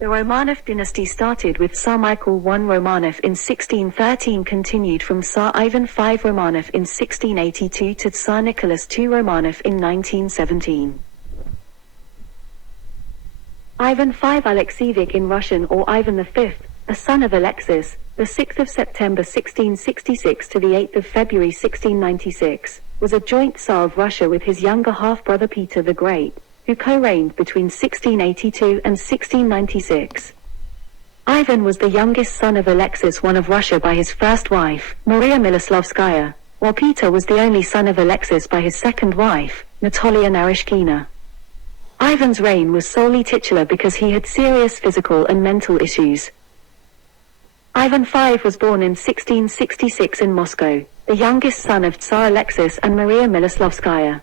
The Romanov dynasty started with Tsar Michael I Romanov in 1613, continued from Tsar Ivan V Romanov in 1682 to Tsar Nicholas II Romanov in 1917. Ivan V Alexievich in Russian, or Ivan V, a son of Alexis, the 6th of September 1666 to the 8th of February 1696, was a joint Tsar of Russia with his younger half-brother Peter the Great, who co-reigned between 1682 and 1696. Ivan was the youngest son of Alexis I of Russia by his first wife, Maria Miloslavskaya, while Peter was the only son of Alexis by his second wife, Natalia Narishkina. Ivan's reign was solely titular because he had serious physical and mental issues. Ivan V was born in 1666 in Moscow, the youngest son of Tsar Alexis and Maria Miloslavskaya.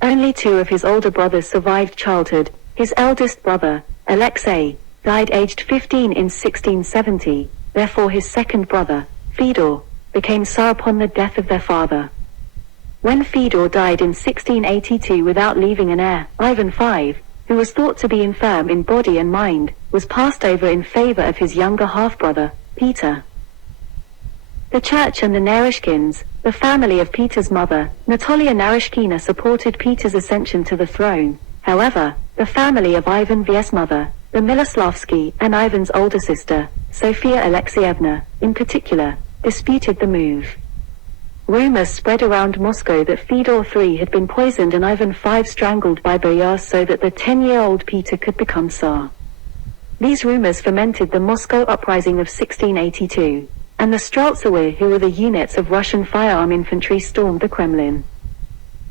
Only two of his older brothers survived childhood. His eldest brother, Alexei, died aged 15 in 1670, therefore his second brother, Fyodor, became Tsar upon the death of their father. When Fyodor died in 1682 without leaving an heir, Ivan V, who was thought to be infirm in body and mind, was passed over in favor of his younger half-brother, Peter. The church and the Narishkins, the family of Peter's mother, Natalia Narishkina, supported Peter's ascension to the throne. However, the family of Ivan V's mother, the Miloslavsky, and Ivan's older sister, Sofia Alexievna, in particular, disputed the move. Rumors spread around Moscow that Fyodor III had been poisoned and Ivan V strangled by boyars so that the 10-year-old Peter could become Tsar. These rumors fomented the Moscow uprising of 1682, and the Streltsovы, who were the units of Russian firearm infantry, stormed the Kremlin.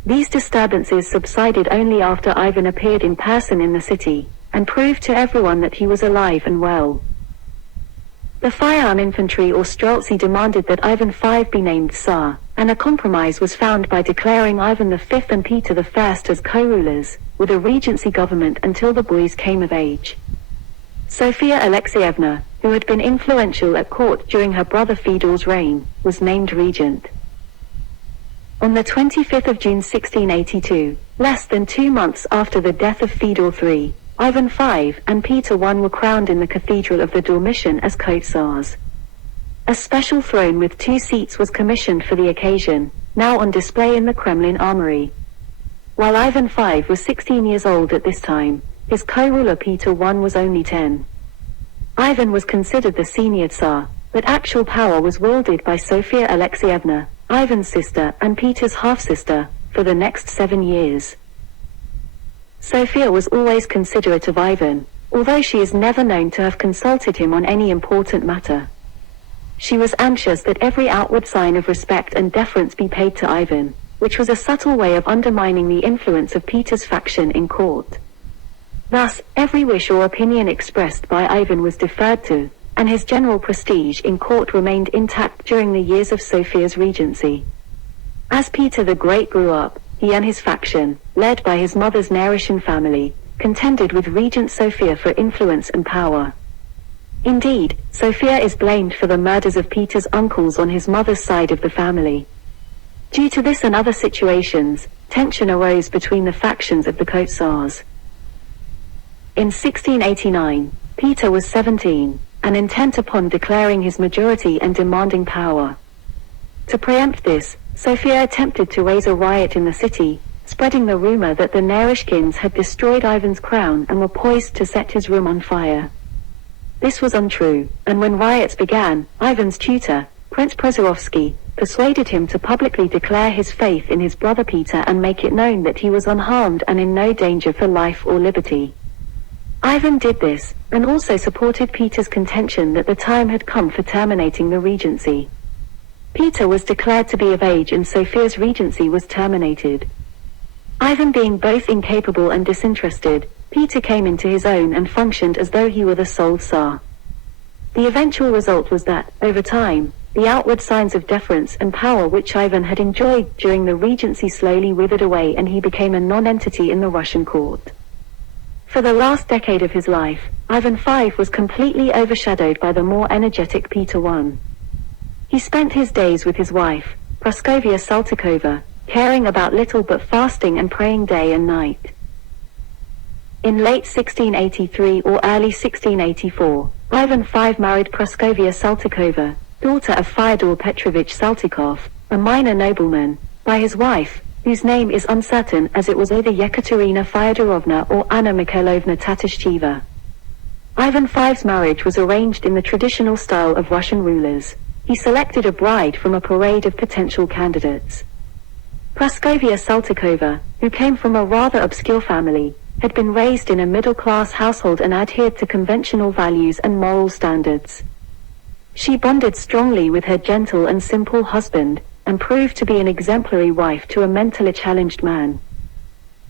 These disturbances subsided only after Ivan appeared in person in the city, and proved to everyone that he was alive and well. The firearm infantry, or Streltsy, demanded that Ivan V be named Tsar, and a compromise was found by declaring Ivan V and Peter I as co-rulers, with a regency government until the boys came of age. Sofia Alexievna, who had been influential at court during her brother Fyodor's reign, was named regent. On the 25th of June 1682, less than 2 months after the death of Fyodor III, Ivan V and Peter I were crowned in the Cathedral of the Dormition as CZARS. A special throne with 2 seats was commissioned for the occasion, now on display in the Kremlin armory. While Ivan V was 16 years old at this time, his co-ruler Peter I was only 10. Ivan was considered the senior Tsar, but actual power was wielded by Sofia Alexievna, Ivan's sister and Peter's half-sister, for the next 7 years. Sofia was always considerate of Ivan, although she is never known to have consulted him on any important matter. She was anxious that every outward sign of respect and deference be paid to Ivan, which was a subtle way of undermining the influence of Peter's faction in court. Thus, every wish or opinion expressed by Ivan was deferred to, and his general prestige in court remained intact during the years of Sofia's regency. As Peter the Great grew up, he and his faction, led by his mother's Narishin family, contended with Regent Sofia for influence and power. Indeed, Sofia is blamed for the murders of Peter's uncles on his mother's side of the family. Due to this and other situations, tension arose between the factions of the CZARS. In 1689, Peter was 17, and intent upon declaring his majority and demanding power. To preempt this, Sofia attempted to raise a riot in the city, spreading the rumor that the Narishkins had destroyed Ivan's crown and were poised to set his room on fire. This was untrue, and when riots began, Ivan's tutor, Prince Przeworski, persuaded him to publicly declare his faith in his brother Peter and make it known that he was unharmed and in no danger for life or liberty. Ivan did this, and also supported Peter's contention that the time had come for terminating the regency. Peter was declared to be of age and Sofia's regency was terminated. Ivan being both incapable and disinterested, Peter came into his own and functioned as though he were the sole Tsar. The eventual result was that, over time, the outward signs of deference and power which Ivan had enjoyed during the regency slowly withered away and he became a non-entity in the Russian court. For the last decade of his life, Ivan V was completely overshadowed by the more energetic Peter I. He spent his days with his wife, Praskovia Saltykova, caring about little but fasting and praying day and night. In late 1683 or early 1684, Ivan V married Praskovia Saltykova, daughter of Fyodor Petrovich Saltykov, a minor nobleman, by his wife, whose name is uncertain as it was either Yekaterina Fyodorovna or Anna Mikhailovna Tatishcheva. Ivan V's marriage was arranged in the traditional style of Russian rulers. He selected a bride from a parade of potential candidates. Praskovia Saltykova, who came from a rather obscure family, had been raised in a middle-class household and adhered to conventional values and moral standards. She bonded strongly with her gentle and simple husband, and proved to be an exemplary wife to a mentally challenged man.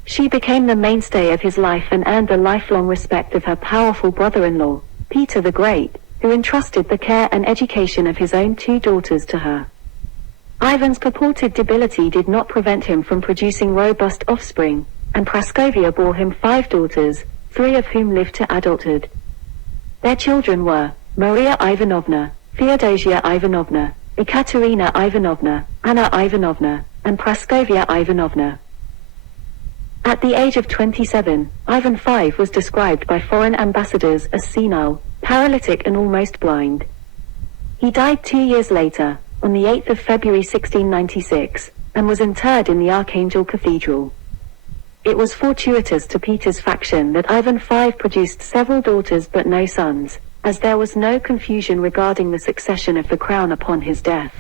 She became the mainstay of his life and earned the lifelong respect of her powerful brother-in-law, Peter the Great, who entrusted the care and education of his own two daughters to her. Ivan's purported debility did not prevent him from producing robust offspring, and Praskovia bore him 5 daughters, 3 of whom lived to adulthood. Their children were Maria Ivanovna, Feodosia Ivanovna, Ekaterina Ivanovna, Anna Ivanovna, and Praskovia Ivanovna. At the age of 27, Ivan V was described by foreign ambassadors as senile, paralytic and almost blind. He died 2 years later, on the 8th of February 1696, and was interred in the Archangel Cathedral. It was fortuitous to Peter's faction that Ivan V produced several daughters but no sons, as there was no confusion regarding the succession of the crown upon his death.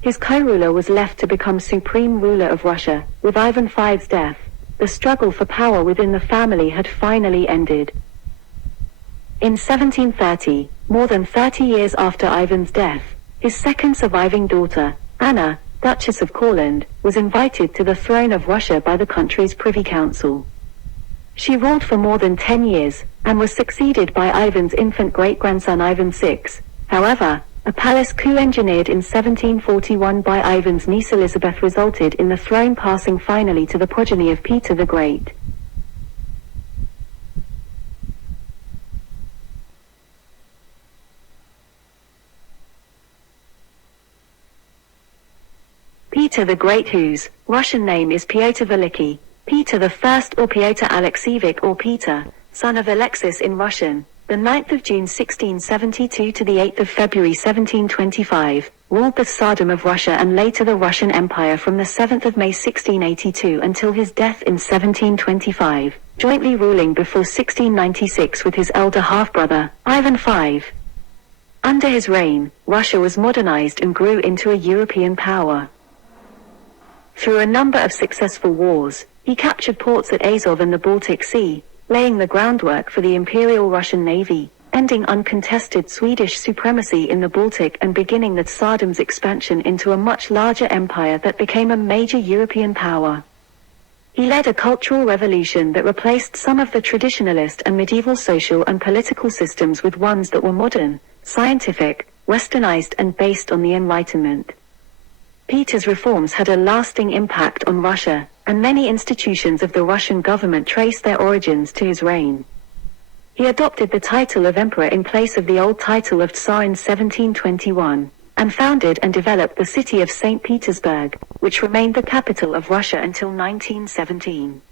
His co-ruler was left to become supreme ruler of Russia. With Ivan V's death, the struggle for power within the family had finally ended. In 1730, more than 30 years after Ivan's death, his second surviving daughter, Anna, Duchess of Courland, was invited to the throne of Russia by the country's Privy Council. She ruled for more than 10 years, and was succeeded by Ivan's infant great-grandson Ivan VI. However, a palace coup engineered in 1741 by Ivan's niece Elizabeth resulted in the throne passing finally to the progeny of Peter the Great. Peter the Great, whose Russian name is Pyotr Veliki, Peter I or Pyotr Alexievich or Peter, son of Alexis in Russian, the 9th of June 1672 to the 8th of February 1725, ruled the Tsardom of Russia and later the Russian Empire from the 7th of May 1682 until his death in 1725, jointly ruling before 1696 with his elder half-brother, Ivan V. Under his reign, Russia was modernized and grew into a European power. Through a number of successful wars, he captured ports at Azov and the Baltic Sea, laying the groundwork for the Imperial Russian Navy, ending uncontested Swedish supremacy in the Baltic and beginning the Tsardom's expansion into a much larger empire that became a major European power. He led a cultural revolution that replaced some of the traditionalist and medieval social and political systems with ones that were modern, scientific, westernized and based on the Enlightenment. Peter's reforms had a lasting impact on Russia, and many institutions of the Russian government trace their origins to his reign. He adopted the title of emperor in place of the old title of Tsar in 1721, and founded and developed the city of St. Petersburg, which remained the capital of Russia until 1917.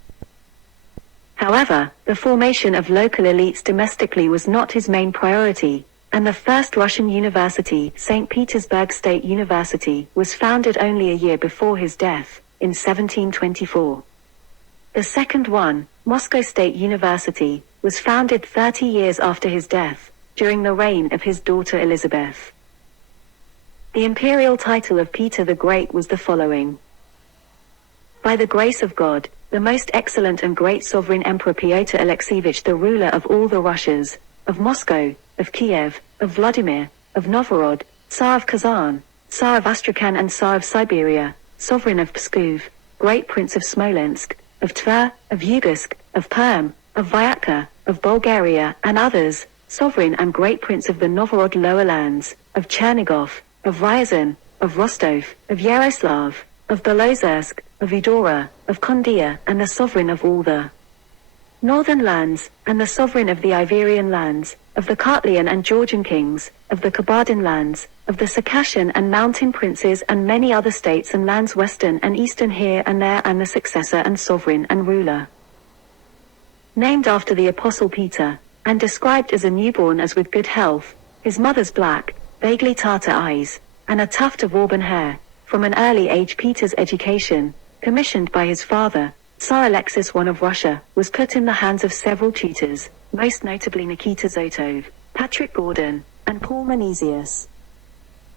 However, the formation of local elites domestically was not his main priority, and the first Russian university, St. Petersburg State University, was founded only a year before his death, in 1724. The second one, Moscow State University, was founded 30 years after his death, during the reign of his daughter Elizabeth. The imperial title of Peter the Great was the following: By the grace of God, the most excellent and great sovereign Emperor Pyotr Alexievich, the ruler of all the Russias, of Moscow, of Kiev, of Vladimir, of Novgorod, Tsar of Kazan, Tsar of Astrakhan and Tsar of Siberia, Sovereign of Pskov, Great Prince of Smolensk, of Tver, of Yugosk, of Perm, of Vyatka, of Bulgaria and others, Sovereign and Great Prince of the Novgorod Lower Lands, of Chernigov, of Ryazan, of Rostov, of Yaroslav, of Belozersk, of Udora, of Kondia, and the Sovereign of all the Northern lands, and the Sovereign of the Iverian lands, of the Kartlian and Georgian kings, of the Kabardan lands, of the Circassian and Mountain princes and many other states and lands western and eastern here and there, and the successor and sovereign and ruler. named after the Apostle Peter, and described as a newborn as with good health, his mother's black, vaguely Tartar eyes, and a tuft of auburn hair. From an early age Peter's education, commissioned by his father, Tsar Alexis I of Russia, was put in the hands of several tutors, most notably Nikita Zotov, Patrick Gordon, and Paul Menesius.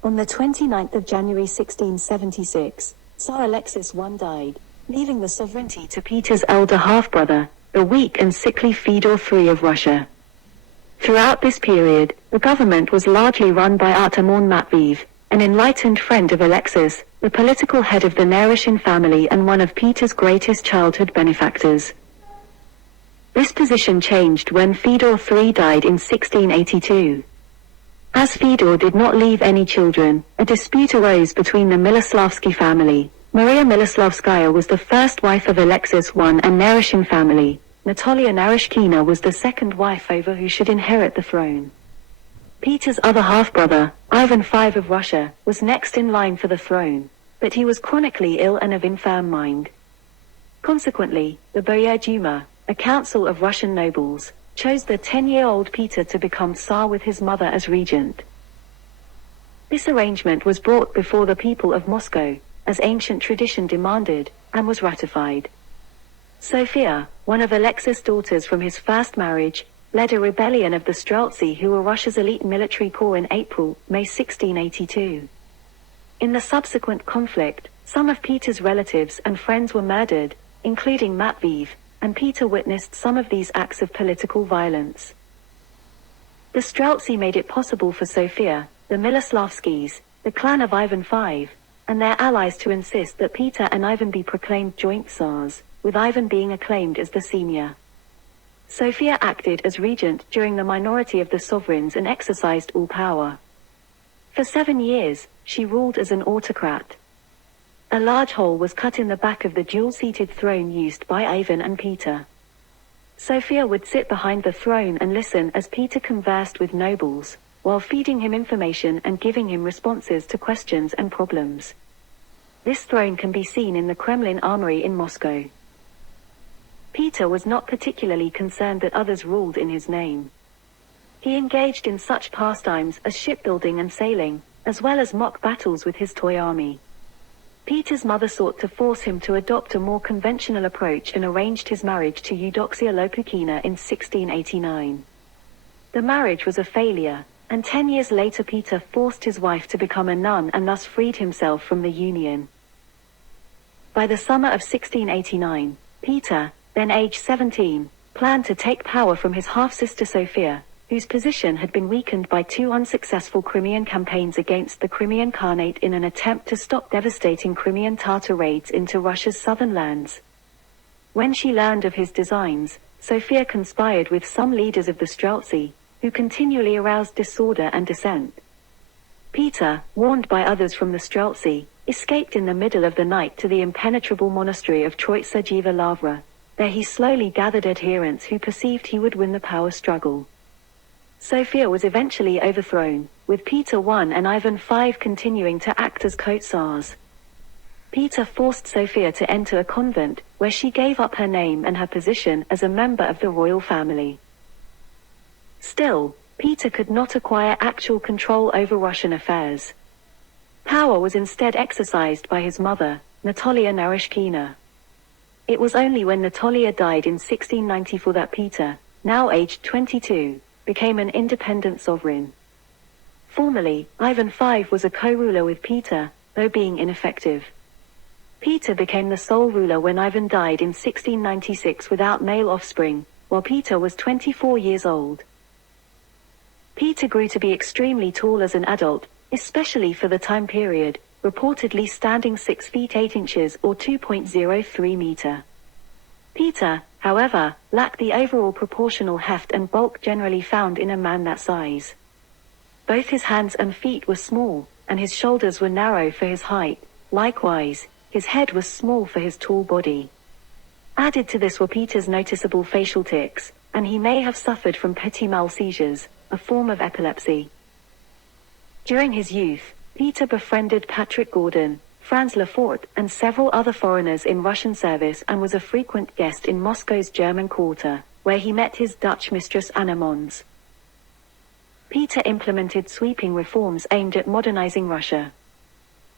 On the 29th of January 1676, Tsar Alexis I died, leaving the sovereignty to Peter's elder half-brother, the weak and sickly Fyodor III of Russia. Throughout this period, the government was largely run by Artemon Matveev, an enlightened friend of Alexis, the political head of the Naryshin family and one of Peter's greatest childhood benefactors. This position changed when Fyodor III died in 1682. As Fyodor did not leave any children, a dispute arose between the Miloslavsky family. Maria Miloslavskaya was the first wife of Alexis I and Naryshin family. Natalia Naryshkina was the second wife over who should inherit the throne. Peter's other half-brother, Ivan V of Russia, was next in line for the throne, but he was chronically ill and of infirm mind. Consequently, the Boyar Duma, a council of Russian nobles, chose the 10-year-old Peter to become Tsar with his mother as regent. This arrangement was brought before the people of Moscow, as ancient tradition demanded, and was ratified. Sophia, one of Alexis' daughters from his first marriage, led a rebellion of the Streltsy, who were Russia's elite military corps, in April-May 1682. In the subsequent conflict, some of Peter's relatives and friends were murdered, including Matveev, and Peter witnessed some of these acts of political violence. The Streltsy made it possible for Sophia, the Miloslavskys, the clan of Ivan V, and their allies to insist that Peter and Ivan be proclaimed joint Tsars, with Ivan being acclaimed as the senior. Sophia acted as regent during the minority of the sovereigns and exercised all power. For 7 years, she ruled as an autocrat. A large hole was cut in the back of the dual-seated throne used by Ivan and Peter. Sophia would sit behind the throne and listen as Peter conversed with nobles, while feeding him information and giving him responses to questions and problems. This throne can be seen in the Kremlin armory in Moscow. Peter was not particularly concerned that others ruled in his name. He engaged in such pastimes as shipbuilding and sailing, as well as mock battles with his toy army. Peter's mother sought to force him to adopt a more conventional approach and arranged his marriage to Eudoxia Lopukina in 1689. The marriage was a failure, and 10 years later Peter forced his wife to become a nun and thus freed himself from the union. By the summer of 1689, Peter, then aged 17, planned to take power from his half-sister Sophia, whose position had been weakened by 2 unsuccessful Crimean campaigns against the Crimean Khanate in an attempt to stop devastating Crimean Tatar raids into Russia's southern lands. When she learned of his designs, Sophia conspired with some leaders of the Streltsy, who continually aroused disorder and dissent. Peter, warned by others from the Streltsy, escaped in the middle of the night to the impenetrable monastery of Troitsa Lavra. There he slowly gathered adherents who perceived he would win the power struggle. Sophia was eventually overthrown, with Peter I and Ivan V continuing to act as co-tsars. Peter forced Sophia to enter a convent, where she gave up her name and her position as a member of the royal family. Still, Peter could not acquire actual control over Russian affairs. Power was instead exercised by his mother, Natalia Naryshkina. It was only when Natalia died in 1694 that Peter, now aged 22, became an independent sovereign. Formally, Ivan V was a co-ruler with Peter, though being ineffective. Peter became the sole ruler when Ivan died in 1696 without male offspring, while Peter was 24 years old. Peter grew to be extremely tall as an adult, especially for the time period, reportedly standing 6 feet 8 inches or 2.03 meter. Peter, however, lacked the overall proportional heft and bulk generally found in a man that size. Both his hands and feet were small, and his shoulders were narrow for his height. Likewise, his head was small for his tall body. Added to this were Peter's noticeable facial tics, and he may have suffered from petit mal seizures, a form of epilepsy. During his youth, Peter befriended Patrick Gordon, Franz Lefort, and several other foreigners in Russian service and was a frequent guest in Moscow's German Quarter, where he met his Dutch mistress Anna Mons. Peter implemented sweeping reforms aimed at modernizing Russia.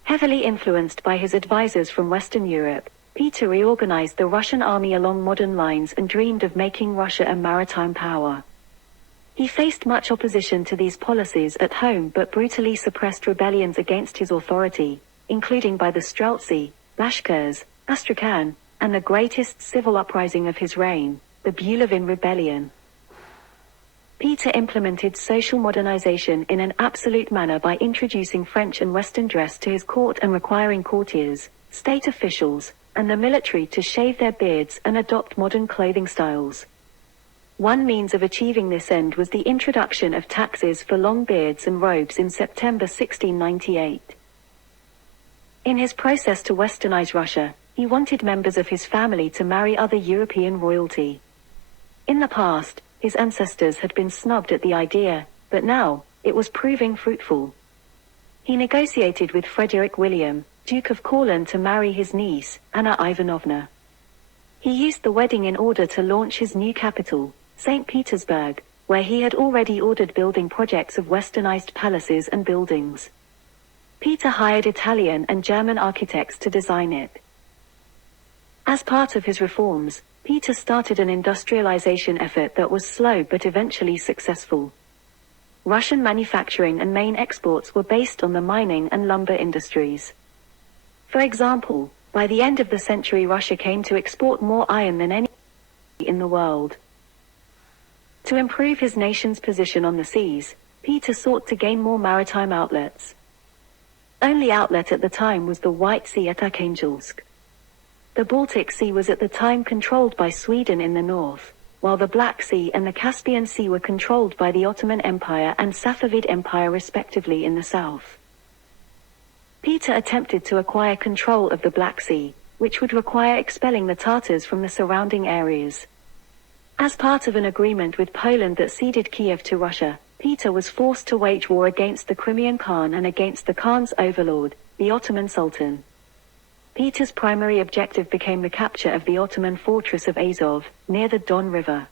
Heavily influenced by his advisors from Western Europe, Peter reorganized the Russian army along modern lines and dreamed of making Russia a maritime power. He faced much opposition to these policies at home but brutally suppressed rebellions against his authority, including by the Streltsy, Bashkirs, Astrakhan, and the greatest civil uprising of his reign, the Bulovin Rebellion. Peter implemented social modernization in an absolute manner by introducing French and Western dress to his court and requiring courtiers, state officials, and the military to shave their beards and adopt modern clothing styles. One means of achieving this end was the introduction of taxes for long beards and robes in September 1698. In his process to westernize Russia, he wanted members of his family to marry other European royalty. In the past, his ancestors had been snubbed at the idea, but now, it was proving fruitful. He negotiated with Frederick William, Duke of Courland, to marry his niece, Anna Ivanovna. He used the wedding in order to launch his new capital, St. Petersburg, where he had already ordered building projects of westernized palaces and buildings. Peter hired Italian and German architects to design it. As part of his reforms, Peter started an industrialization effort that was slow but eventually successful. Russian manufacturing and main exports were based on the mining and lumber industries. For example, by the end of the century, Russia came to export more iron than any in the world. To improve his nation's position on the seas, Peter sought to gain more maritime outlets. Only outlet at the time was the White Sea at Arkhangelsk. The Baltic Sea was at the time controlled by Sweden in the north, while the Black Sea and the Caspian Sea were controlled by the Ottoman Empire and Safavid Empire respectively in the south. Peter attempted to acquire control of the Black Sea, which would require expelling the Tatars from the surrounding areas. As part of an agreement with Poland that ceded Kiev to Russia, Peter was forced to wage war against the Crimean Khan and against the Khan's overlord, the Ottoman Sultan. Peter's primary objective became the capture of the Ottoman fortress of Azov, near the Don River.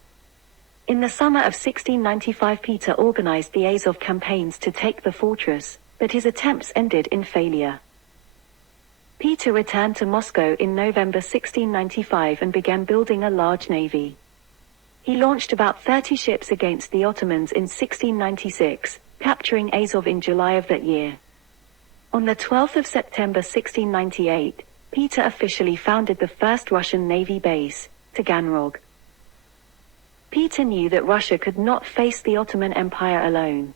In the summer of 1695, Peter organized the Azov campaigns to take the fortress, but his attempts ended in failure. Peter returned to Moscow in November 1695 and began building a large navy. He launched about 30 ships against the Ottomans in 1696, capturing Azov in July of that year. On the 12th of September 1698, Peter officially founded the first Russian Navy base, Taganrog. Peter knew that Russia could not face the Ottoman Empire alone.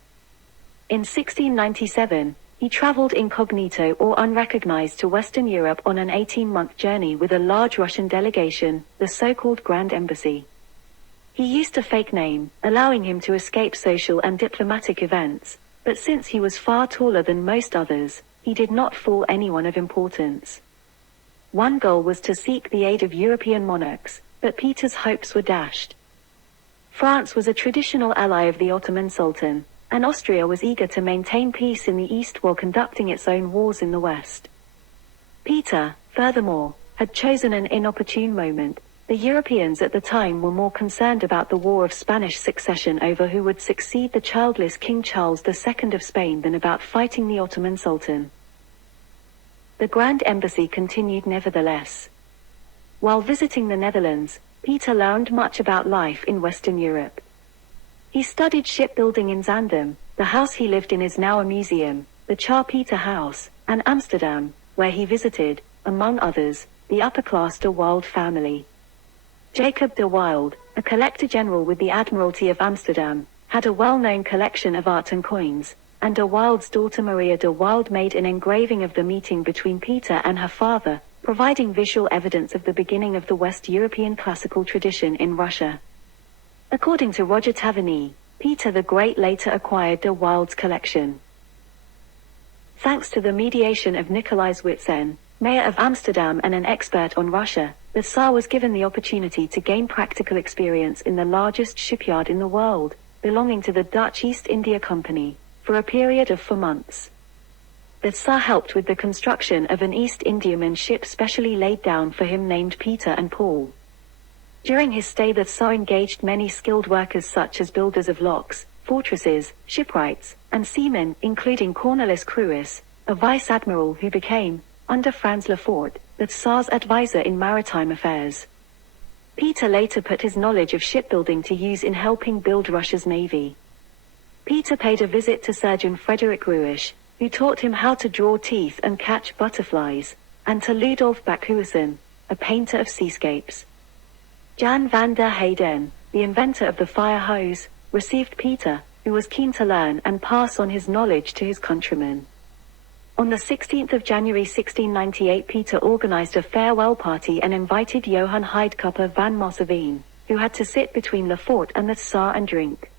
In 1697, he traveled incognito or unrecognized to Western Europe on an 18-month journey with a large Russian delegation, the so-called Grand Embassy. He used a fake name, allowing him to escape social and diplomatic events, but since he was far taller than most others, he did not fool anyone of importance. One goal was to seek the aid of European monarchs, but Peter's hopes were dashed. France was a traditional ally of the Ottoman Sultan, and Austria was eager to maintain peace in the east while conducting its own wars in the west. Peter, furthermore, had chosen an inopportune moment. The Europeans at the time were more concerned about the War of Spanish Succession over who would succeed the childless King Charles II of Spain than about fighting the Ottoman Sultan. The Grand Embassy continued nevertheless. While visiting the Netherlands, Peter learned much about life in Western Europe. He studied shipbuilding in Zaandam, the house he lived in is now a museum, the Tsar Peter House, and Amsterdam, where he visited, among others, the upper-class de Wilde family. Jacob de Wilde, a collector general with the Admiralty of Amsterdam, had a well-known collection of art and coins, and de Wilde's daughter Maria de Wilde made an engraving of the meeting between Peter and her father, providing visual evidence of the beginning of the West European classical tradition in Russia. According to Roger Taverny, Peter the Great later acquired de Wilde's collection. Thanks to the mediation of Nikolai Zwitsen, mayor of Amsterdam and an expert on Russia, the Tsar was given the opportunity to gain practical experience in the largest shipyard in the world, belonging to the Dutch East India Company, for a period of 4 months. The Tsar helped with the construction of an East Indiaman ship specially laid down for him named Peter and Paul. During his stay the Tsar engaged many skilled workers such as builders of locks, fortresses, shipwrights, and seamen, including Cornelis Cruis, a vice-admiral who became, under Franz Lefort, the Tsar's advisor in maritime affairs. Peter later put his knowledge of shipbuilding to use in helping build Russia's navy. Peter paid a visit to surgeon Frederick Ruisch, who taught him how to draw teeth and catch butterflies, and to Ludolf Bakhuizen, a painter of seascapes. Jan van der Heyden, the inventor of the fire hose, received Peter, who was keen to learn and pass on his knowledge to his countrymen. On the 16th of January 1698 Peter organized a farewell party and invited Johann Heidkupper van Mosseveen, who had to sit between Lefort and the Tsar and drink.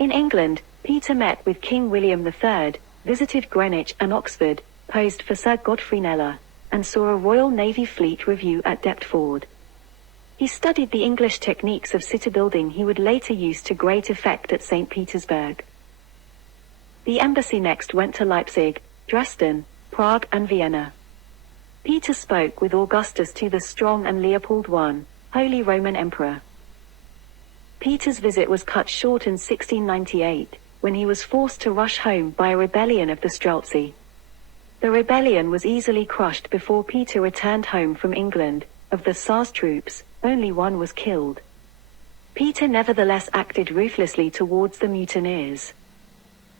In England, Peter met with King William III, visited Greenwich and Oxford, posed for Sir Godfrey Kneller, and saw a Royal Navy fleet review at Deptford. He studied the English techniques of city building he would later use to great effect at St. Petersburg. The embassy next went to Leipzig, Dresden, Prague and Vienna. Peter spoke with Augustus II the Strong and Leopold I, Holy Roman Emperor. Peter's visit was cut short in 1698, when he was forced to rush home by a rebellion of the Streltsy. The rebellion was easily crushed before Peter returned home from England. Of the Tsar's troops, only one was killed. Peter nevertheless acted ruthlessly towards the mutineers.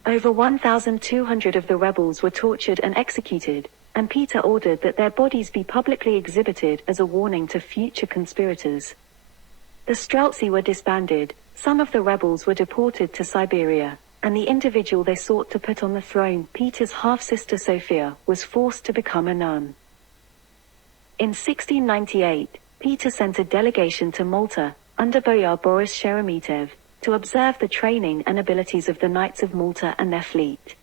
Over 1,200 of the rebels were tortured and executed, and Peter ordered that their bodies be publicly exhibited as a warning to future conspirators. The Streltsy were disbanded, some of the rebels were deported to Siberia, and the individual they sought to put on the throne, Peter's half-sister Sophia, was forced to become a nun. In 1698, Peter sent a delegation to Malta, under Boyar Boris Sheremetev, to observe the training and abilities of the Knights of Malta and their fleet.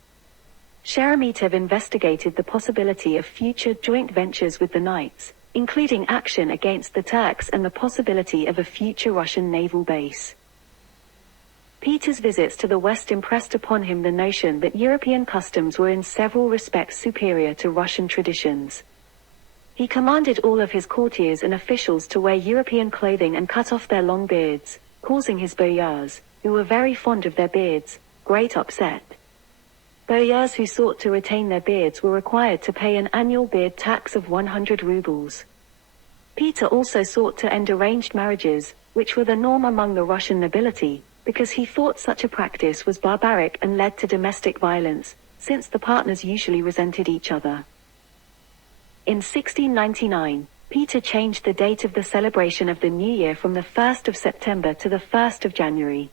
Sheremetev investigated the possibility of future joint ventures with the Knights, including action against the Turks and the possibility of a future Russian naval base. Peter's visits to the West impressed upon him the notion that European customs were in several respects superior to Russian traditions. He commanded all of his courtiers and officials to wear European clothing and cut off their long beards, causing his boyars, who were very fond of their beards, great upset. Boyars who sought to retain their beards were required to pay an annual beard tax of 100 rubles. Peter also sought to end arranged marriages, which were the norm among the Russian nobility, because he thought such a practice was barbaric and led to domestic violence, since the partners usually resented each other. In 1699, Peter changed the date of the celebration of the New Year from the 1st of September to the 1st of January.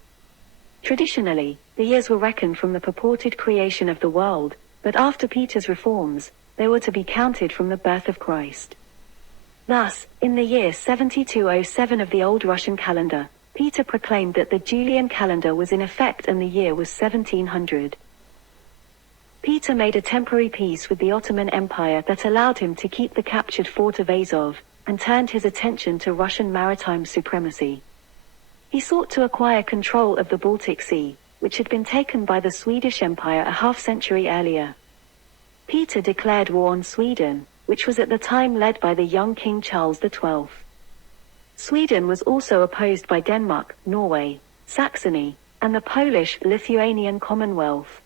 Traditionally, the years were reckoned from the purported creation of the world, but after Peter's reforms, they were to be counted from the birth of Christ. Thus, in the year 7207 of the Old Russian calendar, Peter proclaimed that the Julian calendar was in effect and the year was 1700. Peter made a temporary peace with the Ottoman Empire that allowed him to keep the captured fort of Azov, and turned his attention to Russian maritime supremacy. He sought to acquire control of the Baltic Sea, which had been taken by the Swedish Empire a half-century earlier. Peter declared war on Sweden, which was at the time led by the young King Charles XII. Sweden was also opposed by Denmark, Norway, Saxony, and the Polish-Lithuanian Commonwealth.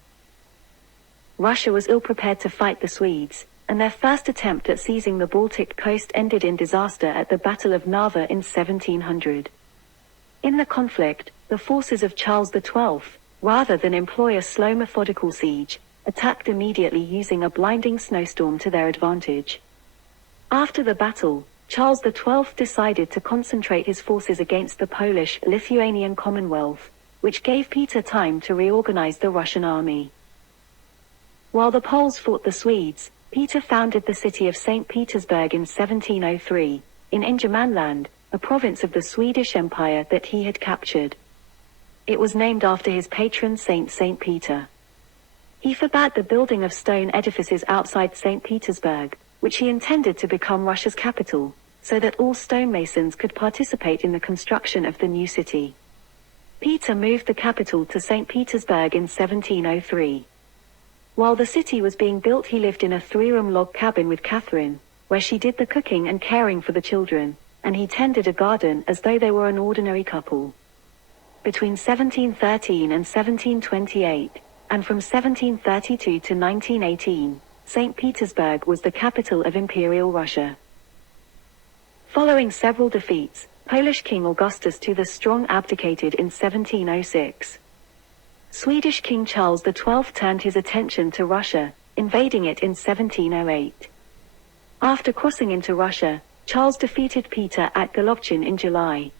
Russia was ill-prepared to fight the Swedes, and their first attempt at seizing the Baltic coast ended in disaster at the Battle of Narva in 1700. In the conflict, the forces of Charles XII, rather than employ a slow methodical siege, attacked immediately using a blinding snowstorm to their advantage. After the battle, Charles XII decided to concentrate his forces against the Polish-Lithuanian Commonwealth, which gave Peter time to reorganize the Russian army. While the Poles fought the Swedes, Peter founded the city of St. Petersburg in 1703, in Ingermanland, a province of the Swedish Empire that he had captured. It was named after his patron saint St. Peter. He forbade the building of stone edifices outside St. Petersburg, which he intended to become Russia's capital, so that all stonemasons could participate in the construction of the new city. Peter moved the capital to St. Petersburg in 1703. While the city was being built, he lived in a 3-room log cabin with Catharine, where she did the cooking and caring for the children, and he tended a garden as though they were an ordinary couple. Between 1713 and 1728, and from 1732 to 1918, St. Petersburg was the capital of Imperial Russia. Following several defeats, Polish King Augustus II the Strong abdicated in 1706. Swedish King Charles XII turned his attention to Russia, invading it in 1708. After crossing into Russia, Charles defeated Peter at Golovchin in July.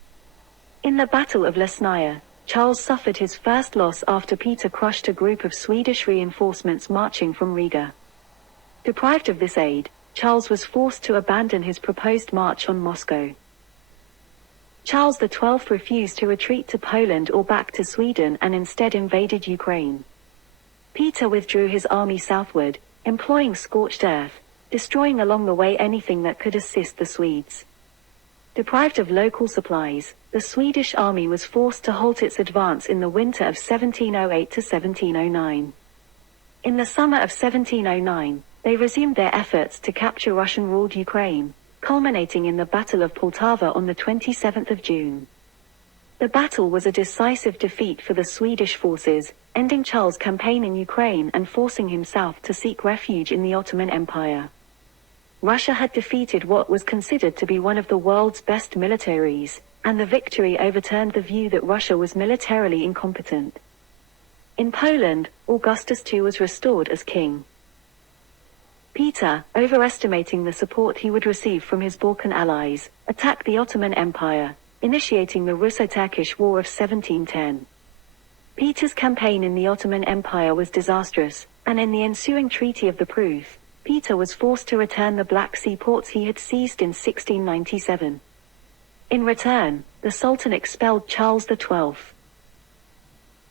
In the Battle of Lesnaya, Charles suffered his first loss after Peter crushed a group of Swedish reinforcements marching from Riga. Deprived of this aid, Charles was forced to abandon his proposed march on Moscow. Charles XII refused to retreat to Poland or back to Sweden and instead invaded Ukraine. Peter withdrew his army southward, employing scorched earth, destroying along the way anything that could assist the Swedes. Deprived of local supplies, the Swedish army was forced to halt its advance in the winter of 1708 to 1709. In the summer of 1709, they resumed their efforts to capture Russian-ruled Ukraine, culminating in the Battle of Poltava on the 27th of June. The battle was a decisive defeat for the Swedish forces, ending Charles' campaign in Ukraine and forcing him south to seek refuge in the Ottoman Empire. Russia had defeated what was considered to be one of the world's best militaries, and the victory overturned the view that Russia was militarily incompetent. In Poland, Augustus II was restored as king. Peter, overestimating the support he would receive from his Balkan allies, attacked the Ottoman Empire, initiating the Russo-Turkish War of 1710. Peter's campaign in the Ottoman Empire was disastrous, and in the ensuing Treaty of the Pruth, Peter was forced to return the Black Sea ports he had seized in 1697. In return, the Sultan expelled Charles XII.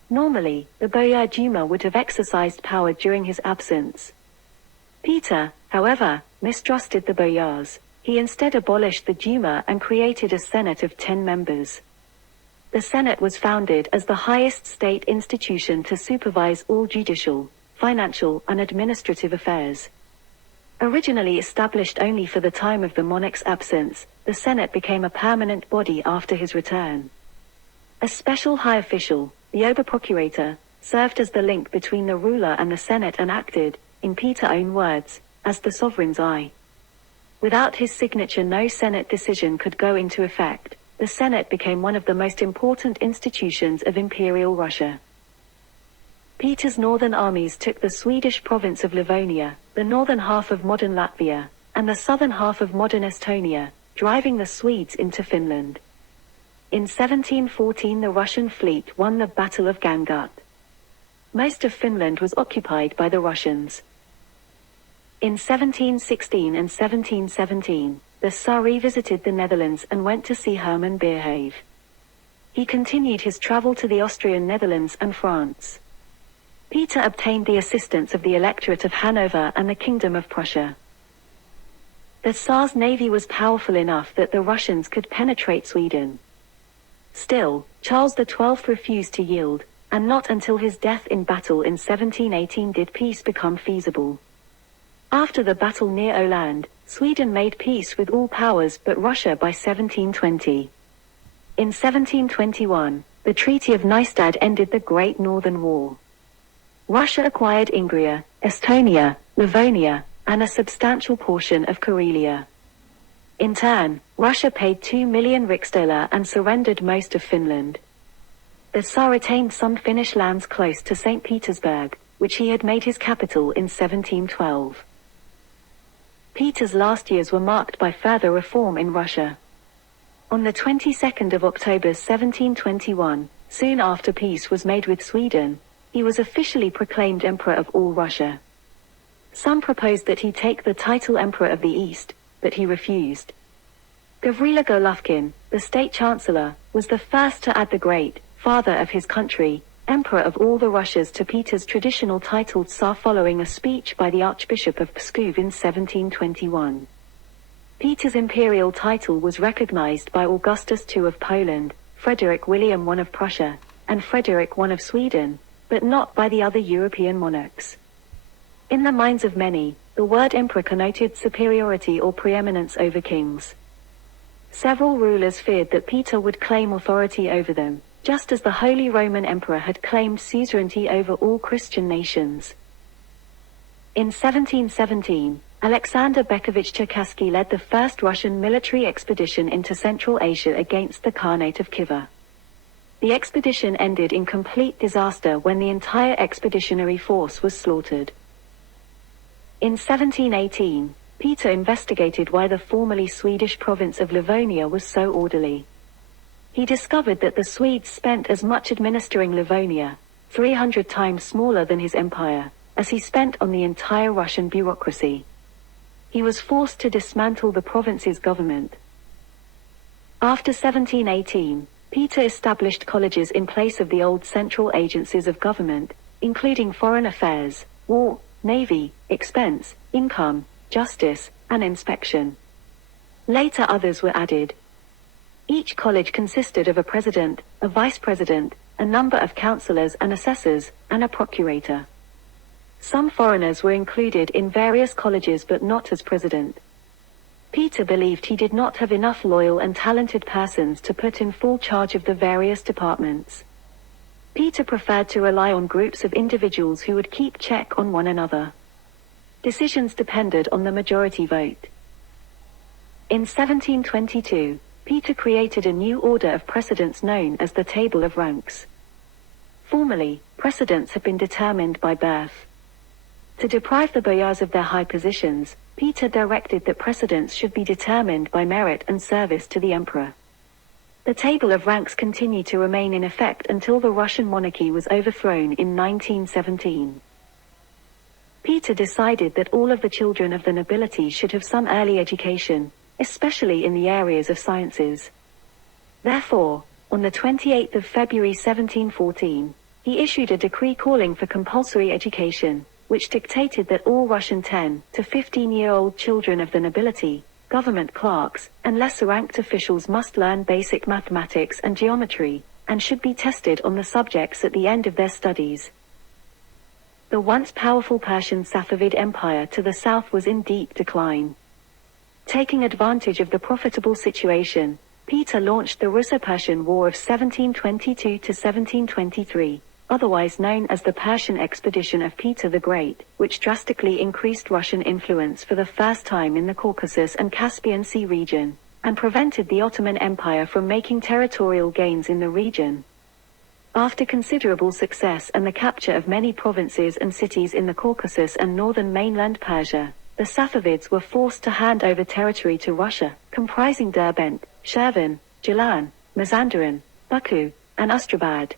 Normally, the Boyar Duma would have exercised power during his absence. Peter, however, mistrusted the boyars. He instead abolished the Duma and created a Senate of 10 members. The Senate was founded as the highest state institution to supervise all judicial, financial, and administrative affairs. Originally established only for the time of the monarch's absence, the Senate became a permanent body after his return. A special high official, the Oberprocurator, served as the link between the ruler and the Senate and acted, in Peter's own words, as the sovereign's eye. Without his signature no Senate decision could go into effect. The Senate became one of the most important institutions of Imperial Russia. Peter's northern armies took the Swedish province of Livonia, the northern half of modern Latvia, and the southern half of modern Estonia, driving the Swedes into Finland. In 1714 the Russian fleet won the Battle of Gangut. Most of Finland was occupied by the Russians. In 1716 and 1717, the Tsar revisited the Netherlands and went to see Herman Beerhave. He continued his travel to the Austrian Netherlands and France. Peter obtained the assistance of the electorate of Hanover and the Kingdom of Prussia. The Tsar's navy was powerful enough that the Russians could penetrate Sweden. Still, Charles XII refused to yield, and not until his death in battle in 1718 did peace become feasible. After the battle near Åland, Sweden made peace with all powers but Russia by 1720. In 1721, the Treaty of Nystad ended the Great Northern War. Russia acquired Ingria, Estonia, Livonia, and a substantial portion of Karelia. In turn, Russia paid 2 million riksdaler and surrendered most of Finland. The Tsar retained some Finnish lands close to St. Petersburg, which he had made his capital in 1712. Peter's last years were marked by further reform in Russia. On the 22nd of October 1721, soon after peace was made with Sweden, he was officially proclaimed Emperor of all Russia. Some proposed that he take the title Emperor of the East, but he refused. Gavrila Golovkin, the state chancellor, was the first to add the great father of his country, Emperor of all the Russias to Peter's traditional title Tsar following a speech by the Archbishop of Pskov in 1721. Peter's imperial title was recognized by Augustus II of Poland, Frederick William I of Prussia, and Frederick I of Sweden, but not by the other European monarchs. In the minds of many, the word emperor connoted superiority or preeminence over kings. Several rulers feared that Peter would claim authority over them, just as the Holy Roman Emperor had claimed suzerainty over all Christian nations. In 1717, Alexander Bekovich Cherkassky led the first Russian military expedition into Central Asia against the Khanate of Khiva. The expedition ended in complete disaster when the entire expeditionary force was slaughtered. In 1718, Peter investigated why the formerly Swedish province of Livonia was so orderly. He discovered that the Swedes spent as much administering Livonia, 300 times smaller than his empire, as he spent on the entire Russian bureaucracy. He was forced to dismantle the province's government. After 1718, Peter established colleges in place of the old central agencies of government, including foreign affairs, war, navy, expense, income, justice, and inspection. Later others were added. Each college consisted of a president, a vice president, a number of councillors and assessors, and a procurator. Some foreigners were included in various colleges but not as president. Peter believed he did not have enough loyal and talented persons to put in full charge of the various departments. Peter preferred to rely on groups of individuals who would keep check on one another. Decisions depended on the majority vote. In 1722, Peter created a new order of precedence known as the Table of Ranks. Formerly, precedence had been determined by birth. To deprive the boyars of their high positions, Peter directed that precedence should be determined by merit and service to the emperor. The Table of Ranks continued to remain in effect until the Russian monarchy was overthrown in 1917. Peter decided that all of the children of the nobility should have some early education, especially in the areas of sciences. Therefore, on the 28th of February 1714, he issued a decree calling for compulsory education, which dictated that all Russian 10 to 15-year-old children of the nobility, government clerks, and lesser-ranked officials must learn basic mathematics and geometry, and should be tested on the subjects at the end of their studies. The once powerful Persian Safavid Empire to the south was in deep decline. Taking advantage of the profitable situation, Peter launched the Russo-Persian War of 1722 to 1723, otherwise known as the Persian Expedition of Peter the Great, which drastically increased Russian influence for the first time in the Caucasus and Caspian Sea region, and prevented the Ottoman Empire from making territorial gains in the region. After considerable success and the capture of many provinces and cities in the Caucasus and northern mainland Persia, the Safavids were forced to hand over territory to Russia, comprising Derbent, Shirvan, Gilan, Mazandaran, Baku, and Astrabad.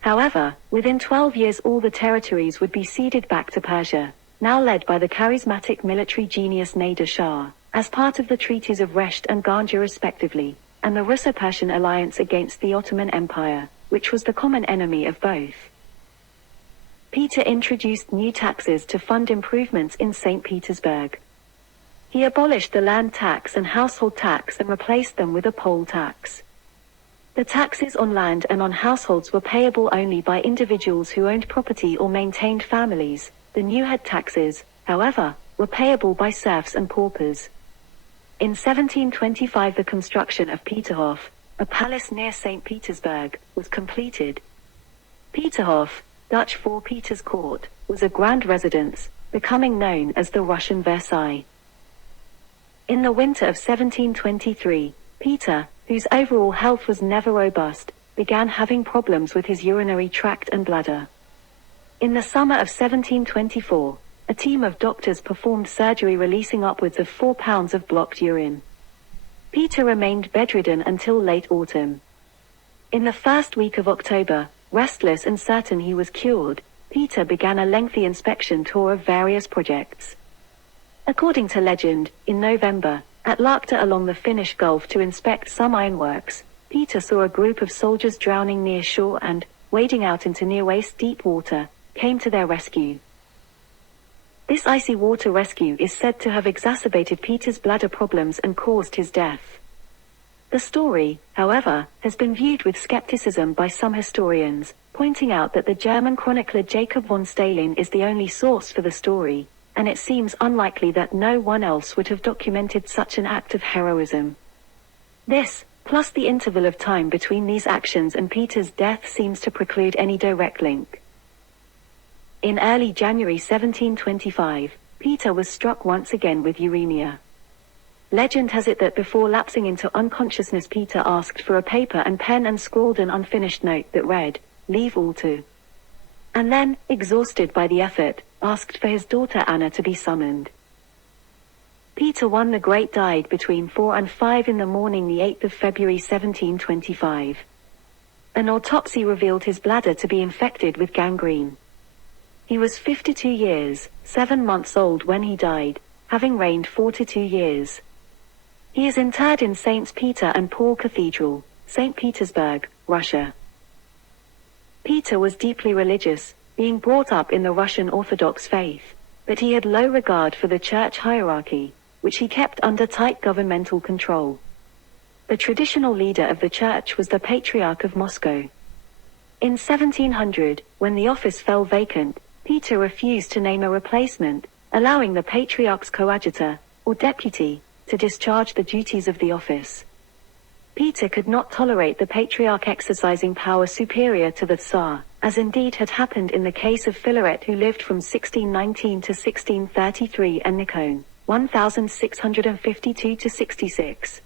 However, within 12 years all the territories would be ceded back to Persia, now led by the charismatic military genius Nader Shah, as part of the treaties of Resht and Ganja respectively, and the Russo-Persian alliance against the Ottoman Empire, which was the common enemy of both. Peter introduced new taxes to fund improvements in St. Petersburg. He abolished the land tax and household tax and replaced them with a poll tax. The taxes on land and on households were payable only by individuals who owned property or maintained families. The new head taxes, however, were payable by serfs and paupers. In 1725 the construction of Peterhof, a palace near St. Petersburg, was completed. Peterhof, Dutch for Peter's Court, was a grand residence, becoming known as the Russian Versailles. In the winter of 1723, Peter, whose overall health was never robust, began having problems with his urinary tract and bladder. In the summer of 1724, a team of doctors performed surgery releasing upwards of 4 pounds of blocked urine. Peter remained bedridden until late autumn. In the first week of October, restless and certain he was cured, Peter began a lengthy inspection tour of various projects. According to legend, in November, at Lakta along the Finnish Gulf to inspect some ironworks, Peter saw a group of soldiers drowning near shore and, wading out into near-waist-deep water, came to their rescue. This icy water rescue is said to have exacerbated Peter's bladder problems and caused his death. The story, however, has been viewed with skepticism by some historians, pointing out that the German chronicler Jacob von Stalin is the only source for the story, and it seems unlikely that no one else would have documented such an act of heroism. This, plus the interval of time between these actions and Peter's death, seems to preclude any direct link. In early January 1725, Peter was struck once again with uremia. Legend has it that before lapsing into unconsciousness, Peter asked for a paper and pen and scrawled an unfinished note that read, "Leave all to," and then, exhausted by the effort, asked for his daughter Anna to be summoned. Peter the Great died between 4 and 5 in the morning, the 8th of February 1725. An autopsy revealed his bladder to be infected with gangrene. He was 52 years, 7 months old when he died, having reigned 42 years. He is interred in Saints Peter and Paul Cathedral, St. Petersburg, Russia. Peter was deeply religious, being brought up in the Russian Orthodox faith, but he had low regard for the church hierarchy, which he kept under tight governmental control. The traditional leader of the church was the Patriarch of Moscow. In 1700, when the office fell vacant, Peter refused to name a replacement, allowing the Patriarch's coadjutor, or deputy, to discharge the duties of the office. Peter could not tolerate the Patriarch exercising power superior to the Tsar, as indeed had happened in the case of Philaret, who lived from 1619 to 1633, and Nikon, 1652 to 66.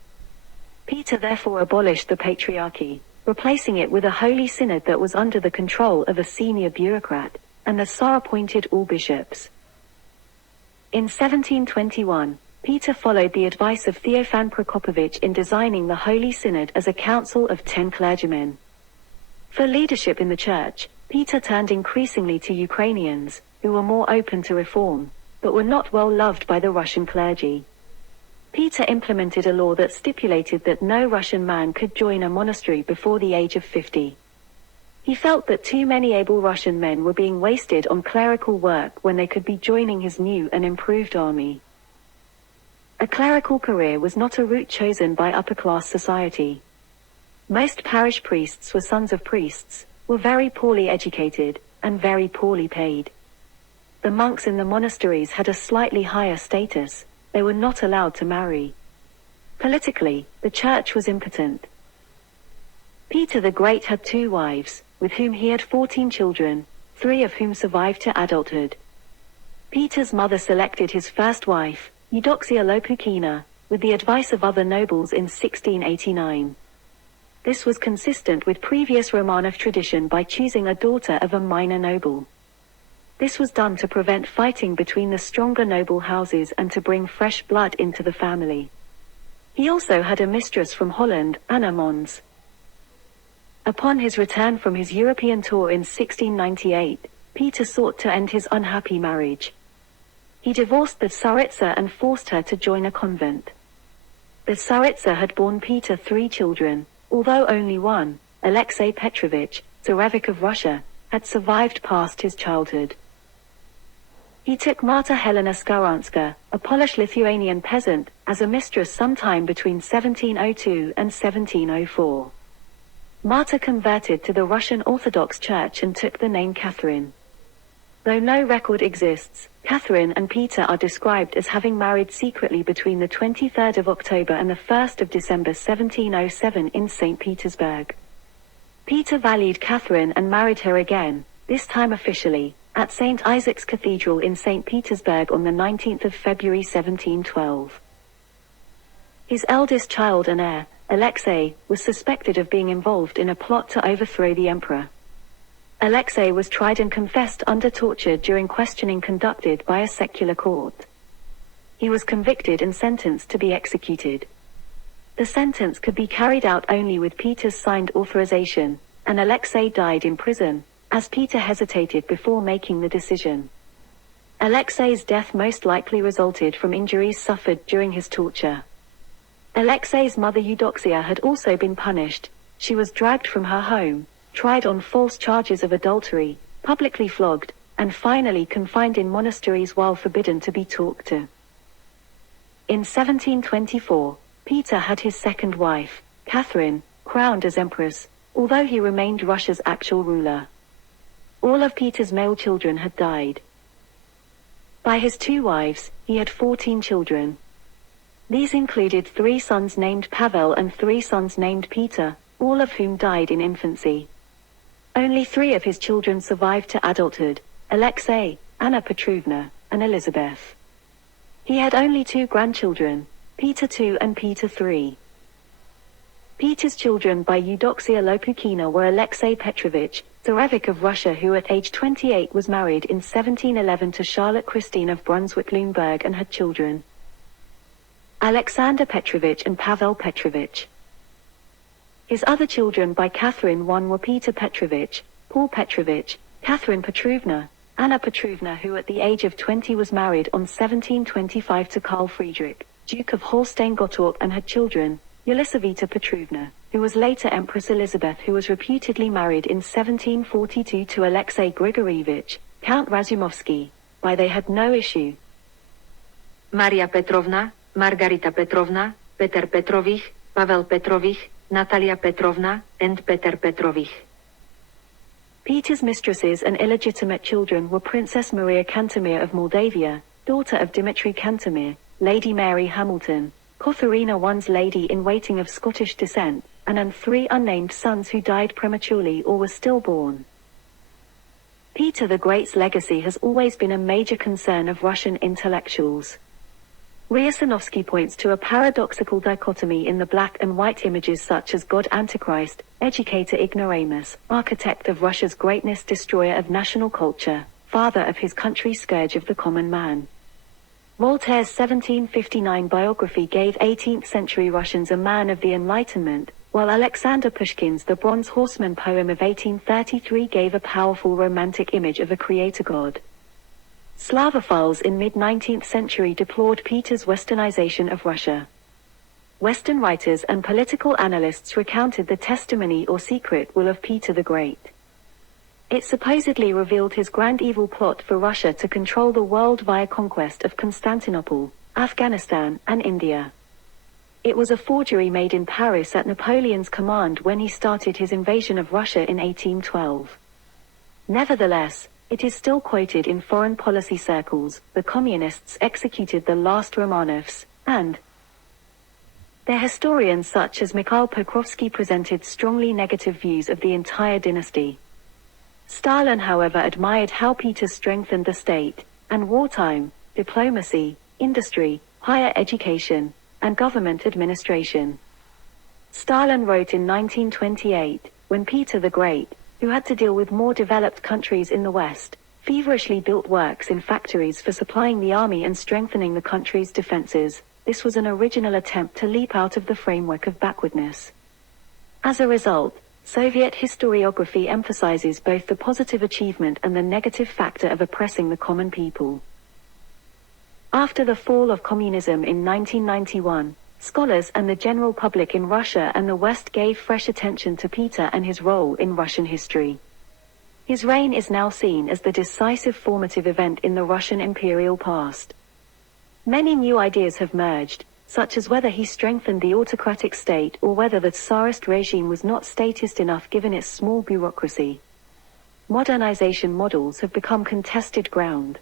Peter therefore abolished the Patriarchy, replacing it with a Holy Synod that was under the control of a senior bureaucrat, and the Tsar appointed all bishops. In 1721, Peter followed the advice of Theophan Prokopovich in designing the Holy Synod as a council of 10 clergymen. For leadership in the church, Peter turned increasingly to Ukrainians, who were more open to reform, but were not well loved by the Russian clergy. Peter implemented a law that stipulated that no Russian man could join a monastery before the age of 50. He felt that too many able Russian men were being wasted on clerical work when they could be joining his new and improved army. A clerical career was not a route chosen by upper-class society. Most parish priests were sons of priests, were very poorly educated, and very poorly paid. The monks in the monasteries had a slightly higher status. They were not allowed to marry. Politically, the church was impotent. Peter the Great had 2 wives, with whom he had 14 children, 3 of whom survived to adulthood. Peter's mother selected his first wife, Eudoxia Lopukina, with the advice of other nobles in 1689. This was consistent with previous Romanov tradition by choosing a daughter of a minor noble. This was done to prevent fighting between the stronger noble houses and to bring fresh blood into the family. He also had a mistress from Holland, Anna Mons. Upon his return from his European tour in 1698, Peter sought to end his unhappy marriage. He divorced the Tsaritsa and forced her to join a convent. The Tsaritsa had borne Peter 3 children, although only one, Alexei Petrovich, Tsarevich of Russia, had survived past his childhood. He took Marta Helena Skaranska, a Polish-Lithuanian peasant, as a mistress sometime between 1702 and 1704. Marta converted to the Russian Orthodox Church and took the name Catharine. Though no record exists, Catharine and Peter are described as having married secretly between the 23rd of October and the 1st of December 1707 in St. Petersburg. Peter valued Catharine and married her again, this time officially, at St. Isaac's Cathedral in St. Petersburg on the 19th of February 1712. His eldest child and heir, Alexei, was suspected of being involved in a plot to overthrow the emperor. Alexei was tried and confessed under torture during questioning conducted by a secular court. He was convicted and sentenced to be executed. The sentence could be carried out only with Peter's signed authorization, and Alexei died in prison, as Peter hesitated before making the decision. Alexei's death most likely resulted from injuries suffered during his torture. Alexei's mother Eudoxia had also been punished. She was dragged from her home, tried on false charges of adultery, publicly flogged, and finally confined in monasteries while forbidden to be talked to. In 1724, Peter had his second wife, Catharine, crowned as empress, although he remained Russia's actual ruler. All of Peter's male children had died. By his 2 wives, he had 14 children. These included 3 sons named Pavel and 3 sons named Peter, all of whom died in infancy. Only 3 of his children survived to adulthood: Alexei, Anna Petrovna, and Elizabeth. He had only 2 grandchildren, Peter II and Peter III. Peter's children by Eudoxia Lopukina were Alexei Petrovich, Tsarevich of Russia, who at age 28 was married in 1711 to Charlotte Christine of Brunswick-Luneburg and had children: Alexander Petrovich and Pavel Petrovich. His other children by Catharine I were Peter Petrovich, Paul Petrovich, Catharine Petrovna, Anna Petrovna, who at the age of 20 was married on 1725 to Karl Friedrich, Duke of Holstein-Gottorp, and had children: Yelisaveta Petrovna, who was later Empress Elizabeth, who was reputedly married in 1742 to Alexei Grigorievich, Count Razumovsky. By they had no issue: Maria Petrovna, Margarita Petrovna, Peter Petrovich, Pavel Petrovich, Natalia Petrovna, and Peter Petrovich. Peter's mistresses and illegitimate children were Princess Maria Cantemir of Moldavia, daughter of Dmitry Cantemir, Lady Mary Hamilton, Catharina I's lady-in-waiting of Scottish descent, and 3 unnamed sons who died prematurely or were stillborn. Peter the Great's legacy has always been a major concern of Russian intellectuals. Ryasanovsky points to a paradoxical dichotomy in the black and white images such as God Antichrist, educator ignoramus, architect of Russia's greatness, destroyer of national culture, father of his country, scourge of the common man. Voltaire's 1759 biography gave 18th-century Russians a man of the Enlightenment, while Alexander Pushkin's The Bronze Horseman poem of 1833 gave a powerful romantic image of a creator god. Slavophiles in mid-19th century deplored Peter's westernization of Russia. Western writers and political analysts recounted the testimony or secret will of Peter the Great. It supposedly revealed his grand evil plot for Russia to control the world via conquest of Constantinople, Afghanistan, and India. It was a forgery made in Paris at Napoleon's command when he started his invasion of Russia in 1812. Nevertheless, it is still quoted in foreign policy circles. The communists executed the last Romanovs, and their historians such as Mikhail Pokrovsky presented strongly negative views of the entire dynasty. Stalin, however, admired how Peter strengthened the state and wartime, diplomacy, industry, higher education, and government administration. Stalin wrote in 1928, when Peter the Great, who had to deal with more developed countries in the West, feverishly built works in factories for supplying the army and strengthening the country's defenses, this was an original attempt to leap out of the framework of backwardness. As a result, Soviet historiography emphasizes both the positive achievement and the negative factor of oppressing the common people. After the fall of communism in 1991, scholars and the general public in Russia and the West gave fresh attention to Peter and his role in Russian history. His reign is now seen as the decisive formative event in the Russian imperial past. Many new ideas have merged, such as whether he strengthened the autocratic state or whether the Tsarist regime was not statist enough given its small bureaucracy. Modernization models have become contested ground.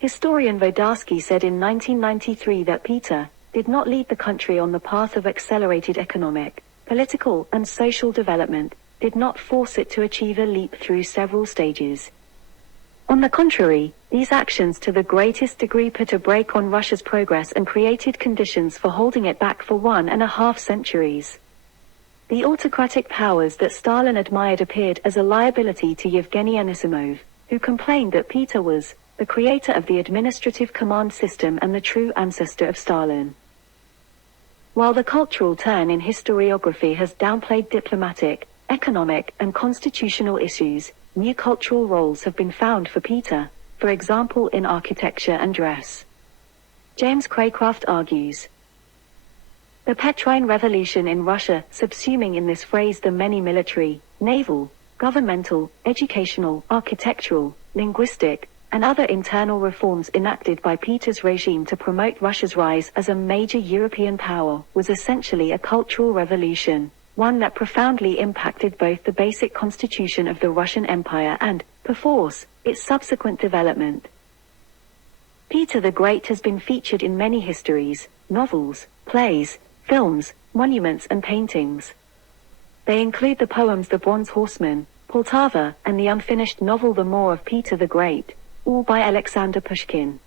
Historian Vodarsky said in 1993 that Peter did not lead the country on the path of accelerated economic, political, and social development, did not force it to achieve a leap through several stages. On the contrary, these actions to the greatest degree put a brake on Russia's progress and created conditions for holding it back for 1.5 centuries. The autocratic powers that Stalin admired appeared as a liability to Yevgeny Anisimov, who complained that Peter was the creator of the administrative command system and the true ancestor of Stalin. While the cultural turn in historiography has downplayed diplomatic, economic, and constitutional issues, new cultural roles have been found for Peter, for example in architecture and dress. James Craycraft argues, the Petrine Revolution in Russia, subsuming in this phrase the many military, naval, governmental, educational, architectural, linguistic, and other internal reforms enacted by Peter's regime to promote Russia's rise as a major European power, was essentially a cultural revolution, one that profoundly impacted both the basic constitution of the Russian Empire and, perforce, its subsequent development. Peter the Great has been featured in many histories, novels, plays, films, monuments and paintings. They include the poems The Bronze Horseman, Poltava, and the unfinished novel The War of Peter the Great, all by Alexander Pushkin.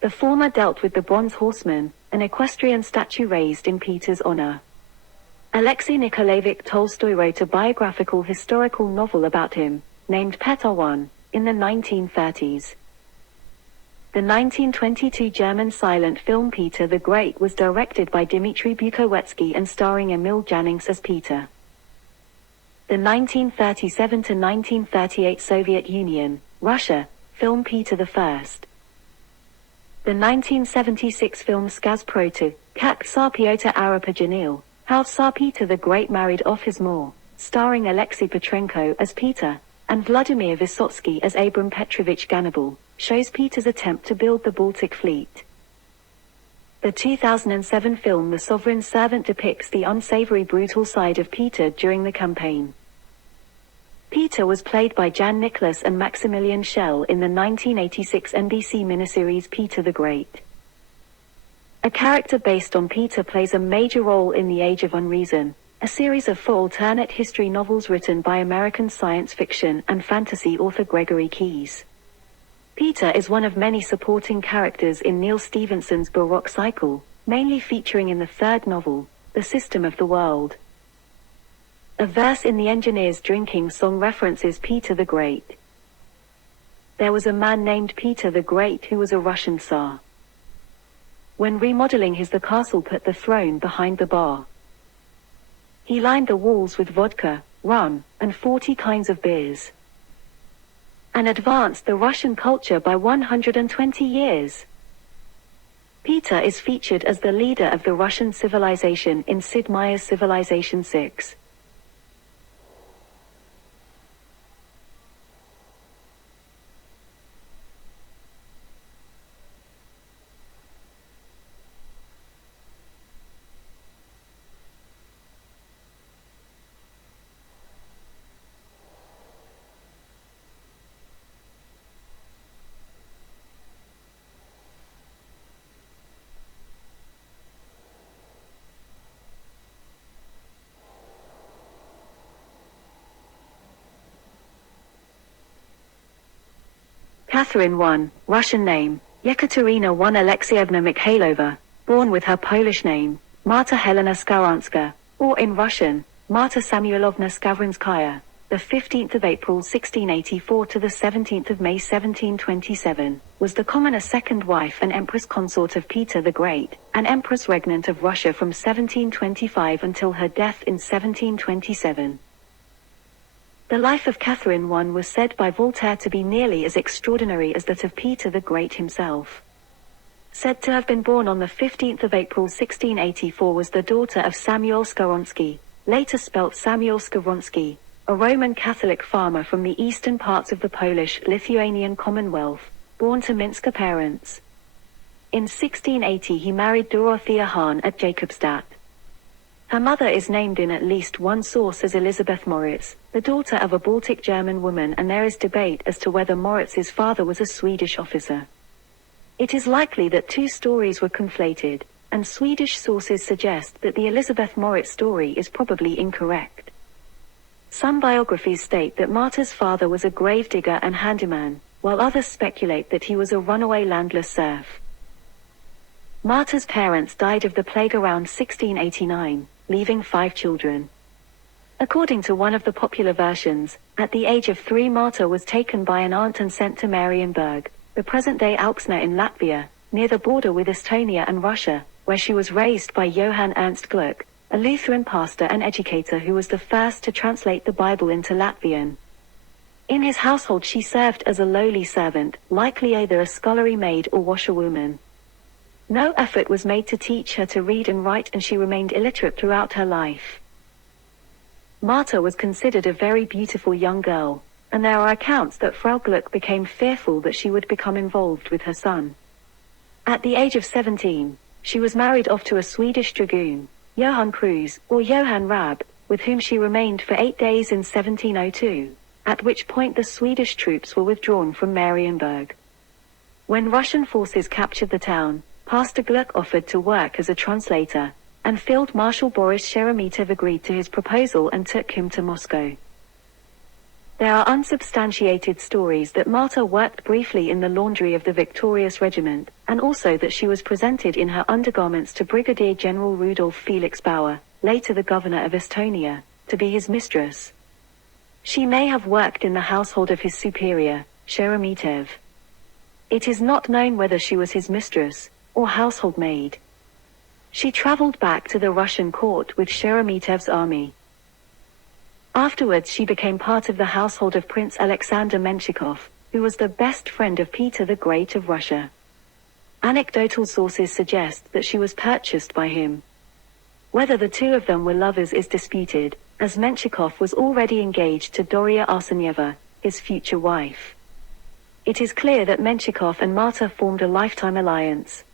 The former dealt with the Bronze Horseman, an equestrian statue raised in Peter's honor. Alexei Nikolaevich Tolstoy wrote a biographical historical novel about him, named Petr I, in the 1930s. The 1922 German silent film Peter the Great was directed by Dmitry Bukovetsky and starring Emil Jannings as Peter. The 1937 to 1938 Soviet Union, Russia, film Peter I. The 1976 film Skaz Proti, Kak Tsar Pyotr Arapajanil, How Tsar Peter the Great Married Off His Mor, starring Alexei Petrenko as Peter, and Vladimir Vysotsky as Abram Petrovich Ganibal, shows Peter's attempt to build the Baltic Fleet. The 2007 film The Sovereign Servant depicts the unsavory brutal side of Peter during the campaign. Peter was played by Jan Nicholas and Maximilian Schell in the 1986 NBC miniseries Peter the Great. A character based on Peter plays a major role in The Age of Unreason, a series of 4 alternate history novels written by American science fiction and fantasy author Gregory Keyes. Peter is one of many supporting characters in Neil Stephenson's Baroque cycle, mainly featuring in the 3rd novel, The System of the World. A verse in the Engineers' drinking song references Peter the Great. There was a man named Peter the Great who was a Russian Tsar. When remodeling the castle put the throne behind the bar. He lined the walls with vodka, rum, and 40 kinds of beers. And advanced the Russian culture by 120 years. Peter is featured as the leader of the Russian civilization in Sid Meier's Civilization 6. Catherine I, Russian name, Yekaterina I Alexeyevna Mikhailova, born with her Polish name, Marta Helena Skaranska, or in Russian, Marta Samuelovna Skavronskaya, the 15th of April 1684 to the 17th of May 1727, was the commoner second wife and empress consort of Peter the Great, and empress regnant of Russia from 1725 until her death in 1727. The life of Catherine I was said by Voltaire to be nearly as extraordinary as that of Peter the Great himself. Said to have been born on the 15th of April 1684 was the daughter of Samuel Skowronski, later spelt Samuel Skowronski, a Roman Catholic farmer from the eastern parts of the Polish-Lithuanian Commonwealth, born to Minsker parents. In 1680 he married Dorothea Hahn at Jakobstadt. Her mother is named in at least one source as Elizabeth Moritz, the daughter of a Baltic German woman, and there is debate as to whether Moritz's father was a Swedish officer. It is likely that 2 stories were conflated, and Swedish sources suggest that the Elizabeth Moritz story is probably incorrect. Some biographies state that Marta's father was a gravedigger and handyman, while others speculate that he was a runaway landless serf. Marta's parents died of the plague around 1689, leaving 5 children. According to one of the popular versions, at the age of 3 Marta was taken by an aunt and sent to Marienburg, the present-day Auxna in Latvia, near the border with Estonia and Russia, where she was raised by Johann Ernst Gluck, a Lutheran pastor and educator who was the first to translate the Bible into Latvian. In his household she served as a lowly servant, likely either a scullery maid or washerwoman. No effort was made to teach her to read and write, and she remained illiterate throughout her life. Marta was considered a very beautiful young girl, and there are accounts that Frau Gluck became fearful that she would become involved with her son. At the age of 17, she was married off to a Swedish dragoon, Johann Cruz, or Johann Rab, with whom she remained for 8 days in 1702, at which point the Swedish troops were withdrawn from Marienburg. When Russian forces captured the town, Pastor Gluck offered to work as a translator, and Field Marshal Boris Sheremetev agreed to his proposal and took him to Moscow. There are unsubstantiated stories that Marta worked briefly in the laundry of the victorious regiment, and also that she was presented in her undergarments to Brigadier General Rudolf Felix Bauer, later the governor of Estonia, to be his mistress. She may have worked in the household of his superior, Sheremetev. It is not known whether she was his mistress, or household maid. She traveled back to the Russian court with Sheremetev's army. Afterwards she became part of the household of Prince Alexander Menshikov, who was the best friend of Peter the Great of Russia. Anecdotal sources suggest that she was purchased by him. Whether the two of them were lovers is disputed, as Menshikov was already engaged to Doria Arsenyeva, his future wife. It is clear that Menshikov and Marta formed a lifetime alliance.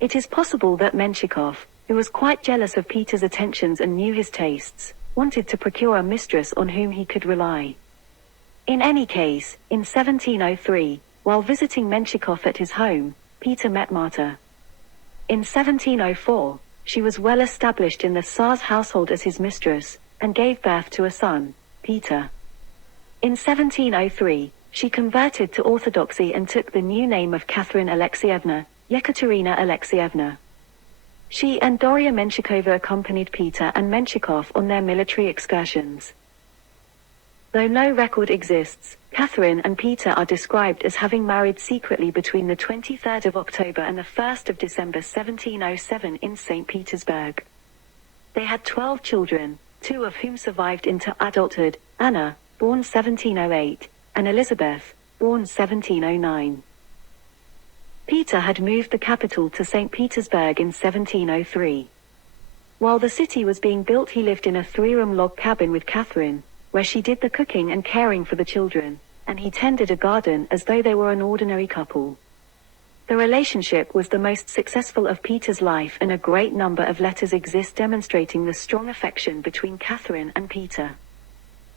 It is possible that Menshikov, who was quite jealous of Peter's attentions and knew his tastes, wanted to procure a mistress on whom he could rely. In any case, in 1703, while visiting Menshikov at his home, Peter met Marta. In 1704, she was well established in the CZARS household as his mistress, and gave birth to a son, Peter. In 1703, she converted to Orthodoxy and took the new name of Catharine Alexeyevna, Yekaterina Alexeyevna. She and Doria Menshikova accompanied Peter and Menshikov on their military excursions. Though no record exists, Catharine and Peter are described as having married secretly between the 23rd of October and the 1st of December 1707 in St. Petersburg. They had 12 children, 2 of whom survived into adulthood, Anna, born 1708, and Elizabeth, born 1709. Peter had moved the capital to St. Petersburg in 1703. While the city was being built, he lived in a 3-room log cabin with Catharine, where she did the cooking and caring for the children, and he tended a garden as though they were an ordinary couple. The relationship was the most successful of Peter's life, and a great number of letters exist demonstrating the strong affection between Catharine and Peter.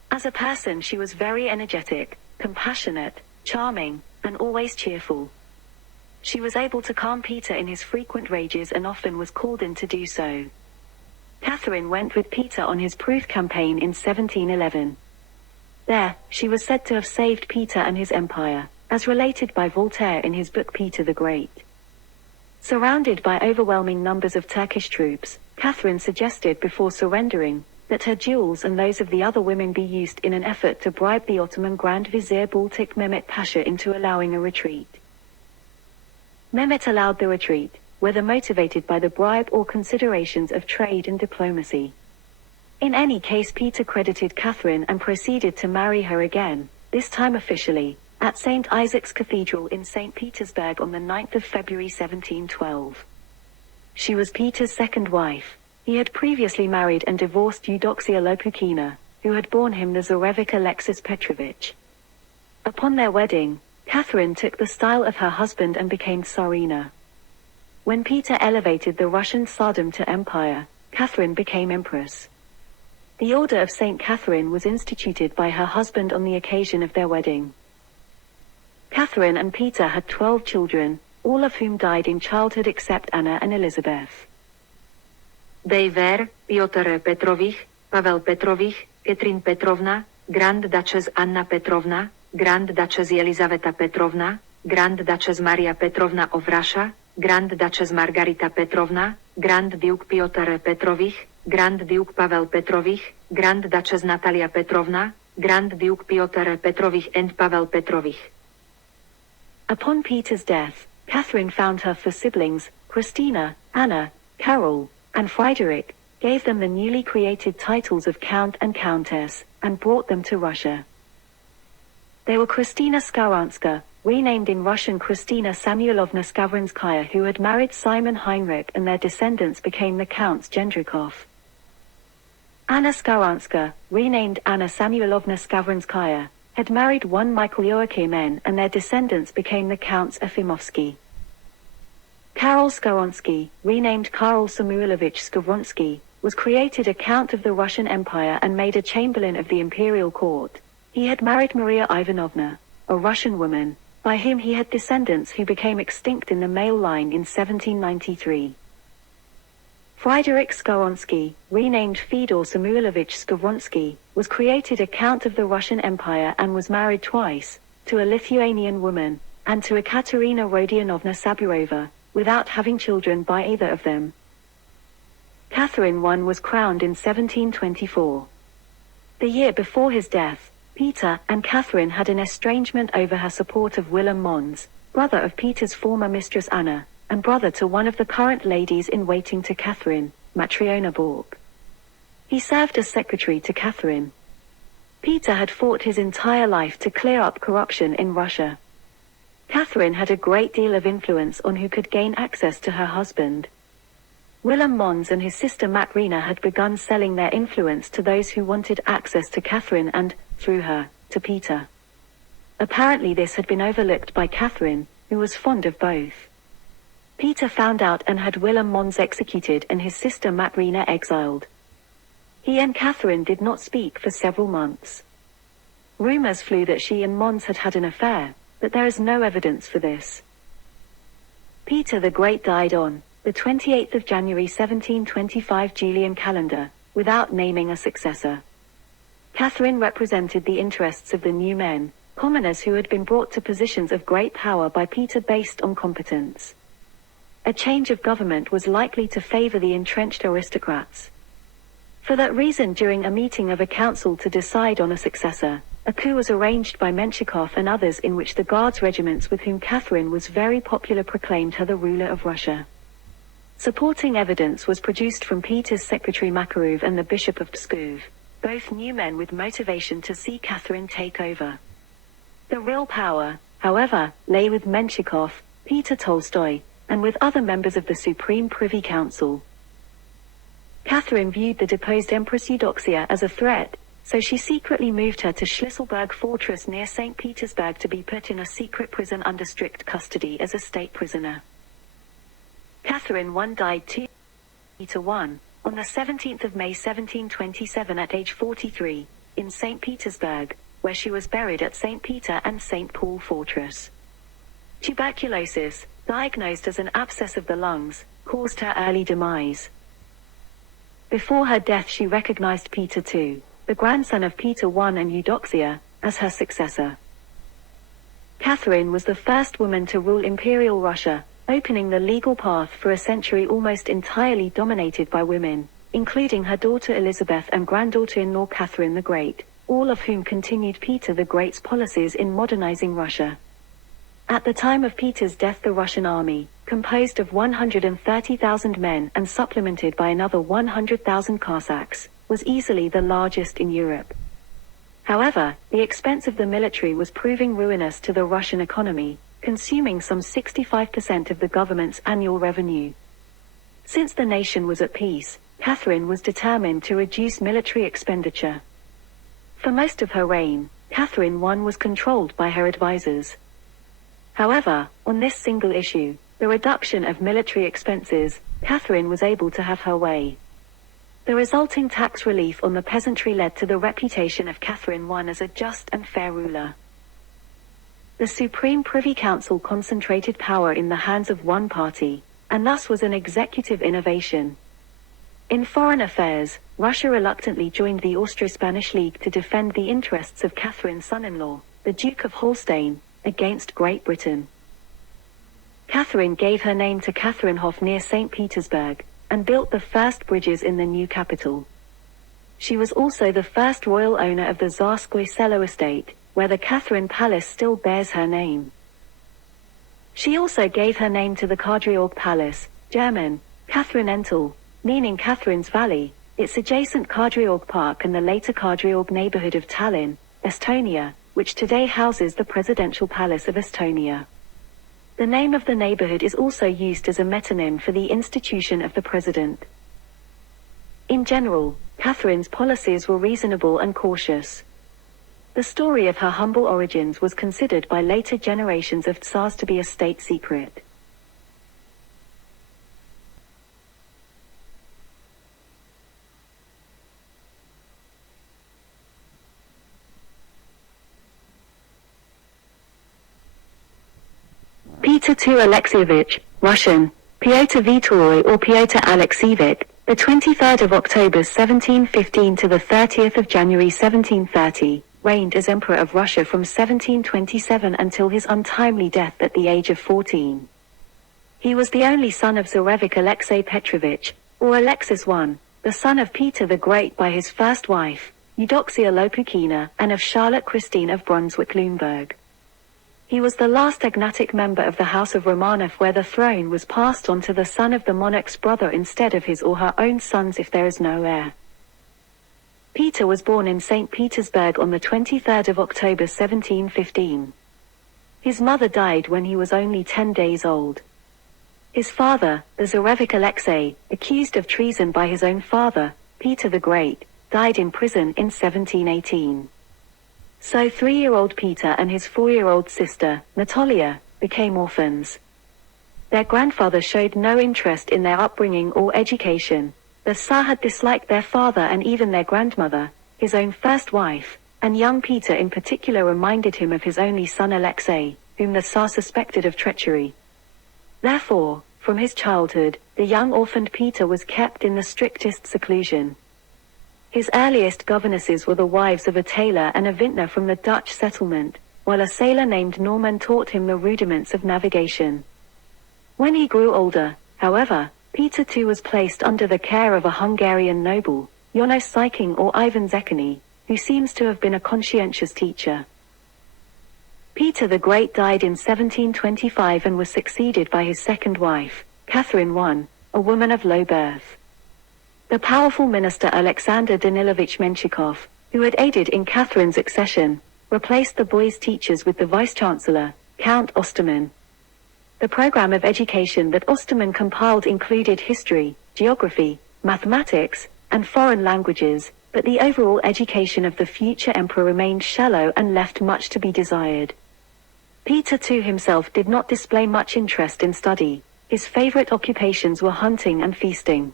As a person, she was very energetic, compassionate, charming, and always cheerful. She was able to calm Peter in his frequent rages and often was called in to do so. Catharine went with Peter on his Pruth campaign in 1711. There, she was said to have saved Peter and his empire, as related by Voltaire in his book Peter the Great. Surrounded by overwhelming numbers of Turkish troops, Catharine suggested before surrendering that her jewels and those of the other women be used in an effort to bribe the Ottoman Grand Vizier Baltic Mehmet Pasha into allowing a retreat. Mehmet allowed the retreat, whether motivated by the bribe or considerations of trade and diplomacy. In any case, Peter credited Catharine and proceeded to marry her again, this time officially, at St. Isaac's Cathedral in St. Petersburg on the 9th of February 1712. She was Peter's second wife. He had previously married and divorced Eudoxia Lopukina, who had borne him the Zarevic Alexis Petrovich. Upon their wedding, Catharine took the style of her husband and became Tsarina. When Peter elevated the Russian Tsardom to empire, Catharine became empress. The Order of St. Catharine was instituted by her husband on the occasion of their wedding. Catharine and Peter had 12 children, all of whom died in childhood except Anna and Elizabeth. They were Piotr Petrovich, Pavel Petrovich, Catherine Petrovna, Grand Duchess Anna Petrovna, Grand Duchess Elizaveta Petrovna, Grand Duchess Maria Petrovna of Russia, Grand Duchess Margarita Petrovna, Grand Duke Piotr Petrovich, Grand Duke Pavel Petrovich, Grand Duchess Natalia Petrovna, Grand Duke Piotr Petrovich and Pavel Petrovich. Upon Peter's death, Catharine found her 4 siblings, Christina, Anna, Carol, and Friedrich, gave them the newly created titles of Count and Countess, and brought them to Russia. They were Christina Skaranska, renamed in Russian Christina Samuelovna Skavronskaya, who had married Simon Heinrich, and their descendants became the Counts Gendrikov. Anna Skaranska, renamed Anna Samuelovna Skavronskaya, had married one Michael Joachim, and their descendants became the Counts Efimovsky. Karol Skaronsky, renamed Karol Samuilovich Skavronsky, was created a Count of the Russian Empire and made a Chamberlain of the Imperial Court. He had married Maria Ivanovna, a Russian woman, by whom he had descendants who became extinct in the male line in 1793. Fryderyk Skowronski, renamed Fyodor Samuilovich Skowronski, was created a Count of the Russian Empire and was married twice, to a Lithuanian woman, and to a Katerina Rodionovna Saburova, without having children by either of them. Catherine I was crowned in 1724. The year before his death, Peter and Catherine had an estrangement over her support of Willem Mons, brother of Peter's former mistress Anna, and brother to one of the current ladies-in-waiting to Catherine, Matriona Bork. He served as secretary to Catherine. Peter had fought his entire life to clear up corruption in Russia. Catherine had a great deal of influence on who could gain access to her husband. Willem Mons and his sister Matrina had begun selling their influence to those who wanted access to Catherine and, through her, to Peter. Apparently this had been overlooked by Catherine, who was fond of both. Peter found out and had Willem Mons executed and his sister Matrina exiled. He and Catherine did not speak for several months. Rumors flew that she and Mons had had an affair, but there is no evidence for this. Peter the Great died on the 28th of January 1725 Julian calendar, without naming a successor. Catherine represented the interests of the new men, commoners who had been brought to positions of great power by Peter based on competence. A change of government was likely to favor the entrenched aristocrats. For that reason, during a meeting of a council to decide on a successor, a coup was arranged by Menshikov and others in which the Guards regiments with whom Catherine was very popular proclaimed her the ruler of Russia. Supporting evidence was produced from Peter's secretary Makarov and the Bishop of Pskov, both new men with motivation to see Catherine take over. The real power, however, lay with Menshikov, Peter Tolstoy, and with other members of the Supreme Privy Council. Catherine viewed the deposed Empress Eudoxia as a threat, so she secretly moved her to Schlisselburg fortress near St. Petersburg to be put in a secret prison under strict custody as a state prisoner. Catherine I died Peter I, on the 17th of May 1727 at age 43, in St. Petersburg, where she was buried at St. Peter and St. Paul Fortress. Tuberculosis, diagnosed as an abscess of the lungs, caused her early demise. Before her death she recognized Peter II, the grandson of Peter I and Eudoxia, as her successor. Catherine was the first woman to rule Imperial Russia, opening the legal path for a century almost entirely dominated by women, including her daughter Elizabeth and granddaughter-in-law Catherine the Great, all of whom continued Peter the Great's policies in modernizing Russia. At the time of Peter's death, the Russian army, composed of 130,000 men and supplemented by another 100,000 Cossacks, was easily the largest in Europe. However, the expense of the military was proving ruinous to the Russian economy, consuming some 65% of the government's annual revenue. Since the nation was at peace, Catherine was determined to reduce military expenditure. For most of her reign, Catherine I was controlled by her advisors. However, on this single issue, the reduction of military expenses, Catherine was able to have her way. The resulting tax relief on the peasantry led to the reputation of Catherine I as a just and fair ruler. The Supreme Privy Council concentrated power in the hands of one party, and thus was an executive innovation. In foreign affairs, Russia reluctantly joined the Austro-Spanish League to defend the interests of Catherine's son-in-law, the Duke of Holstein, against Great Britain. Catherine gave her name to Catherinehof near St. Petersburg, and built the first bridges in the new capital. She was also the first royal owner of the Tsarskoye Selo estate, where the Catherine Palace still bears her name. She also gave her name to the Kadriorg Palace, German, Katharinetal, meaning Catherine's Valley, its adjacent Kadriorg Park and the later Kadriorg neighborhood of Tallinn, Estonia, which today houses the Presidential Palace of Estonia. The name of the neighborhood is also used as a metonym for the institution of the president. In general, Catherine's policies were reasonable and cautious. The story of her humble origins was considered by later generations of Tsars to be a state secret. Peter II Alexievich, Russian, Pyotr Vitory or Pyotr Alexievich, the 23rd of October 1715 to the 30th of January 1730, reigned as Emperor of Russia from 1727 until his untimely death at the age of 14. He was the only son of Tsarevich Alexei Petrovich, or Alexis I, the son of Peter the Great by his first wife, Eudoxia Lopukina, and of Charlotte Christine of Brunswick-Luneburg. He was the last agnatic member of the House of Romanov where the throne was passed on to the son of the monarch's brother instead of his or her own sons if there is no heir. Peter was born in St. Petersburg on the 23rd of October 1715. His mother died when he was only 10 days old. His father, the Tsarevich Alexei, accused of treason by his own father, Peter the Great, died in prison in 1718. So 3-year-old Peter and his 4-year-old sister, Natalia, became orphans. Their grandfather showed no interest in their upbringing or education. The Tsar had disliked their father and even their grandmother, his own first wife, and young Peter in particular reminded him of his only son Alexei, whom the Tsar suspected of treachery. Therefore, from his childhood, the young orphaned Peter was kept in the strictest seclusion. His earliest governesses were the wives of a tailor and a vintner from the Dutch settlement, while a sailor named Norman taught him the rudiments of navigation. When he grew older, however, Peter too was placed under the care of a Hungarian noble, János Sziking or Ivan Székely, who seems to have been a conscientious teacher. Peter the Great died in 1725 and was succeeded by his second wife, Catherine I, a woman of low birth. The powerful minister Alexander Danilovich Menshikov, who had aided in Catherine's accession, replaced the boys' teachers with the vice-chancellor, Count Osterman. The program of education that Osterman compiled included history, geography, mathematics, and foreign languages, but the overall education of the future emperor remained shallow and left much to be desired. Peter too himself did not display much interest in study. His favorite occupations were hunting and feasting.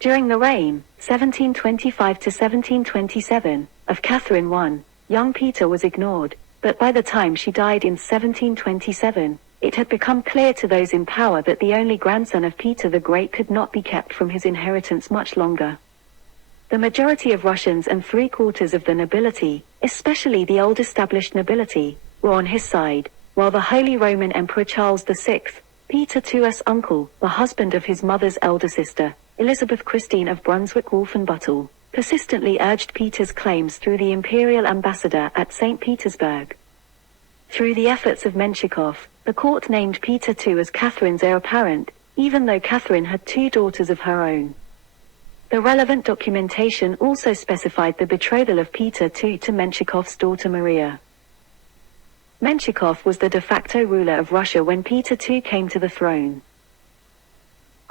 During the reign, 1725 to 1727, of Catherine I, young Peter was ignored, but by the time she died in 1727, it had become clear to those in power that the only grandson of Peter the Great could not be kept from his inheritance much longer. The majority of Russians and 3/4 of the nobility, especially the old established nobility, were on his side, while the Holy Roman Emperor Charles VI, Peter II's uncle, the husband of his mother's elder sister, Elizabeth Christine of Brunswick-Wolfenbüttel, persistently urged Peter's claims through the imperial ambassador at St. Petersburg. Through the efforts of Menshikov, the court named Peter II as Catherine's heir apparent, even though Catherine had 2 daughters of her own. The relevant documentation also specified the betrothal of Peter II to Menshikov's daughter Maria. Menshikov was the de facto ruler of Russia when Peter II came to the throne.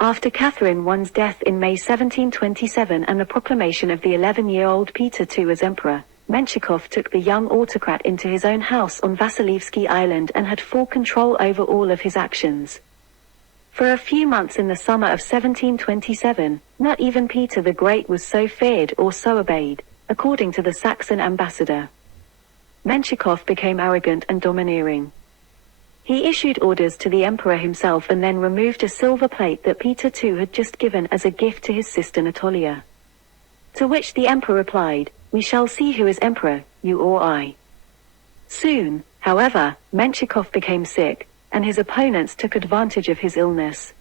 After Catherine I's death in May 1727 and the proclamation of the 11-year-old Peter II as emperor, Menshikov took the young autocrat into his own house on Vasilievsky Island and had full control over all of his actions. For a few months in the summer of 1727, not even Peter the Great was so feared or so obeyed, according to the Saxon ambassador. Menshikov became arrogant and domineering. He issued orders to the emperor himself and then removed a silver plate that Peter II had just given as a gift to his sister Natalia. To which the emperor replied, "We shall see who is emperor, you or I." Soon, however, Menshikov became sick, and his opponents took advantage of his illness.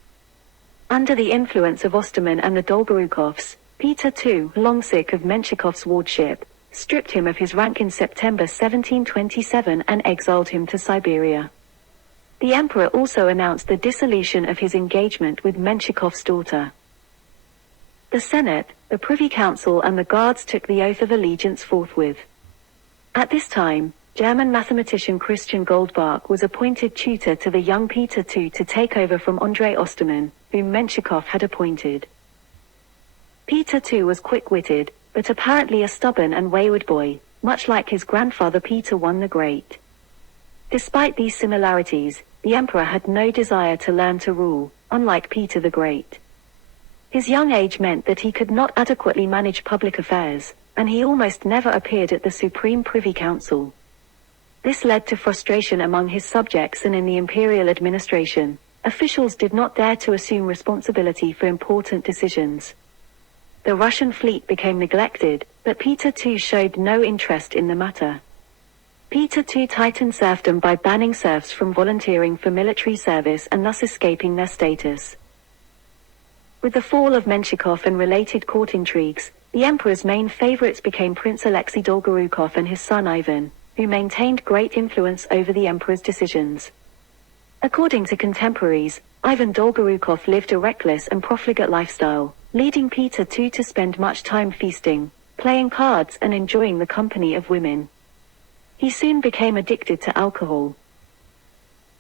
Under the influence of Osterman and the Dolgorukovs, Peter II, long sick of Menshikov's wardship, stripped him of his rank in September 1727 and exiled him to Siberia. The emperor also announced the dissolution of his engagement with Menshikov's daughter. The Senate, the Privy Council and the Guards took the oath of allegiance forthwith. At this time, German mathematician Christian Goldbach was appointed tutor to the young Peter II to take over from Andrei Osterman, whom Menshikov had appointed. Peter II was quick-witted, but apparently a stubborn and wayward boy, much like his grandfather Peter I the Great. Despite these similarities, the emperor had no desire to learn to rule, unlike Peter the Great. His young age meant that he could not adequately manage public affairs, and he almost never appeared at the Supreme Privy Council. This led to frustration among his subjects and in the imperial administration. Officials did not dare to assume responsibility for important decisions. The Russian fleet became neglected, but Peter II showed no interest in the matter. Peter II tightened serfdom by banning serfs from volunteering for military service and thus escaping their status. With the fall of Menshikov and related court intrigues, the emperor's main favorites became Prince Alexei Dolgorukov and his son Ivan, who maintained great influence over the emperor's decisions. According to contemporaries, Ivan Dolgorukov lived a reckless and profligate lifestyle, leading Peter II to spend much time feasting, playing cards and enjoying the company of women. He soon became addicted to alcohol.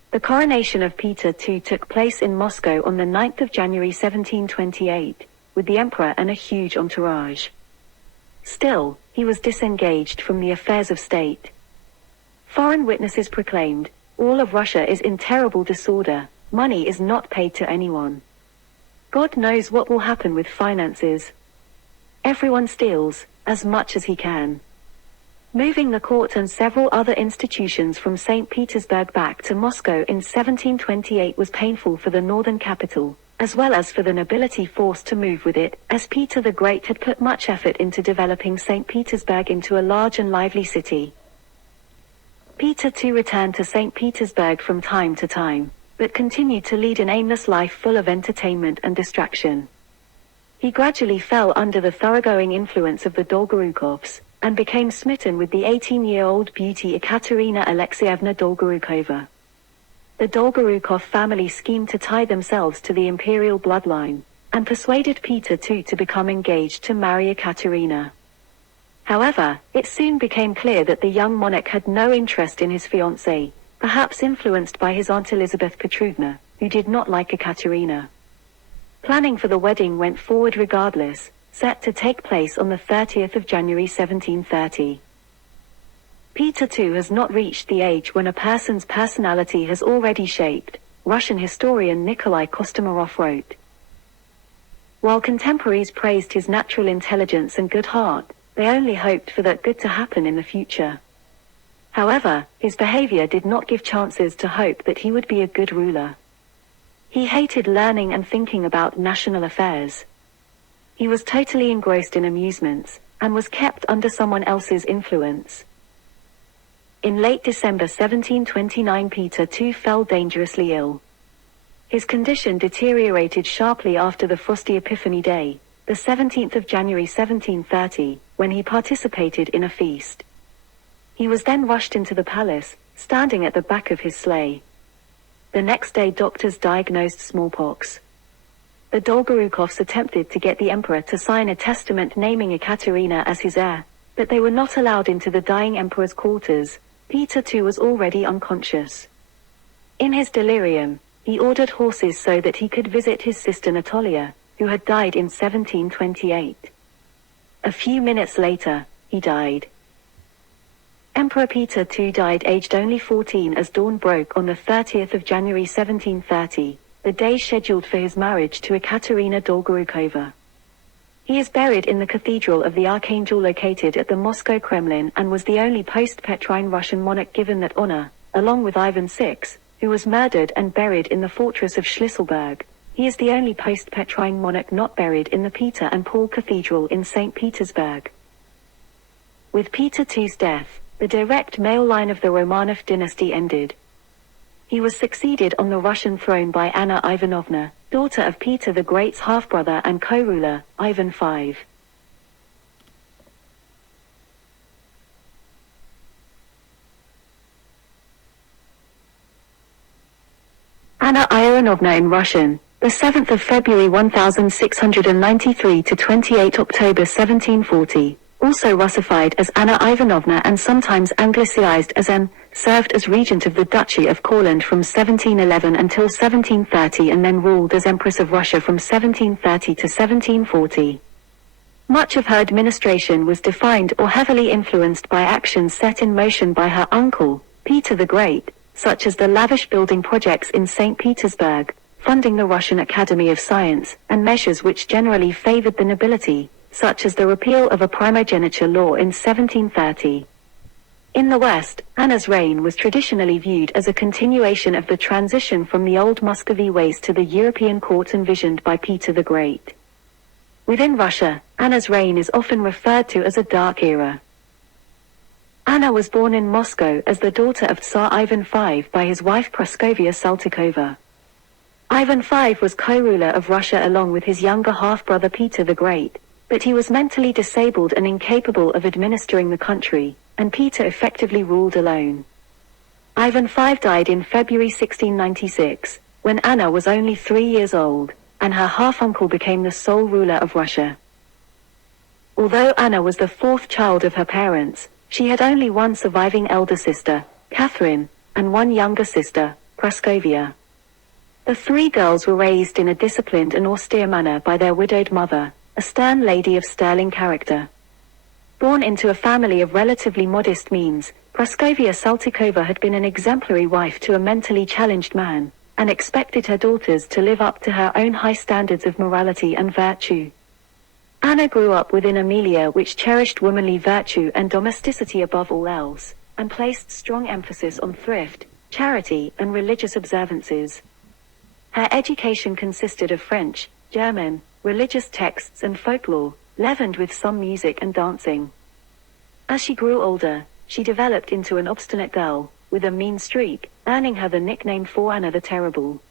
The coronation of Peter II took place in Moscow on the 9th of January 1728, with the emperor and a huge entourage. Still, he was disengaged from the affairs of state. Foreign witnesses proclaimed, "All of Russia is in terrible disorder, money is not paid to anyone. God knows what will happen with finances. Everyone steals, as much as he can." Moving the court and several other institutions from St. Petersburg back to Moscow in 1728 was painful for the northern capital, as well as for the nobility forced to move with it, as Peter the Great had put much effort into developing St. Petersburg into a large and lively city. Peter II returned to St. Petersburg from time to time, but continued to lead an aimless life full of entertainment and distraction. He gradually fell under the thoroughgoing influence of the Dolgorukovs, and became smitten with the 18-year-old beauty Ekaterina Alexeyevna Dolgorukova. The Dolgorukov family schemed to tie themselves to the imperial bloodline, and persuaded Peter II to become engaged to marry Ekaterina. However, it soon became clear that the young monarch had no interest in his fiancée, perhaps influenced by his Aunt Elizabeth Petrovna, who did not like Ekaterina. Planning for the wedding went forward regardless, set to take place on the 30th of January 1730. Peter II has not reached the age when a person's personality has already shaped, Russian historian Nikolai Kostomarov wrote. While contemporaries praised his natural intelligence and good heart, they only hoped for that good to happen in the future. However, his behavior did not give chances to hope that he would be a good ruler. He hated learning and thinking about national affairs. He was totally engrossed in amusements, and was kept under someone else's influence. In late December 1729 Peter II fell dangerously ill. His condition deteriorated sharply after the frosty Epiphany Day, the 17th of January 1730, when he participated in a feast. He was then rushed into the palace, standing at the back of his sleigh. The next day doctors diagnosed smallpox. The Dolgorukovs attempted to get the emperor to sign a testament naming Ekaterina as his heir, but they were not allowed into the dying emperor's quarters. Peter II was already unconscious. In his delirium, he ordered horses so that he could visit his sister Natalia, who had died in 1728. A few minutes later, he died. Emperor Peter II died aged only 14 as dawn broke on the 30th of January 1730. The day scheduled for his marriage to Ekaterina Dolgorukova. He is buried in the Cathedral of the Archangel located at the Moscow Kremlin and was the only post-Petrine Russian monarch given that honor, along with Ivan VI, who was murdered and buried in the fortress of Schlisselburg. He is the only post-Petrine monarch not buried in the Peter and Paul Cathedral in St. Petersburg. With Peter II's death, the direct male line of the Romanov dynasty ended. He was succeeded on the Russian throne by Anna Ivanovna, daughter of Peter the Great's half-brother and co-ruler, Ivan V. Anna Ivanovna in Russian, the 7th of February 1693 to 28 October 1740, also Russified as Anna Ivanovna and sometimes anglicized as Anne, served as regent of the Duchy of Courland from 1711 until 1730 and then ruled as Empress of Russia from 1730 to 1740. Much of her administration was defined or heavily influenced by actions set in motion by her uncle, Peter the Great, such as the lavish building projects in St. Petersburg, funding the Russian Academy of Science, and measures which generally favored the nobility, such as the repeal of a primogeniture law in 1730. In the West, Anna's reign was traditionally viewed as a continuation of the transition from the old Muscovy ways to the European court envisioned by Peter the Great. Within Russia, Anna's reign is often referred to as a dark era. Anna was born in Moscow as the daughter of Tsar Ivan V by his wife Praskovia Saltykova. Ivan V was co-ruler of Russia along with his younger half-brother Peter the Great, but he was mentally disabled and incapable of administering the country, and Peter effectively ruled alone. Ivan V died in February 1696, when Anna was only 3 years old, and her half-uncle became the sole ruler of Russia. Although Anna was the fourth child of her parents, she had only one surviving elder sister, Catherine, and one younger sister, Praskovia. The three girls were raised in a disciplined and austere manner by their widowed mother, a stern lady of sterling character. Born into a family of relatively modest means, Praskovia Saltykova had been an exemplary wife to a mentally challenged man, and expected her daughters to live up to her own high standards of morality and virtue. Anna grew up within a milieu which cherished womanly virtue and domesticity above all else, and placed strong emphasis on thrift, charity, and religious observances. Her education consisted of French, German, religious texts and folklore, leavened with some music and dancing. As she grew older, she developed into an obstinate girl, with a mean streak, earning her the nickname for Anna the Terrible.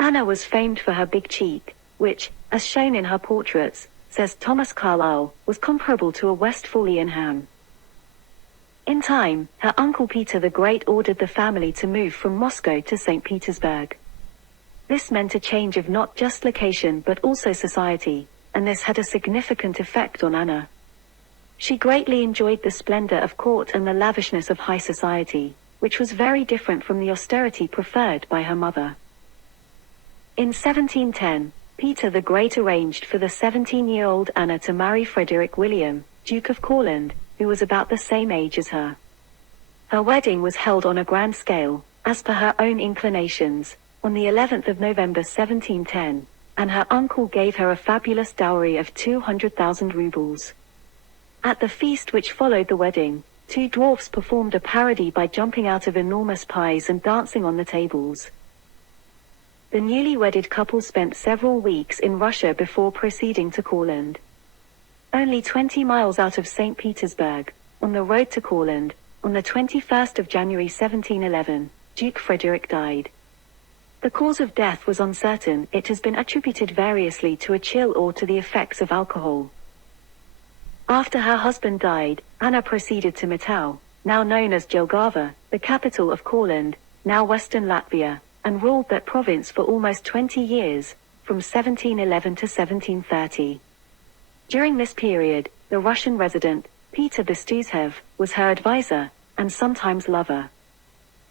Anna was famed for her big cheek, which, as shown in her portraits, says Thomas Carlyle, was comparable to a Westphalian ham. In time, her uncle Peter the Great ordered the family to move from Moscow to St. Petersburg. This meant a change of not just location but also society, and this had a significant effect on Anna. She greatly enjoyed the splendor of court and the lavishness of high society, which was very different from the austerity preferred by her mother. In 1710, Peter the Great arranged for the 17-year-old Anna to marry Frederick William, Duke of Courland, who was about the same age as her. Her wedding was held on a grand scale, as per her own inclinations, on the 11th of November 1710, and her uncle gave her a fabulous dowry of 200,000 rubles. At the feast which followed the wedding, two dwarfs performed a parody by jumping out of enormous pies and dancing on the tables. The newly wedded couple spent several weeks in Russia before proceeding to Courland. Only 20 miles out of St. Petersburg, on the road to Courland, on the 21st of January 1711, Duke Frederick died. The cause of death was uncertain. It has been attributed variously to a chill or to the effects of alcohol. After her husband died, Anna proceeded to Mitau, now known as Jelgava, the capital of Courland, now western Latvia, and ruled that province for almost 20 years, from 1711 to 1730. During this period, the Russian resident, Peter Bestuzhev, was her advisor, and sometimes lover.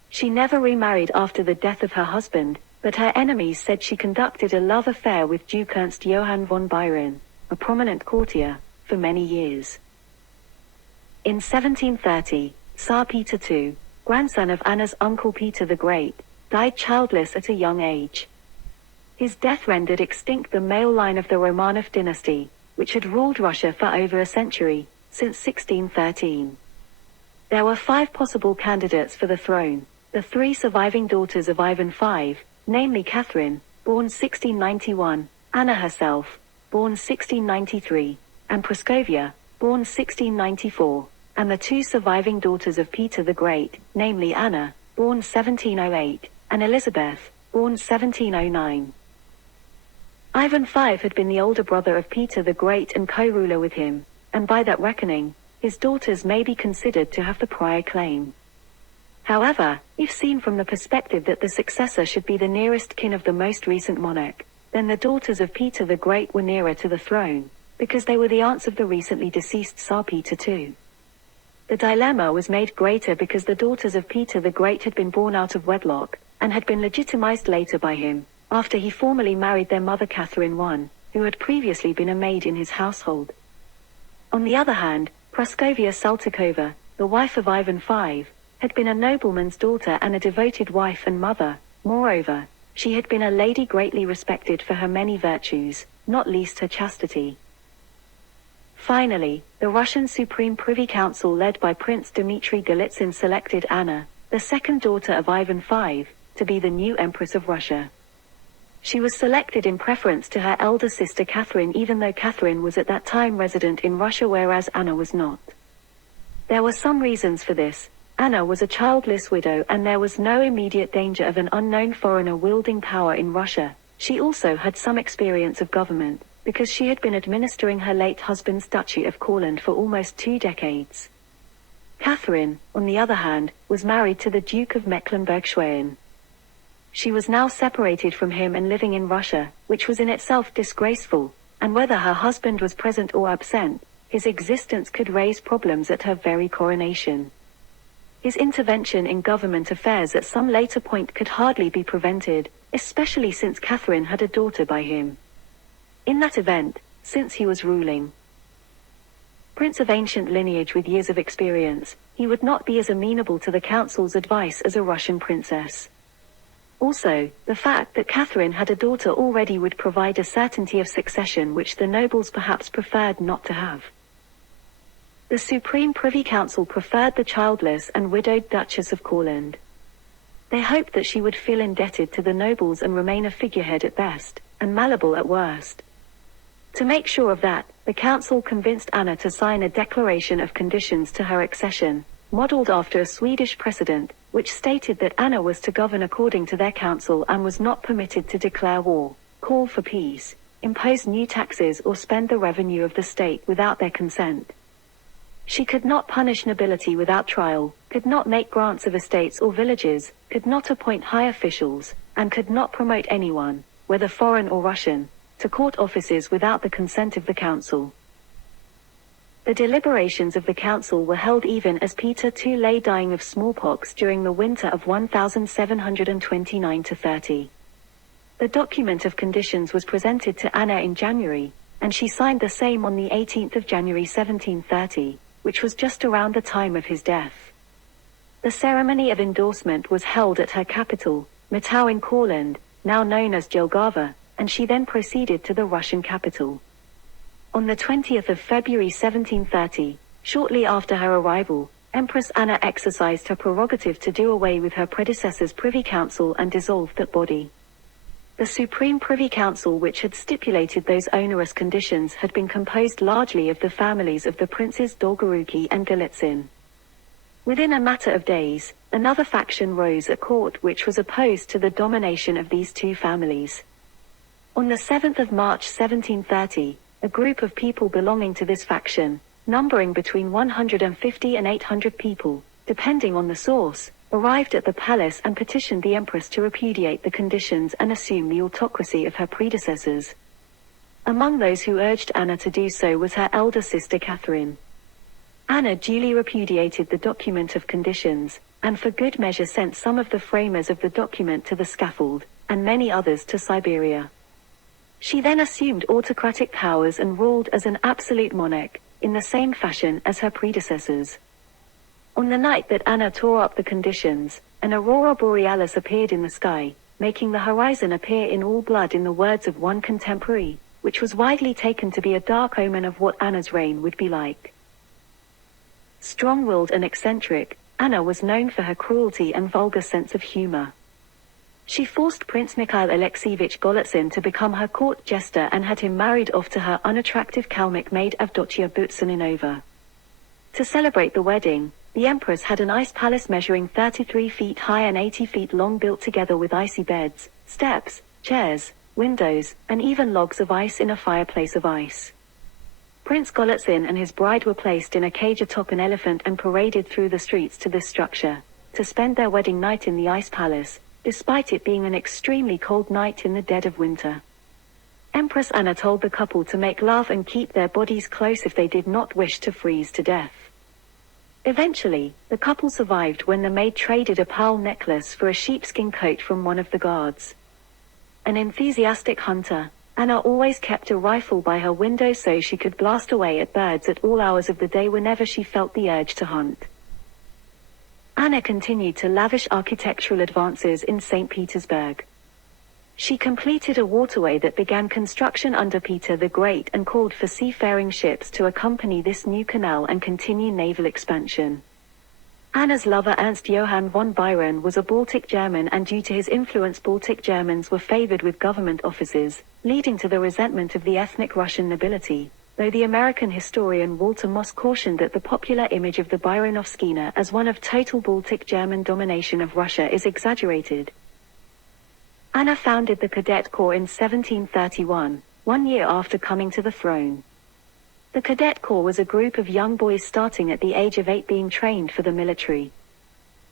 She never remarried after the death of her husband, but her enemies said she conducted a love affair with Duke Ernst Johann von Biron, a prominent courtier, for many years. In 1730, Tsar Peter II, grandson of Anna's uncle Peter the Great, died childless at a young age. His death rendered extinct the male line of the Romanov dynasty, which had ruled Russia for over a century, since 1613. There were 5 possible candidates for the throne: the 3 surviving daughters of Ivan V, namely Catherine, born 1691, Anna herself, born 1693, and Praskovia, born 1694, and the 2 surviving daughters of Peter the Great, namely Anna, born 1708, and Elizabeth, born 1709. Ivan V had been the older brother of Peter the Great and co-ruler with him, and by that reckoning, his daughters may be considered to have the prior claim. However, if seen from the perspective that the successor should be the nearest kin of the most recent monarch, then the daughters of Peter the Great were nearer to the throne, because they were the aunts of the recently deceased Tsar Peter II. The dilemma was made greater because the daughters of Peter the Great had been born out of wedlock, and had been legitimized later by him, after he formally married their mother Catherine I, who had previously been a maid in his household. On the other hand, Praskovia Saltykova, the wife of Ivan V, had been a nobleman's daughter and a devoted wife and mother. Moreover, she had been a lady greatly respected for her many virtues, not least her chastity. Finally, the Russian Supreme Privy Council led by Prince Dmitry Golitsyn selected Anna, the second daughter of Ivan V, to be the new Empress of Russia. She was selected in preference to her elder sister Catherine, even though Catherine was at that time resident in Russia whereas Anna was not. There were some reasons for this. Anna was a childless widow and there was no immediate danger of an unknown foreigner wielding power in Russia. She also had some experience of government, because she had been administering her late husband's Duchy of Courland for almost 2 decades. Catherine, on the other hand, was married to the Duke of Mecklenburg-Schwerin. She was now separated from him and living in Russia, which was in itself disgraceful, and whether her husband was present or absent, his existence could raise problems at her very coronation. His intervention in government affairs at some later point could hardly be prevented, especially since Catherine had a daughter by him. In that event, since he was ruling prince of ancient lineage with years of experience, he would not be as amenable to the council's advice as a Russian princess. Also, the fact that Catherine had a daughter already would provide a certainty of succession which the nobles perhaps preferred not to have. The Supreme Privy Council preferred the childless and widowed Duchess of Courland. They hoped that she would feel indebted to the nobles and remain a figurehead at best, and malleable at worst. To make sure of that, the council convinced Anna to sign a declaration of conditions to her accession, modeled after a Swedish precedent, which stated that Anna was to govern according to their counsel and was not permitted to declare war, call for peace, impose new taxes or spend the revenue of the state without their consent. She could not punish nobility without trial, could not make grants of estates or villages, could not appoint high officials, and could not promote anyone, whether foreign or Russian, to court offices without the consent of the council. The deliberations of the council were held even as Peter II lay dying of smallpox during the winter of 1729-30. The document of conditions was presented to Anna in January, and she signed the same on the 18th of January 1730, which was just around the time of his death. The ceremony of endorsement was held at her capital, Matau in Courland, now known as Jelgava, and she then proceeded to the Russian capital. On the 20th of February 1730, shortly after her arrival, Empress Anna exercised her prerogative to do away with her predecessor's Privy Council and dissolve that body. The Supreme Privy Council, which had stipulated those onerous conditions, had been composed largely of the families of the princes Dolgoruki and Golitsyn. Within a matter of days, another faction rose at court which was opposed to the domination of these two families. On the 7th of March 1730, a group of people belonging to this faction, numbering between 150 and 800 people, depending on the source, arrived at the palace and petitioned the empress to repudiate the conditions and assume the autocracy of her predecessors. Among those who urged Anna to do so was her elder sister Catherine. Anna duly repudiated the document of conditions, and for good measure sent some of the framers of the document to the scaffold, and many others to Siberia. She then assumed autocratic powers and ruled as an absolute monarch, in the same fashion as her predecessors. On the night that Anna tore up the conditions, an aurora borealis appeared in the sky, making the horizon appear in all blood in the words of one contemporary, which was widely taken to be a dark omen of what Anna's reign would be like. Strong-willed and eccentric, Anna was known for her cruelty and vulgar sense of humor. She forced Prince Mikhail Alexeyevich Golitsyn to become her court jester and had him married off to her unattractive Kalmyk maid Avdotia Butsaninova. To celebrate the wedding, the empress had an ice palace measuring 33 feet high and 80 feet long built together with icy beds, steps, chairs, windows, and even logs of ice in a fireplace of ice. Prince Golitsyn and his bride were placed in a cage atop an elephant and paraded through the streets to this structure, to spend their wedding night in the ice palace, despite it being an extremely cold night in the dead of winter. Empress Anna told the couple to make love and keep their bodies close if they did not wish to freeze to death. Eventually, the couple survived when the maid traded a pearl necklace for a sheepskin coat from one of the guards. An enthusiastic hunter, Anna always kept a rifle by her window so she could blast away at birds at all hours of the day whenever she felt the urge to hunt. Anna continued to lavish architectural advances in St. Petersburg. She completed a waterway that began construction under Peter the Great and called for seafaring ships to accompany this new canal and continue naval expansion. Anna's lover Ernst Johann von Biron was a Baltic German, and due to his influence Baltic Germans were favored with government offices, leading to the resentment of the ethnic Russian nobility, though the American historian Walter Moss cautioned that the popular image of the Byronovskina as one of total Baltic German domination of Russia is exaggerated. Anna founded the Cadet Corps in 1731, 1 year after coming to the throne. The Cadet Corps was a group of young boys starting at the age of 8 being trained for the military.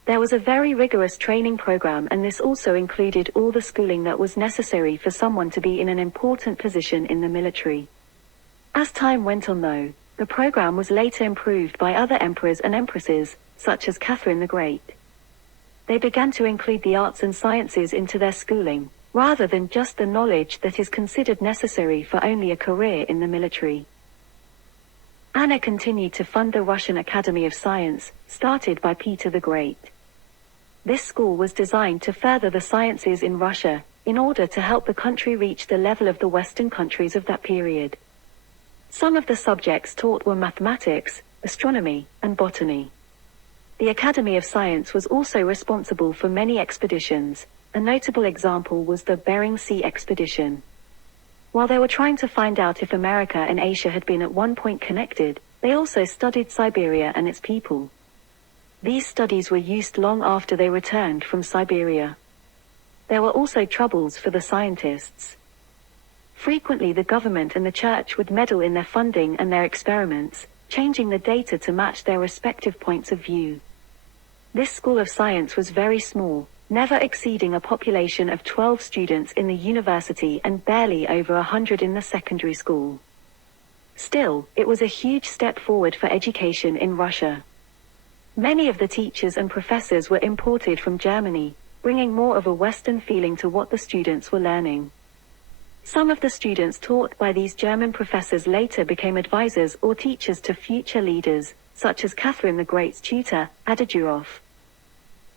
There was a very rigorous training program, and this also included all the schooling that was necessary for someone to be in an important position in the military. As time went on though, the program was later improved by other emperors and empresses, such as Catherine the Great. They began to include the arts and sciences into their schooling, rather than just the knowledge that is considered necessary for only a career in the military. Anna continued to fund the Russian Academy of Science, started by Peter the Great. This school was designed to further the sciences in Russia, in order to help the country reach the level of the Western countries of that period. Some of the subjects taught were mathematics, astronomy, and botany. The Academy of Science was also responsible for many expeditions. A notable example was the Bering Sea expedition. While they were trying to find out if America and Asia had been at one point connected, they also studied Siberia and its people. These studies were used long after they returned from Siberia. There were also troubles for the scientists. Frequently the government and the church would meddle in their funding and their experiments, changing the data to match their respective points of view. This school of science was very small, never exceeding a population of 12 students in the university and barely over 100 in the secondary school. Still, it was a huge step forward for education in Russia. Many of the teachers and professors were imported from Germany, bringing more of a Western feeling to what the students were learning. Some of the students taught by these German professors later became advisors or teachers to future leaders, such as Catherine the Great's tutor, Adadurov.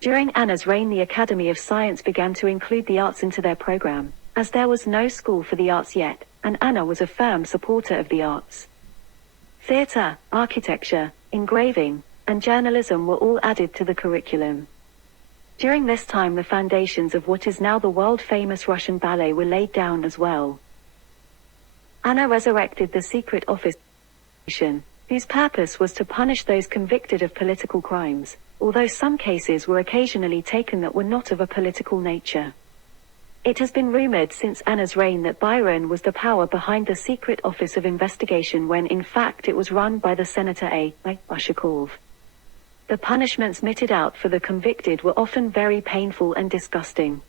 During Anna's reign, the Academy of Science began to include the arts into their program, as there was no school for the arts yet, and Anna was a firm supporter of the arts. Theatre, architecture, engraving, and journalism were all added to the curriculum. During this time, the foundations of what is now the world-famous Russian ballet were laid down as well. Anna resurrected the secret office, whose purpose was to punish those convicted of political crimes, although some cases were occasionally taken that were not of a political nature. It has been rumored since Anna's reign that Biron was the power behind the secret office of investigation, when in fact it was run by the Senator A. Ushakov. The punishments meted out for the convicted were often very painful and disgusting.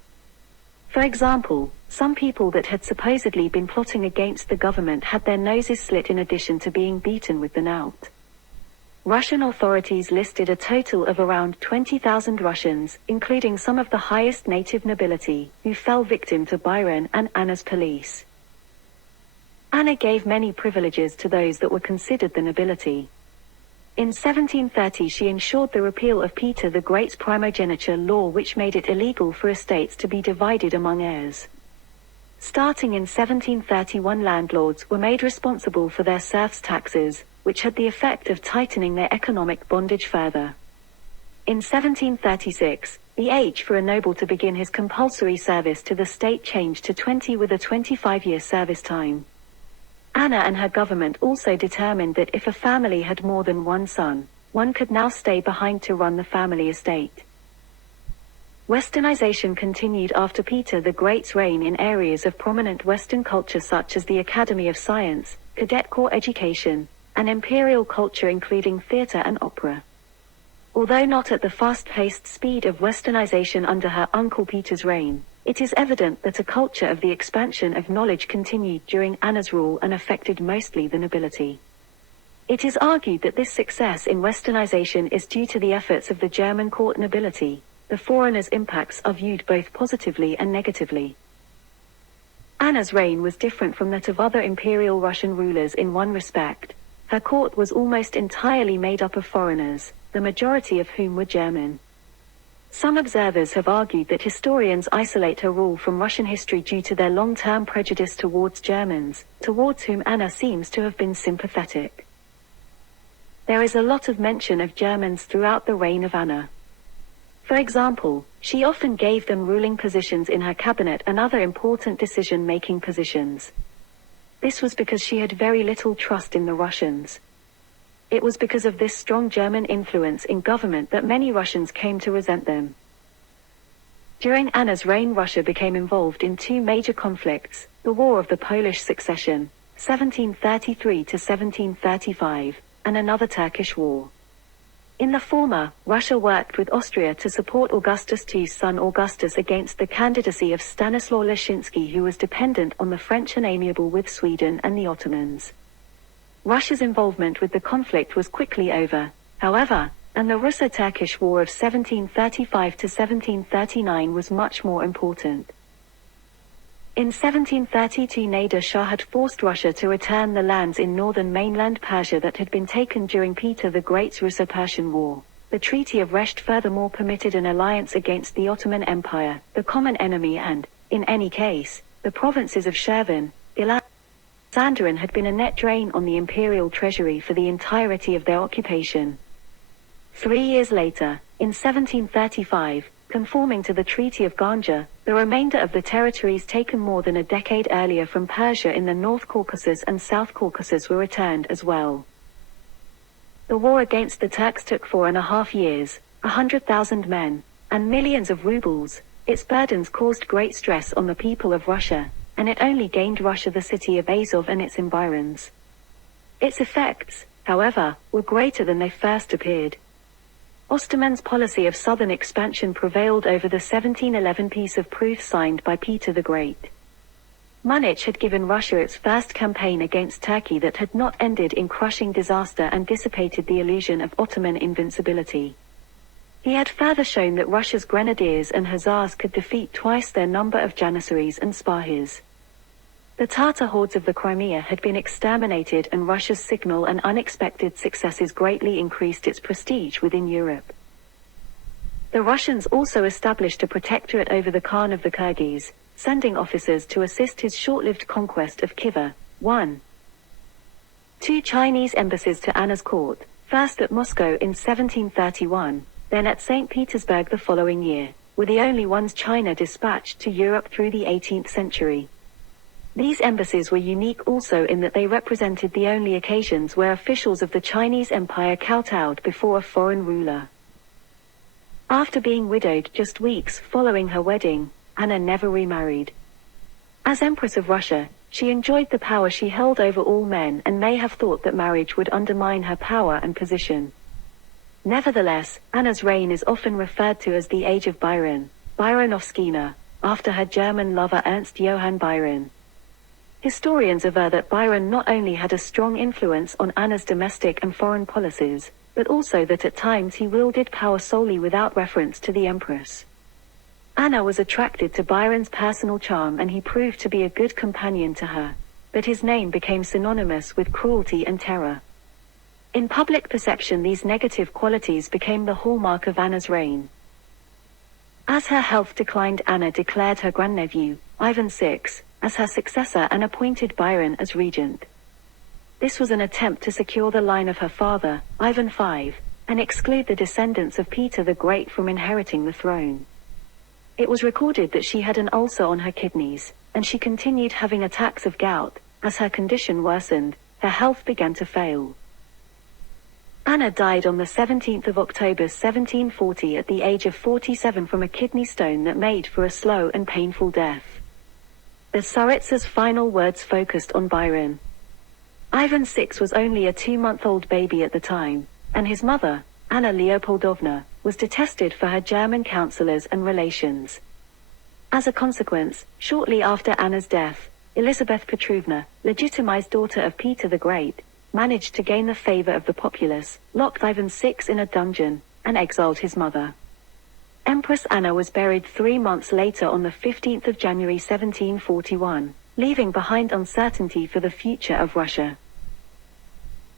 For example, some people that had supposedly been plotting against the government had their noses slit in addition to being beaten with the knout. Russian authorities listed a total of around 20,000 Russians, including some of the highest native nobility, who fell victim to Biron and Anna's police. Anna gave many privileges to those that were considered the nobility. In 1730 she ensured the repeal of Peter the Great's primogeniture law, which made it illegal for estates to be divided among heirs. Starting in 1731, landlords were made responsible for their serfs' taxes, which had the effect of tightening their economic bondage further. In 1736, the age for a noble to begin his compulsory service to the state changed to 20 with a 25-year service time. Anna and her government also determined that if a family had more than one son, one could now stay behind to run the family estate. Westernization continued after Peter the Great's reign in areas of prominent Western culture such as the Academy of Science, Cadet Corps education, and imperial culture including theatre and opera. Although not at the fast-paced speed of Westernization under her uncle Peter's reign, it is evident that a culture of the expansion of knowledge continued during Anna's rule and affected mostly the nobility. It is argued that this success in Westernization is due to the efforts of the German court nobility. The foreigners' impacts are viewed both positively and negatively. Anna's reign was different from that of other imperial Russian rulers in one respect. Her court was almost entirely made up of foreigners, the majority of whom were German. Some observers have argued that historians isolate her rule from Russian history due to their long-term prejudice towards Germans, towards whom Anna seems to have been sympathetic. There is a lot of mention of Germans throughout the reign of Anna. For example, she often gave them ruling positions in her cabinet and other important decision-making positions. This was because she had very little trust in the Russians. It was because of this strong German influence in government that many Russians came to resent them. During Anna's reign, Russia became involved in two major conflicts: the War of the Polish Succession, 1733 to 1735, and another Turkish war. In the former, Russia worked with Austria to support Augustus II's son Augustus against the candidacy of Stanislaw Leszczynski, who was dependent on the French and amiable with Sweden and the Ottomans. Russia's involvement with the conflict was quickly over, however, and the Russo-Turkish War of 1735 to 1739 was much more important. In 1732, Nader Shah had forced Russia to return the lands in northern mainland Persia that had been taken during Peter the Great's Russo-Persian War. The Treaty of Resht furthermore permitted an alliance against the Ottoman Empire, the common enemy, and, in any case, the provinces of Shirvan, Iskenderun had been a net drain on the imperial treasury for the entirety of their occupation. 3 years later, in 1735, conforming to the Treaty of Ganja, the remainder of the territories taken more than a decade earlier from Persia in the North Caucasus and South Caucasus were returned as well. The war against the Turks took 4.5 years, 100,000 men, and millions of rubles. Its burdens caused great stress on the people of Russia, and it only gained Russia the city of Azov and its environs. Its effects, however, were greater than they first appeared. Osterman's policy of southern expansion prevailed over the 1711 peace of Proofs signed by Peter the Great. Munich had given Russia its first campaign against Turkey that had not ended in crushing disaster and dissipated the illusion of Ottoman invincibility. He had further shown that Russia's grenadiers and hussars could defeat twice their number of janissaries and Spahis. The Tatar hordes of the Crimea had been exterminated, and Russia's signal and unexpected successes greatly increased its prestige within Europe. The Russians also established a protectorate over the Khan of the Kyrgyz, sending officers to assist his short-lived conquest of Khiva. 1. 2 Chinese embassies to Anna's court, first at Moscow in 1731, then at St. Petersburg the following year, were the only ones China dispatched to Europe through the 18th century. These embassies were unique also in that they represented the only occasions where officials of the Chinese Empire kowtowed before a foreign ruler. After being widowed just weeks following her wedding, Anna never remarried. As Empress of Russia, she enjoyed the power she held over all men and may have thought that marriage would undermine her power and position. Nevertheless, Anna's reign is often referred to as the Age of Byron, Byronovskina, after her German lover Ernst Johann Byron. Historians aver that Byron not only had a strong influence on Anna's domestic and foreign policies, but also that at times he wielded power solely without reference to the Empress. Anna was attracted to Byron's personal charm, and he proved to be a good companion to her, but his name became synonymous with cruelty and terror. In public perception, these negative qualities became the hallmark of Anna's reign. As her health declined, Anna declared her grandnephew, Ivan VI, as her successor and appointed Byron as regent. This was an attempt to secure the line of her father, Ivan V, and exclude the descendants of Peter the Great from inheriting the throne. It was recorded that she had an ulcer on her kidneys, and she continued having attacks of gout. As her condition worsened, her health began to fail. Anna died on the 17th of October 1740 at the age of 47 from a kidney stone that made for a slow and painful death. The Tsaritsa's final words focused on Byron. Ivan VI was only a 2-month-old baby at the time, and his mother, Anna Leopoldovna, was detested for her German counselors and relations. As a consequence, shortly after Anna's death, Elizabeth Petrovna, legitimized daughter of Peter the Great, managed to gain the favor of the populace, locked Ivan VI in a dungeon, and exiled his mother. Empress Anna was buried 3 months later on the 15th of January 1741, leaving behind uncertainty for the future of Russia.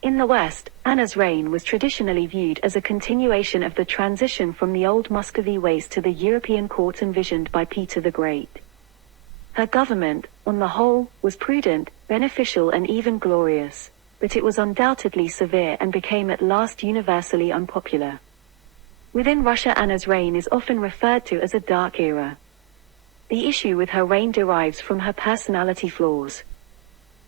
In the West, Anna's reign was traditionally viewed as a continuation of the transition from the old Muscovy ways to the European court envisioned by Peter the Great. Her government, on the whole, was prudent, beneficial and even glorious, but it was undoubtedly severe and became at last universally unpopular. Within Russia, Anna's reign is often referred to as a dark era. The issue with her reign derives from her personality flaws.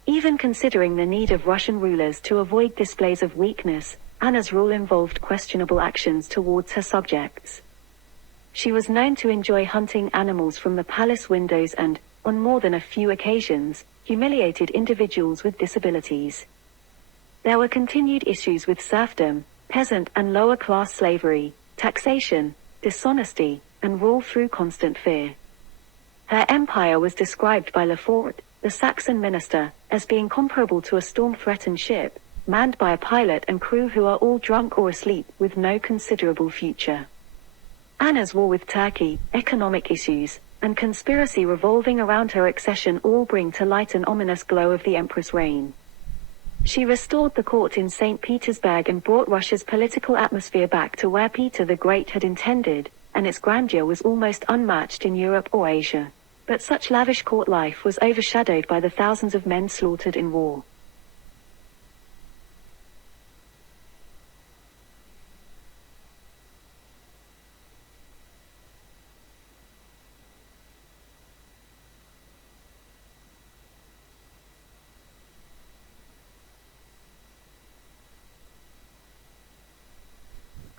Even considering the need of Russian rulers to avoid displays of weakness, Anna's rule involved questionable actions towards her subjects. She was known to enjoy hunting animals from the palace windows and, on more than a few occasions, humiliated individuals with disabilities. There were continued issues with serfdom, peasant and lower-class slavery, taxation, dishonesty, and rule through constant fear. Her empire was described by Lefort, the Saxon minister, as being comparable to a storm-threatened ship, manned by a pilot and crew who are all drunk or asleep, with no considerable future. Anna's war with Turkey, economic issues, and conspiracy revolving around her accession all bring to light an ominous glow of the empress' reign. She restored the court in St. Petersburg and brought Russia's political atmosphere back to where Peter the Great had intended, and its grandeur was almost unmatched in Europe or Asia. But such lavish court life was overshadowed by the thousands of men slaughtered in war.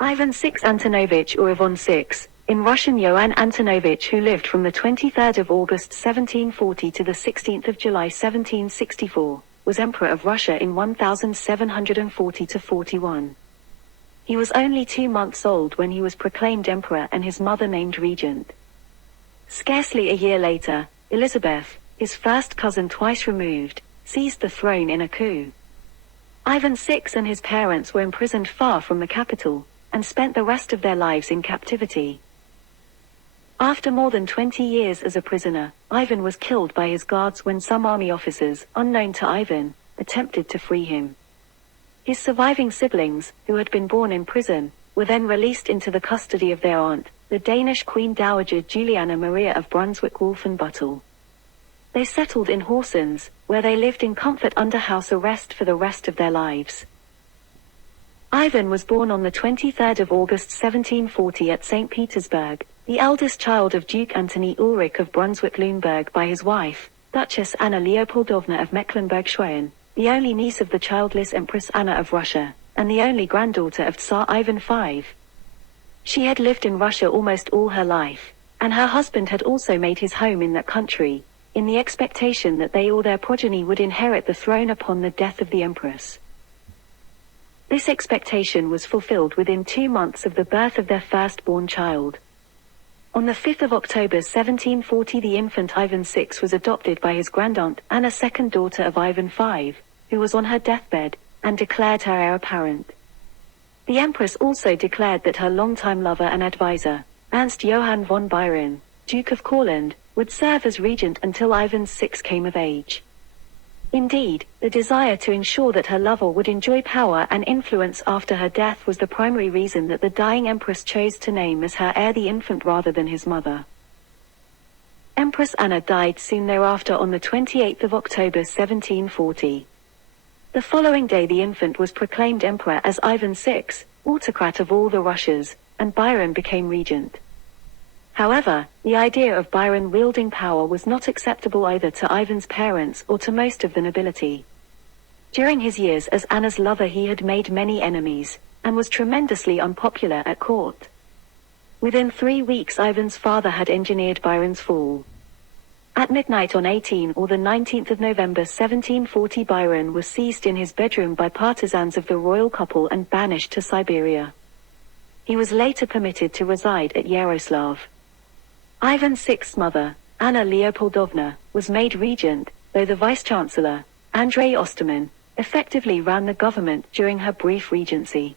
Ivan VI Antonovich or Ivan VI, in Russian Ioan Antonovich, who lived from the 23rd of August 1740 to the 16th of July 1764, was Emperor of Russia in 1740-41. He was only 2 months old when he was proclaimed emperor and his mother named regent. Scarcely a year later, Elizabeth, his first cousin twice removed, seized the throne in a coup. Ivan VI and his parents were imprisoned far from the capital, and spent the rest of their lives in captivity. After more than 20 years as a prisoner, Ivan was killed by his guards when some army officers, unknown to Ivan, attempted to free him. His surviving siblings, who had been born in prison, were then released into the custody of their aunt, the Danish Queen Dowager Juliana Maria of Brunswick-Wolfenbüttel. They settled in Horsens, where they lived in comfort under house arrest for the rest of their lives. Ivan was born on the 23rd of August 1740 at St. Petersburg, the eldest child of Duke Antony Ulrich of Brunswick-Luneburg by his wife, Duchess Anna Leopoldovna of Mecklenburg-Schwerin, the only niece of the childless Empress Anna of Russia, and the only granddaughter of Tsar Ivan V. She had lived in Russia almost all her life, and her husband had also made his home in that country, in the expectation that they or their progeny would inherit the throne upon the death of the empress. This expectation was fulfilled within 2 months of the birth of their firstborn child. On the 5th of October 1740 the infant Ivan VI was adopted by his grandaunt Anna, second daughter of Ivan V, who was on her deathbed, and declared her heir apparent. The empress also declared that her longtime lover and advisor, Ernst Johann von Biron, Duke of Courland, would serve as regent until Ivan VI came of age. Indeed, the desire to ensure that her lover would enjoy power and influence after her death was the primary reason that the dying empress chose to name as her heir the infant rather than his mother. Empress Anna died soon thereafter on the 28th of October 1740. The following day the infant was proclaimed emperor as Ivan VI, autocrat of all the Russias, and Biron became regent. However, the idea of Biron wielding power was not acceptable either to Ivan's parents or to most of the nobility. During his years as Anna's lover he had made many enemies, and was tremendously unpopular at court. Within 3 weeks Ivan's father had engineered Biron's fall. At midnight on 18 or the 19th of November 1740 Biron was seized in his bedroom by partisans of the royal couple and banished to Siberia. He was later permitted to reside at Yaroslav. Ivan VI's mother, Anna Leopoldovna, was made regent, though the vice-chancellor, Andrei Osterman, effectively ran the government during her brief regency.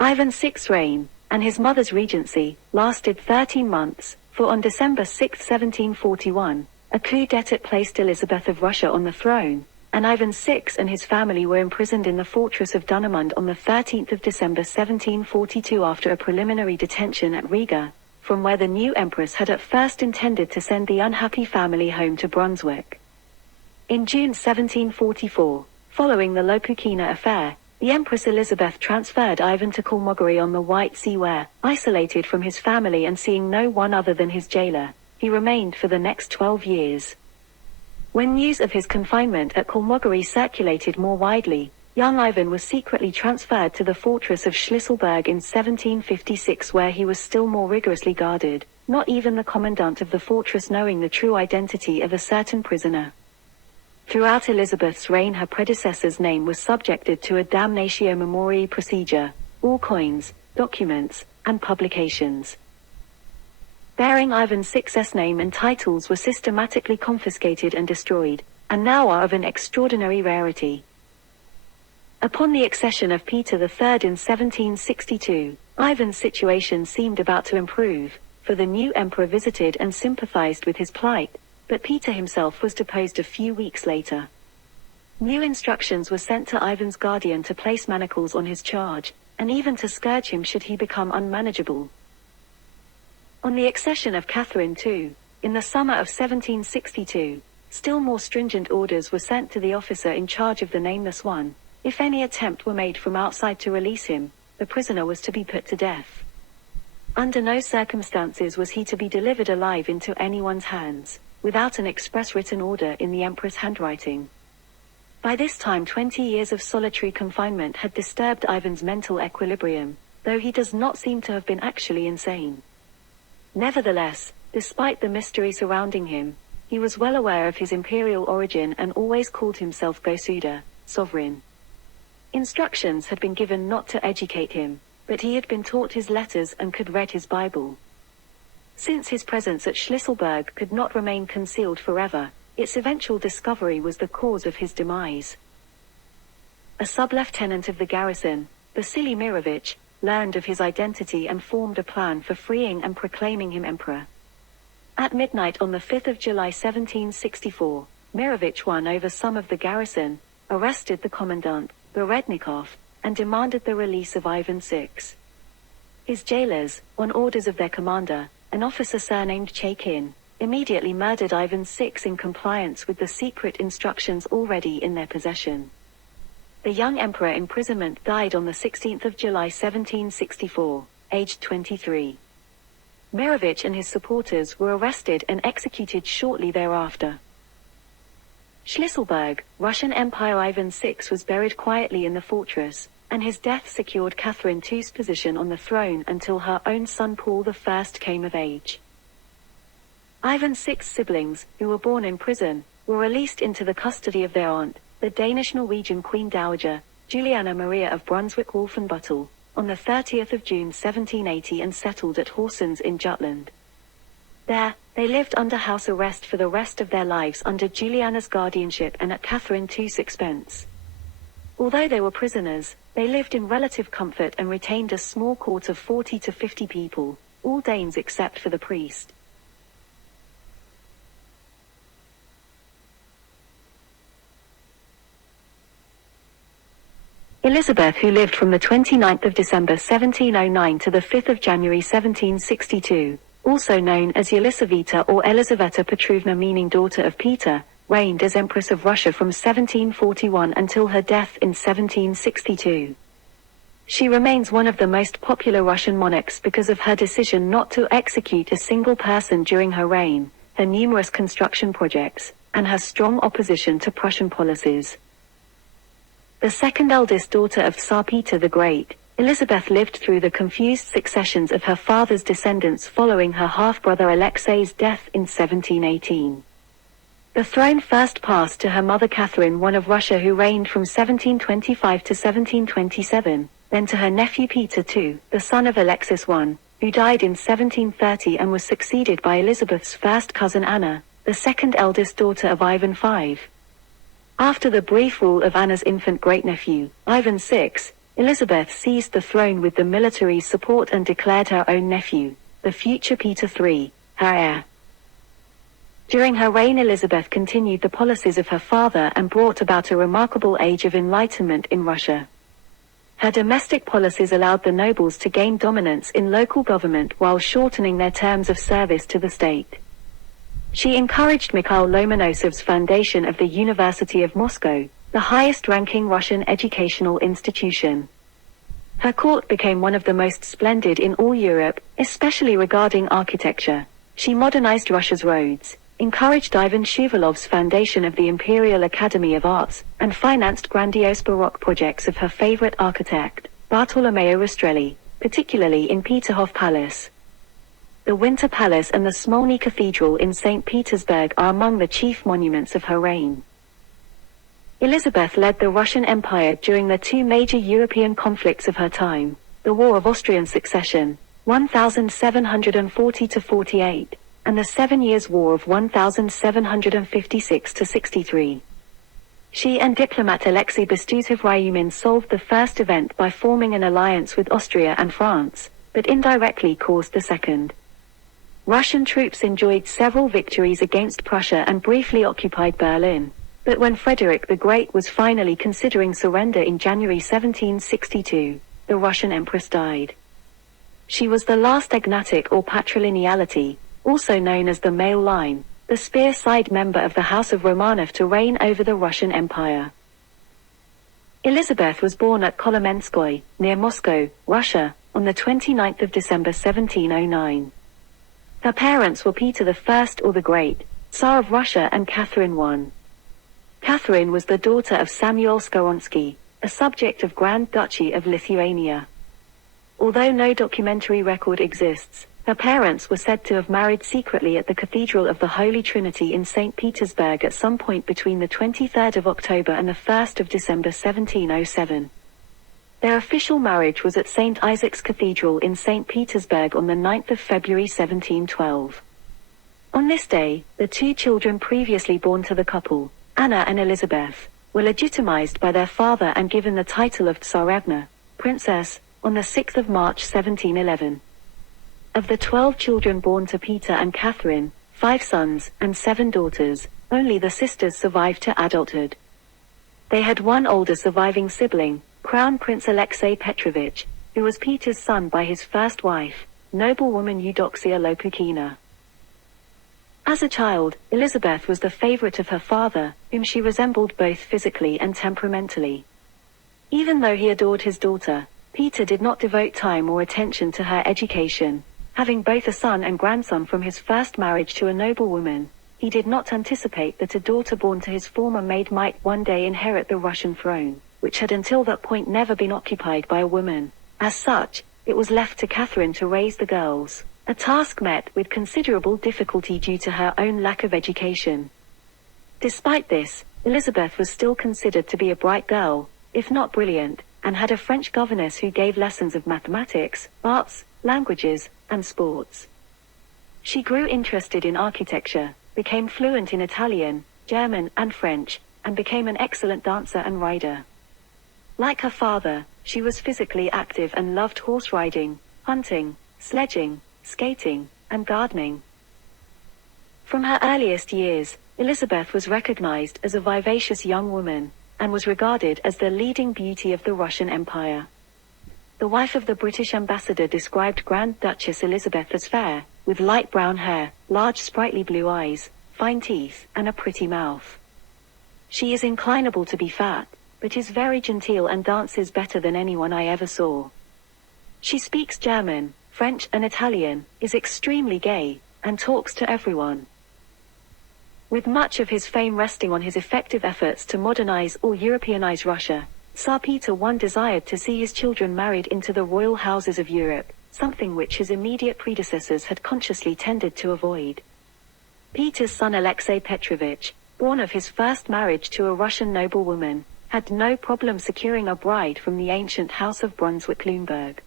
Ivan VI's reign, and his mother's regency, lasted 13 months, for on December 6, 1741, a coup d'etat placed Elizabeth of Russia on the throne, and Ivan VI and his family were imprisoned in the fortress of Dunamund on the 13th of December 1742 after a preliminary detention at Riga, from where the new empress had at first intended to send the unhappy family home to Brunswick. In June 1744, following the Lopukina affair, the Empress Elizabeth transferred Ivan to Kolmogorye on the White Sea where, isolated from his family and seeing no one other than his jailer, he remained for the next 12 years. When news of his confinement at Kolmogorye circulated more widely, young Ivan was secretly transferred to the fortress of Schlüsselburg in 1756 where he was still more rigorously guarded, not even the commandant of the fortress knowing the true identity of a certain prisoner. Throughout Elizabeth's reign her predecessor's name was subjected to a damnatio memoriae procedure, all coins, documents, and publications bearing Ivan VI's name and titles were systematically confiscated and destroyed, and now are of an extraordinary rarity. Upon the accession of Peter III in 1762, Ivan's situation seemed about to improve, for the new emperor visited and sympathized with his plight, but Peter himself was deposed a few weeks later. New instructions were sent to Ivan's guardian to place manacles on his charge, and even to scourge him should he become unmanageable. On the accession of Catherine II, in the summer of 1762, still more stringent orders were sent to the officer in charge of the nameless one. If any attempt were made from outside to release him, the prisoner was to be put to death. Under no circumstances was he to be delivered alive into anyone's hands, without an express written order in the empress' handwriting. By this time 20 years of solitary confinement had disturbed Ivan's mental equilibrium, though he does not seem to have been actually insane. Nevertheless, despite the mystery surrounding him, he was well aware of his imperial origin and always called himself Gosuda, sovereign. Instructions had been given not to educate him, but he had been taught his letters and could read his Bible. Since his presence at Schlüsselburg could not remain concealed forever, its eventual discovery was the cause of his demise. A sub-lieutenant of the garrison, Vasily Mirovich, learned of his identity and formed a plan for freeing and proclaiming him emperor. At midnight on the 5th of July 1764, Mirovich won over some of the garrison, arrested the commandant, Berednikov, and demanded the release of Ivan VI. His jailers, on orders of their commander, an officer surnamed Chaikin, immediately murdered Ivan VI in compliance with the secret instructions already in their possession. The young emperor's imprisonment died on the 16th of July 1764, aged 23. Mirovich and his supporters were arrested and executed shortly thereafter. Schlüsselburg, Russian Empire. Ivan VI was buried quietly in the fortress, and his death secured Catherine II's position on the throne until her own son Paul I came of age. Ivan VI's siblings, who were born in prison, were released into the custody of their aunt, the Danish-Norwegian Queen Dowager, Juliana Maria of Brunswick-Wolfenbüttel, on the 30th of June 1780 and settled at Horsens in Jutland. There, they lived under house arrest for the rest of their lives under Juliana's guardianship and at Catherine II's expense. Although they were prisoners, they lived in relative comfort and retained a small court of 40 to 50 people, all Danes except for the priest. Elizabeth, who lived from the 29th of December 1709 to the 5th of January 1762, also known as Yelisaveta or Elizaveta Petrovna meaning daughter of Peter, reigned as Empress of Russia from 1741 until her death in 1762. She remains one of the most popular Russian monarchs because of her decision not to execute a single person during her reign, her numerous construction projects, and her strong opposition to Prussian policies. The second eldest daughter of Tsar Peter the Great, Elizabeth lived through the confused successions of her father's descendants following her half-brother Alexei's death in 1718. The throne first passed to her mother Catherine I of Russia, who reigned from 1725 to 1727, then to her nephew Peter II, the son of Alexis I, who died in 1730 and was succeeded by Elizabeth's first cousin Anna, the second eldest daughter of Ivan V. After the brief rule of Anna's infant great-nephew, Ivan VI, Elizabeth seized the throne with the military support and declared her own nephew, the future Peter III, her heir. During her reign, Elizabeth continued the policies of her father and brought about a remarkable age of enlightenment in Russia. Her domestic policies allowed the nobles to gain dominance in local government while shortening their terms of service to the state. She encouraged Mikhail Lomonosov's foundation of the University of Moscow, the highest-ranking Russian educational institution. Her court became one of the most splendid in all Europe, especially regarding architecture. She modernized Russia's roads, encouraged Ivan Shuvalov's foundation of the Imperial Academy of Arts, and financed grandiose Baroque projects of her favorite architect, Bartolomeo Rastrelli, particularly in Peterhof Palace. The Winter Palace and the Smolny Cathedral in St. Petersburg are among the chief monuments of her reign. Elizabeth led the Russian Empire during the two major European conflicts of her time, the War of Austrian Succession, 1740–48, and the 7 Years' War of 1756–63. She and diplomat Alexei Bestuzhev-Ryumin solved the first event by forming an alliance with Austria and France, but indirectly caused the second. Russian troops enjoyed several victories against Prussia and briefly occupied Berlin, but when Frederick the Great was finally considering surrender in January 1762, the Russian Empress died. She was the last agnatic or patrilineality, also known as the male line, the spear-side member of the House of Romanov to reign over the Russian Empire. Elizabeth was born at Kolomenskoye, near Moscow, Russia, on the 29th of December 1709. Her parents were Peter I or the Great, Tsar of Russia, and Catherine I. Catherine was the daughter of Samuel Skowronski, a subject of Grand Duchy of Lithuania. Although no documentary record exists, her parents were said to have married secretly at the Cathedral of the Holy Trinity in St. Petersburg at some point between the 23rd of October and the 1st of December 1707. Their official marriage was at St. Isaac's Cathedral in St. Petersburg on the 9th of February 1712. On this day, the two children previously born to the couple, Anna and Elizabeth, were legitimized by their father and given the title of Tsarevna, princess, on the 6th of March 1711. Of the 12 children born to Peter and Catherine, 5 sons and 7 daughters, only the sisters survived to adulthood. They had one older surviving sibling, Crown Prince Alexei Petrovich, who was Peter's son by his first wife, noblewoman Eudoxia Lopukina. As a child, Elizabeth was the favorite of her father, whom she resembled both physically and temperamentally. Even though he adored his daughter, Peter did not devote time or attention to her education. Having both a son and grandson from his first marriage to a noblewoman, he did not anticipate that a daughter born to his former maid might one day inherit the Russian throne, which had until that point never been occupied by a woman. As such, it was left to Catherine to raise the girls, a task met with considerable difficulty due to her own lack of education. Despite this, Elizabeth was still considered to be a bright girl, if not brilliant, and had a French governess who gave lessons of mathematics, arts, languages, and sports. She grew interested in architecture, became fluent in Italian, German, and French, and became an excellent dancer and rider. Like her father, she was physically active and loved horse riding, hunting, sledging, skating, and gardening. From her earliest years, Elizabeth was recognized as a vivacious young woman, and was regarded as the leading beauty of the Russian Empire. The wife of the British ambassador described Grand Duchess Elizabeth as fair, with light brown hair, large sprightly blue eyes, fine teeth, and a pretty mouth. She is inclinable to be fat, but is very genteel and dances better than anyone I ever saw. She speaks German, French, and Italian, is extremely gay, and talks to everyone. With much of his fame resting on his effective efforts to modernize or Europeanize Russia, Tsar Peter I desired to see his children married into the royal houses of Europe, something which his immediate predecessors had consciously tended to avoid. Peter's son Alexei Petrovich, born of his first marriage to a Russian noblewoman, had no problem securing a bride from the ancient House of Brunswick-Luneburg.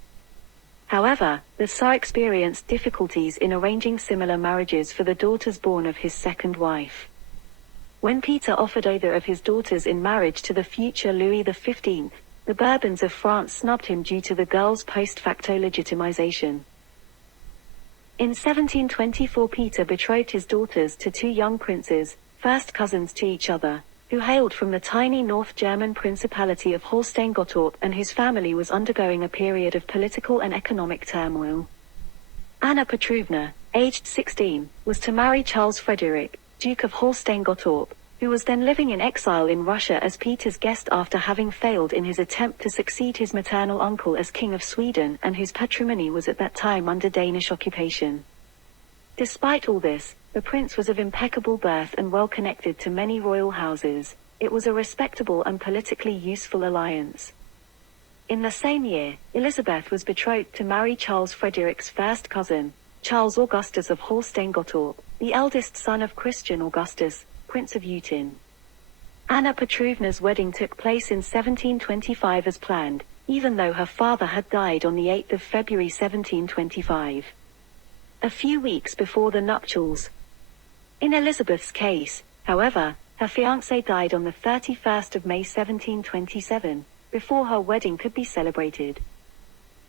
However, the Tsar experienced difficulties in arranging similar marriages for the daughters born of his second wife. When Peter offered either of his daughters in marriage to the future Louis XV, the Bourbons of France snubbed him due to the girl's post facto legitimization. In 1724 Peter betrothed his daughters to two young princes, first cousins to each other, who hailed from the tiny North German Principality of Holstein-Gottorp and whose family was undergoing a period of political and economic turmoil. Anna Petrovna, aged 16, was to marry Charles Frederick, Duke of Holstein-Gottorp, who was then living in exile in Russia as Peter's guest after having failed in his attempt to succeed his maternal uncle as King of Sweden and whose patrimony was at that time under Danish occupation. Despite all this, the prince was of impeccable birth and well connected to many royal houses. It was a respectable and politically useful alliance. In the same year, Elizabeth was betrothed to marry Charles Frederick's first cousin, Charles Augustus of Holstein-Gottorp, the eldest son of Christian Augustus, Prince of Eutin. Anna Petrovna's wedding took place in 1725 as planned, even though her father had died on the 8th of February 1725. A few weeks before the nuptials. In Elizabeth's case, however, her fiancé died on the 31st of May 1727, before her wedding could be celebrated.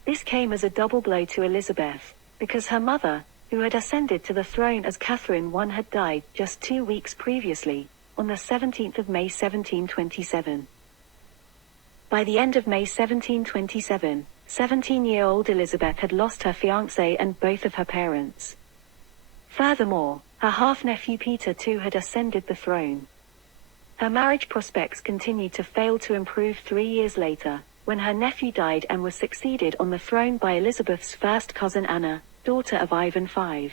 This came as a double blow to Elizabeth, because her mother, who had ascended to the throne as Catherine I, had died just 2 weeks previously, on the 17th of May 1727. By the end of May 1727, 17-year-old Elizabeth had lost her fiancé and both of her parents. Furthermore, her half-nephew Peter too had ascended the throne. Her marriage prospects continued to fail to improve 3 years later, when her nephew died and was succeeded on the throne by Elizabeth's first cousin Anna, daughter of Ivan V.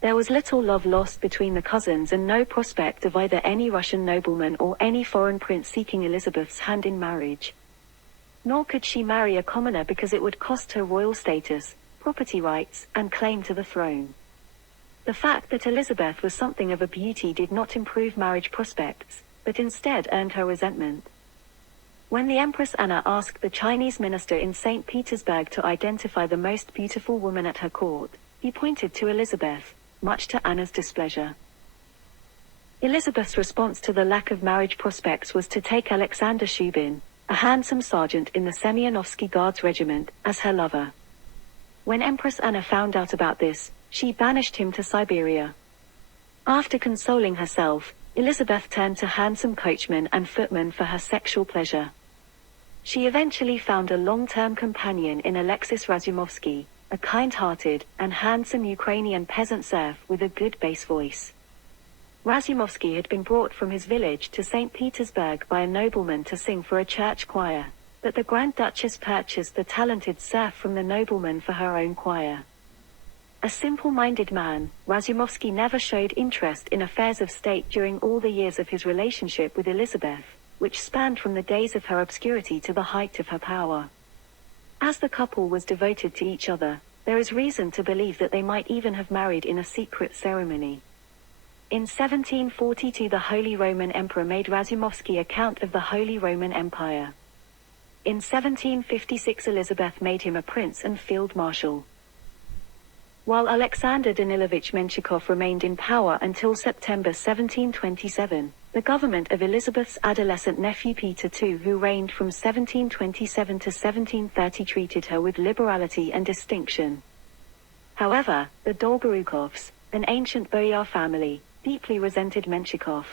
There was little love lost between the cousins and no prospect of either any Russian nobleman or any foreign prince seeking Elizabeth's hand in marriage. Nor could she marry a commoner because it would cost her royal status, property rights, and claim to the throne. The fact that Elizabeth was something of a beauty did not improve marriage prospects, but instead earned her resentment. When the Empress Anna asked the Chinese minister in St. Petersburg to identify the most beautiful woman at her court, he pointed to Elizabeth, much to Anna's displeasure. Elizabeth's response to the lack of marriage prospects was to take Alexander Shubin, a handsome sergeant in the Semyonovsky Guards regiment, as her lover. When Empress Anna found out about this, she banished him to Siberia. After consoling herself, Elizabeth turned to handsome coachmen and footmen for her sexual pleasure. She eventually found a long-term companion in Alexis Razumovsky, a kind-hearted and handsome Ukrainian peasant serf with a good bass voice. Razumovsky had been brought from his village to St. Petersburg by a nobleman to sing for a church choir, but the Grand Duchess purchased the talented serf from the nobleman for her own choir. A simple-minded man, Razumovsky never showed interest in affairs of state during all the years of his relationship with Elizabeth, which spanned from the days of her obscurity to the height of her power. As the couple was devoted to each other, there is reason to believe that they might even have married in a secret ceremony. In 1742 the Holy Roman Emperor made Razumovsky a Count of the Holy Roman Empire. In 1756 Elizabeth made him a prince and field marshal. While Alexander Danilovich Menshikov remained in power until September 1727, the government of Elizabeth's adolescent nephew Peter II, who reigned from 1727 to 1730, treated her with liberality and distinction. However, the Dolgorukovs, an ancient boyar family, deeply resented Menshikov.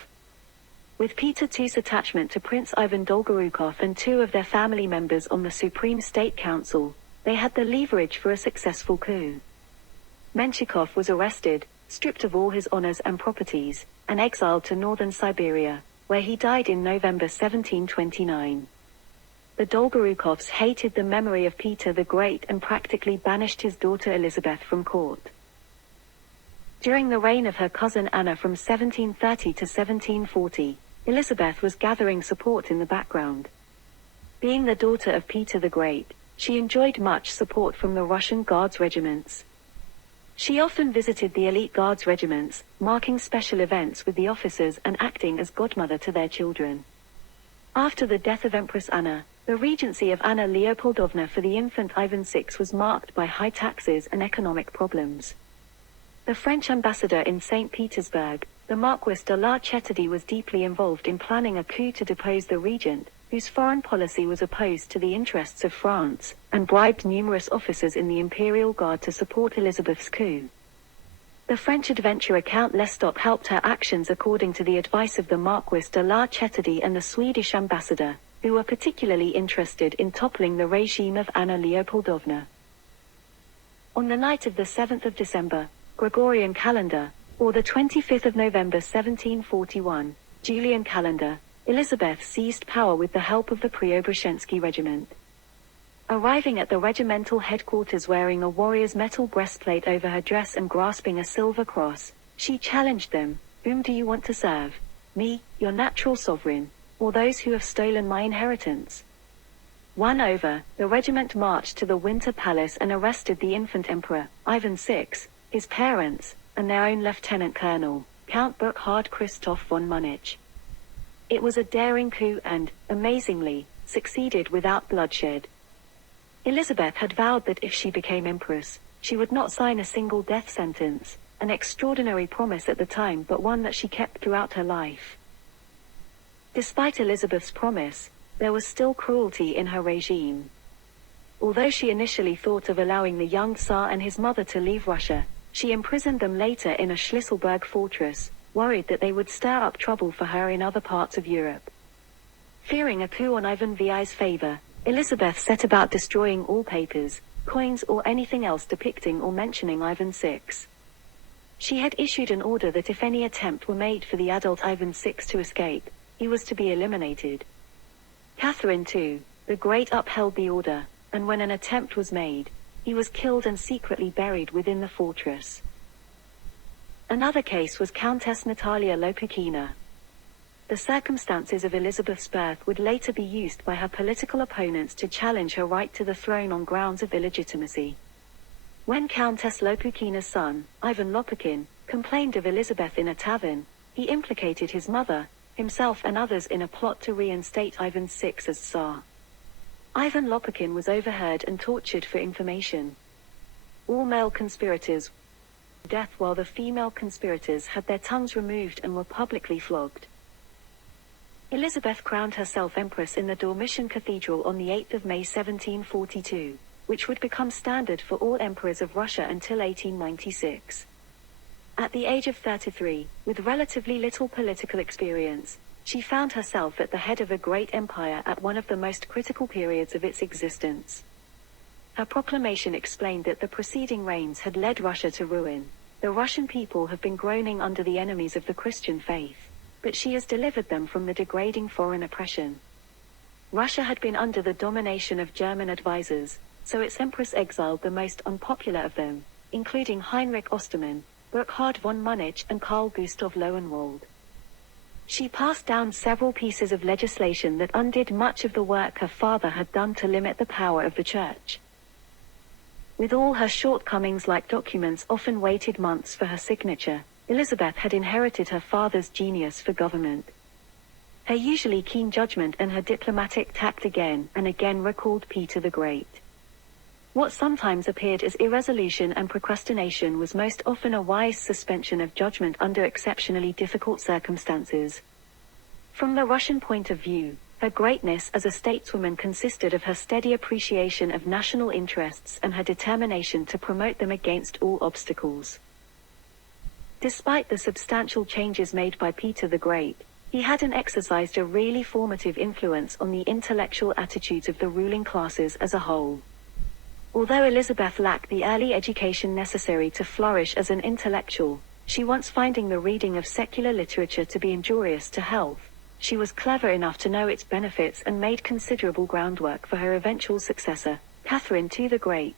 With Peter II's attachment to Prince Ivan Dolgorukov and two of their family members on the Supreme State Council, they had the leverage for a successful coup. Menshikov was arrested, stripped of all his honors and properties, and exiled to northern Siberia, where he died in November 1729. The Dolgorukovs hated the memory of Peter the Great and practically banished his daughter Elizabeth from court. During the reign of her cousin Anna from 1730 to 1740, Elizabeth was gathering support in the background. Being the daughter of Peter the Great, she enjoyed much support from the Russian Guards regiments. She often visited the elite Guards regiments, marking special events with the officers and acting as godmother to their children. After the death of Empress Anna, the regency of Anna Leopoldovna for the infant Ivan VI was marked by high taxes and economic problems. The French ambassador in St. Petersburg, the Marquis de la Chétady, was deeply involved in planning a coup to depose the regent, whose foreign policy was opposed to the interests of France, and bribed numerous officers in the Imperial Guard to support Elizabeth's coup. The French adventurer Count Lestock helped her actions according to the advice of the Marquis de la Chétady and the Swedish ambassador, who were particularly interested in toppling the regime of Anna Leopoldovna. On the night of the 7th of December, Gregorian calendar, or the 25th of November 1741, Julian calendar, Elizabeth seized power with the help of the Preobrazhensky regiment. Arriving at the regimental headquarters wearing a warrior's metal breastplate over her dress and grasping a silver cross, she challenged them, "Whom do you want to serve? Me, your natural sovereign, or those who have stolen my inheritance?" Won over, the regiment marched to the Winter Palace and arrested the infant emperor, Ivan VI, his parents, and their own lieutenant colonel, Count Burkhard Christoph von Munich. It was a daring coup and, amazingly, succeeded without bloodshed. Elizabeth had vowed that if she became empress, she would not sign a single death sentence, an extraordinary promise at the time but one that she kept throughout her life. Despite Elizabeth's promise, there was still cruelty in her regime. Although she initially thought of allowing the young Tsar and his mother to leave Russia, she imprisoned them later in a Schlüsselburg fortress, worried that they would stir up trouble for her in other parts of Europe. Fearing a coup on Ivan VI's favor, Elizabeth set about destroying all papers, coins or anything else depicting or mentioning Ivan VI. She had issued an order that if any attempt were made for the adult Ivan VI to escape, he was to be eliminated. Catherine too, the Great upheld the order, and when an attempt was made, he was killed and secretly buried within the fortress. Another case was Countess Natalia Lopukina. The circumstances of Elizabeth's birth would later be used by her political opponents to challenge her right to the throne on grounds of illegitimacy. When Countess Lopukina's son, Ivan Lopukin, complained of Elizabeth in a tavern, he implicated his mother, himself and others in a plot to reinstate Ivan VI as Tsar. Ivan Lopukin was overheard and tortured for information. All male conspirators were death while the female conspirators had their tongues removed and were publicly flogged. Elizabeth crowned herself empress in the Dormition Cathedral on the 8th of May 1742, which would become standard for all emperors of Russia until 1896. At the age of 33, with relatively little political experience, she found herself at the head of a great empire at one of the most critical periods of its existence. Her proclamation explained that the preceding reigns had led Russia to ruin. The Russian people have been groaning under the enemies of the Christian faith, but she has delivered them from the degrading foreign oppression. Russia had been under the domination of German advisors, so its empress exiled the most unpopular of them, including Heinrich Ostermann, Burkhard von Munich and Carl Gustav Lowenwald. She passed down several pieces of legislation that undid much of the work her father had done to limit the power of the church. With all her shortcomings, like documents often waited months for her signature, Elizabeth had inherited her father's genius for government. Her usually keen judgment and her diplomatic tact again and again recalled Peter the Great. What sometimes appeared as irresolution and procrastination was most often a wise suspension of judgment under exceptionally difficult circumstances. From the Russian point of view, her greatness as a stateswoman consisted of her steady appreciation of national interests and her determination to promote them against all obstacles. Despite the substantial changes made by Peter the Great, he hadn't exercised a really formative influence on the intellectual attitudes of the ruling classes as a whole. Although Elizabeth lacked the early education necessary to flourish as an intellectual, she once finding the reading of secular literature to be injurious to health, she was clever enough to know its benefits and made considerable groundwork for her eventual successor, Catherine II the Great.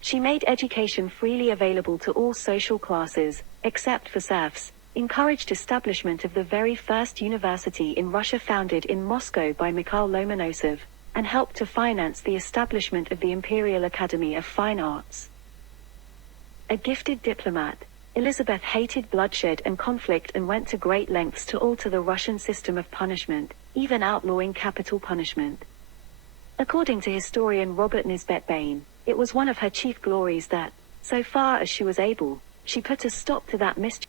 She made education freely available to all social classes, except for serfs, encouraged establishment of the very first university in Russia founded in Moscow by Mikhail Lomonosov, and helped to finance the establishment of the Imperial Academy of Fine Arts. A gifted diplomat, Elizabeth hated bloodshed and conflict and went to great lengths to alter the Russian system of punishment, even outlawing capital punishment. According to historian Robert Nisbet Bain, it was one of her chief glories that, so far as she was able, she put a stop to that mischief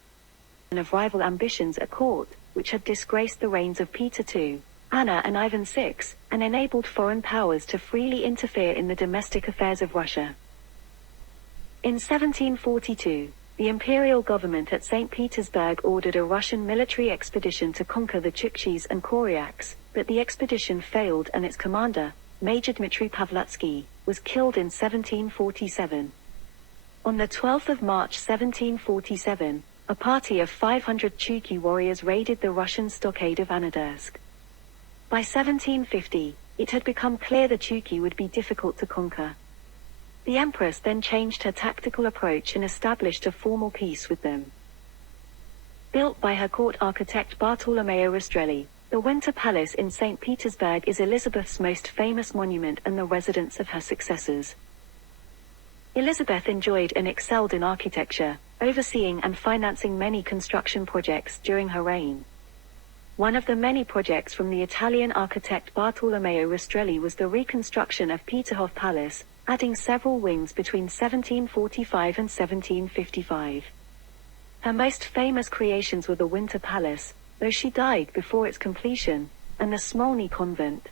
of rival ambitions at court, which had disgraced the reigns of Peter II, Anna and Ivan VI, and enabled foreign powers to freely interfere in the domestic affairs of Russia. In 1742, the imperial government at St. Petersburg ordered a Russian military expedition to conquer the Chukchis and Koryaks, but the expedition failed and its commander, Major Dmitry Pavlatsky, was killed in 1747. On the 12th of March 1747, a party of 500 Chukchi warriors raided the Russian stockade of Anadyrsk. By 1750, it had become clear the Chukchi would be difficult to conquer. The Empress then changed her tactical approach and established a formal peace with them. Built by her court architect Bartolomeo Rastrelli, the Winter Palace in St. Petersburg is Elizabeth's most famous monument and the residence of her successors. Elizabeth enjoyed and excelled in architecture, overseeing and financing many construction projects during her reign. One of the many projects from the Italian architect Bartolomeo Rastrelli was the reconstruction of Peterhof Palace, adding several wings between 1745 and 1755. Her most famous creations were the Winter Palace, though she died before its completion, and the Smolny Convent.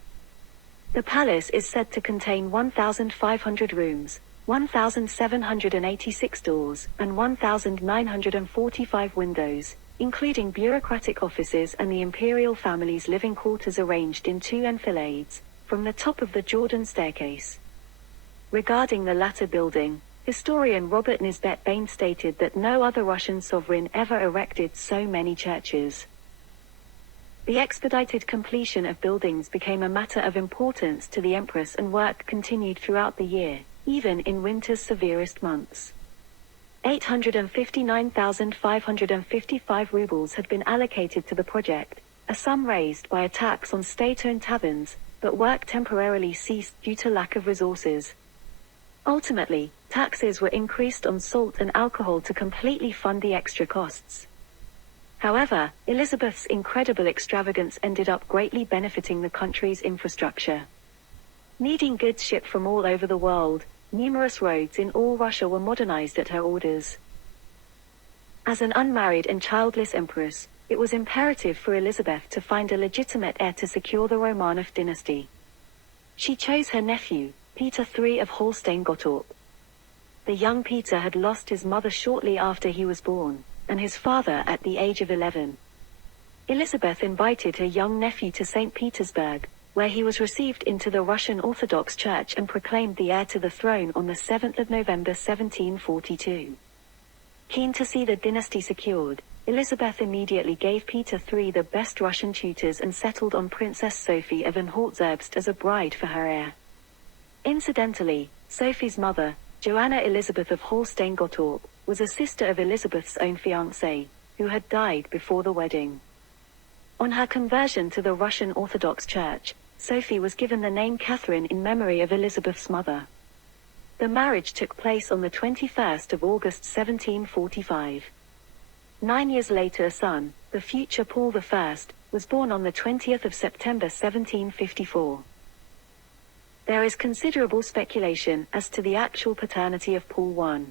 The palace is said to contain 1,500 rooms, 1,786 doors, and 1,945 windows, including bureaucratic offices and the imperial family's living quarters arranged in two enfilades, from the top of the Jordan staircase. Regarding the latter building, historian Robert Nisbet Bain stated that no other Russian sovereign ever erected so many churches. The expedited completion of buildings became a matter of importance to the Empress, and work continued throughout the year, even in winter's severest months. 859,555 rubles had been allocated to the project, a sum raised by a tax on state-owned taverns, but work temporarily ceased due to lack of resources. Ultimately, taxes were increased on salt and alcohol to completely fund the extra costs. However, Elizabeth's incredible extravagance ended up greatly benefiting the country's infrastructure. Needing goods shipped from all over the world, numerous roads in all Russia were modernized at her orders. As an unmarried and childless empress, it was imperative for Elizabeth to find a legitimate heir to secure the Romanov dynasty. She chose her nephew, Peter III of Holstein-Gottorp. The young Peter had lost his mother shortly after he was born, and his father at the age of 11. Elizabeth invited her young nephew to St. Petersburg, where he was received into the Russian Orthodox Church and proclaimed the heir to the throne on the 7th of November 1742. Keen to see the dynasty secured, Elizabeth immediately gave Peter III the best Russian tutors and settled on Princess Sophie of Anhalt-Zerbst as a bride for her heir. Incidentally, Sophie's mother, Joanna Elizabeth of Holstein-Gottorp, was a sister of Elizabeth's own fiancé, who had died before the wedding. On her conversion to the Russian Orthodox Church, Sophie was given the name Catherine in memory of Elizabeth's mother. The marriage took place on the 21st of August 1745. 9 years later, a son, the future Paul I, was born on the 20th of September 1754. There is considerable speculation as to the actual paternity of Paul I.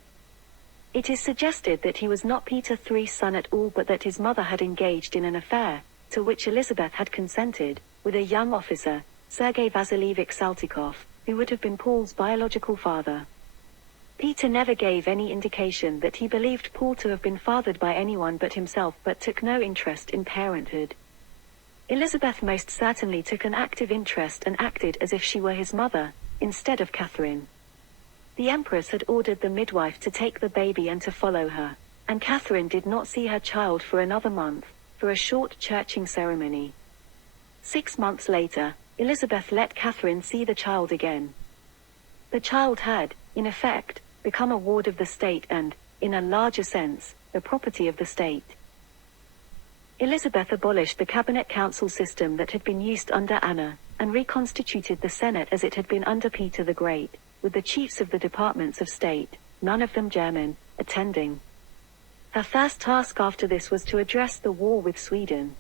It is suggested that he was not Peter III's son at all, but that his mother had engaged in an affair, to which Elizabeth had consented, with a young officer, Sergei Vasilievich Saltykov, who would have been Paul's biological father. Peter never gave any indication that he believed Paul to have been fathered by anyone but himself, but took no interest in parenthood. Elizabeth most certainly took an active interest and acted as if she were his mother, instead of Catherine. The Empress had ordered the midwife to take the baby and to follow her, and Catherine did not see her child for another month, for a short churching ceremony. 6 months later, Elizabeth let Catherine see the child again. The child had, in effect, become a ward of the state and, in a larger sense, the property of the state. Elizabeth abolished the cabinet council system that had been used under Anna, and reconstituted the Senate as it had been under Peter the Great, with the chiefs of the departments of state, none of them German, attending. Her first task after this was to address the war with Sweden.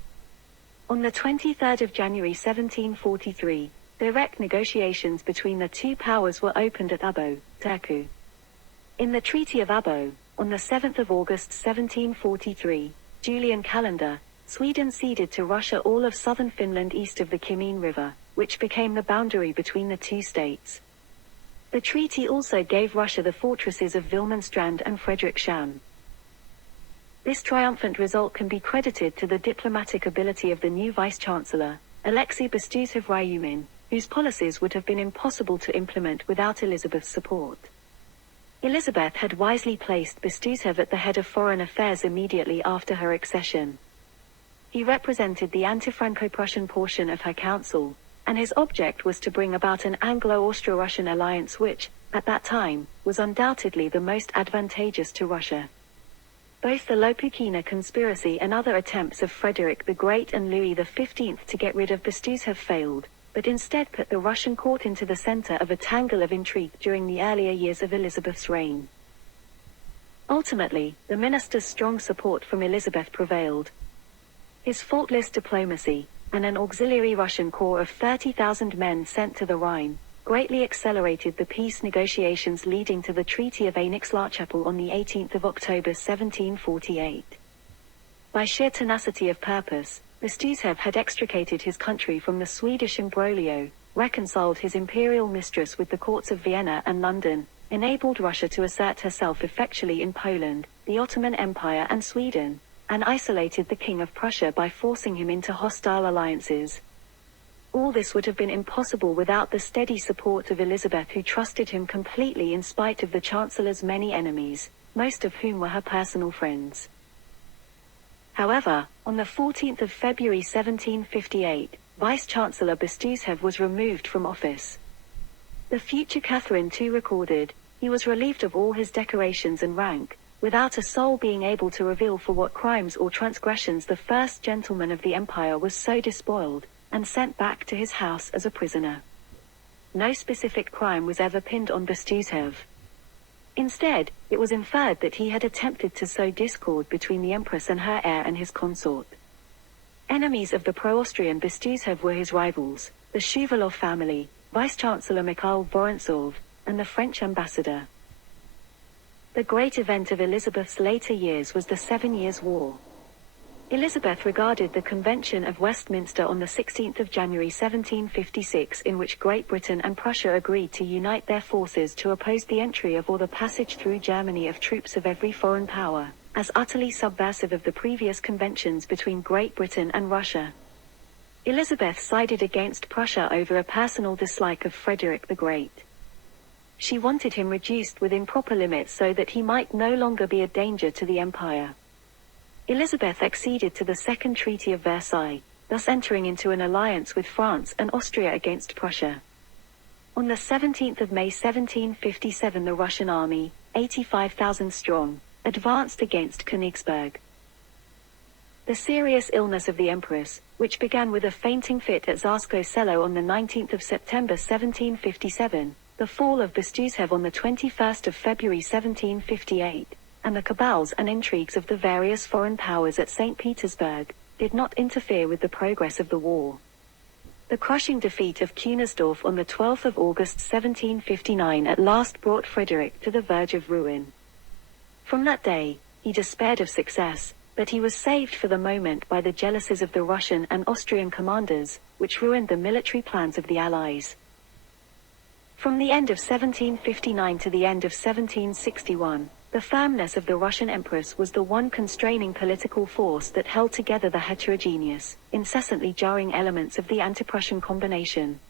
On the 23rd of January 1743, direct negotiations between the two powers were opened at Abo, Turku. In the Treaty of Abo, on the 7th of August 1743, Julian calendar, Sweden ceded to Russia all of southern Finland east of the Kymmene River, which became the boundary between the two states. The treaty also gave Russia the fortresses of Wilmenstrand and Frederikshamn. This triumphant result can be credited to the diplomatic ability of the new Vice-Chancellor, Alexei Bestuzev-Ryumin, whose policies would have been impossible to implement without Elizabeth's support. Elizabeth had wisely placed Bestuzev at the head of foreign affairs immediately after her accession. He represented the anti-Franco-Prussian portion of her council, and his object was to bring about an Anglo-Austro-Russian alliance which, at that time, was undoubtedly the most advantageous to Russia. Both the Lopukina conspiracy and other attempts of Frederick the Great and Louis XV to get rid of Bestuzev failed, but instead put the Russian court into the center of a tangle of intrigue during the earlier years of Elizabeth's reign. Ultimately, the minister's strong support from Elizabeth prevailed. His faultless diplomacy, and an auxiliary Russian corps of 30,000 men sent to the Rhine, greatly accelerated the peace negotiations leading to the Treaty of Aix-la-Chapelle on the 18th of October 1748. By sheer tenacity of purpose, Bestuzev had extricated his country from the Swedish imbroglio, reconciled his imperial mistress with the courts of Vienna and London, enabled Russia to assert herself effectually in Poland, the Ottoman Empire and Sweden, and isolated the King of Prussia by forcing him into hostile alliances. All this would have been impossible without the steady support of Elizabeth, who trusted him completely in spite of the Chancellor's many enemies, most of whom were her personal friends. However, on the 14th of February 1758, Vice-Chancellor Bestuzev was removed from office. The future Catherine too recorded, he was relieved of all his decorations and rank, without a soul being able to reveal for what crimes or transgressions the first gentleman of the empire was so despoiled, and sent back to his house as a prisoner. No specific crime was ever pinned on Bestuzev. Instead, it was inferred that he had attempted to sow discord between the Empress and her heir and his consort. Enemies of the pro-Austrian Bestuzev were his rivals, the Shuvalov family, Vice-Chancellor Mikhail Vorontsov, and the French ambassador. The great event of Elizabeth's later years was the 7 Years' War. Elizabeth regarded the Convention of Westminster on the 16th of January 1756, in which Great Britain and Prussia agreed to unite their forces to oppose the entry of or the passage through Germany of troops of every foreign power, as utterly subversive of the previous conventions between Great Britain and Russia. Elizabeth sided against Prussia over a personal dislike of Frederick the Great. She wanted him reduced within proper limits so that he might no longer be a danger to the empire. Elizabeth acceded to the Second Treaty of Versailles, thus entering into an alliance with France and Austria against Prussia. On the 17th of May 1757, the Russian army, 85,000 strong, advanced against Königsberg. The serious illness of the Empress, which began with a fainting fit at Tsarskoye Selo on the 19th of September 1757, the fall of Bestuzev on the 21st of February 1758, and the cabals and intrigues of the various foreign powers at St. Petersburg, did not interfere with the progress of the war. The crushing defeat of Kunersdorf on the 12th of August 1759 at last brought Frederick to the verge of ruin. From that day, he despaired of success, but he was saved for the moment by the jealousies of the Russian and Austrian commanders, which ruined the military plans of the Allies. From the end of 1759 to the end of 1761, the firmness of the Russian Empress was the one constraining political force that held together the heterogeneous, incessantly jarring elements of the anti-Prussian combination.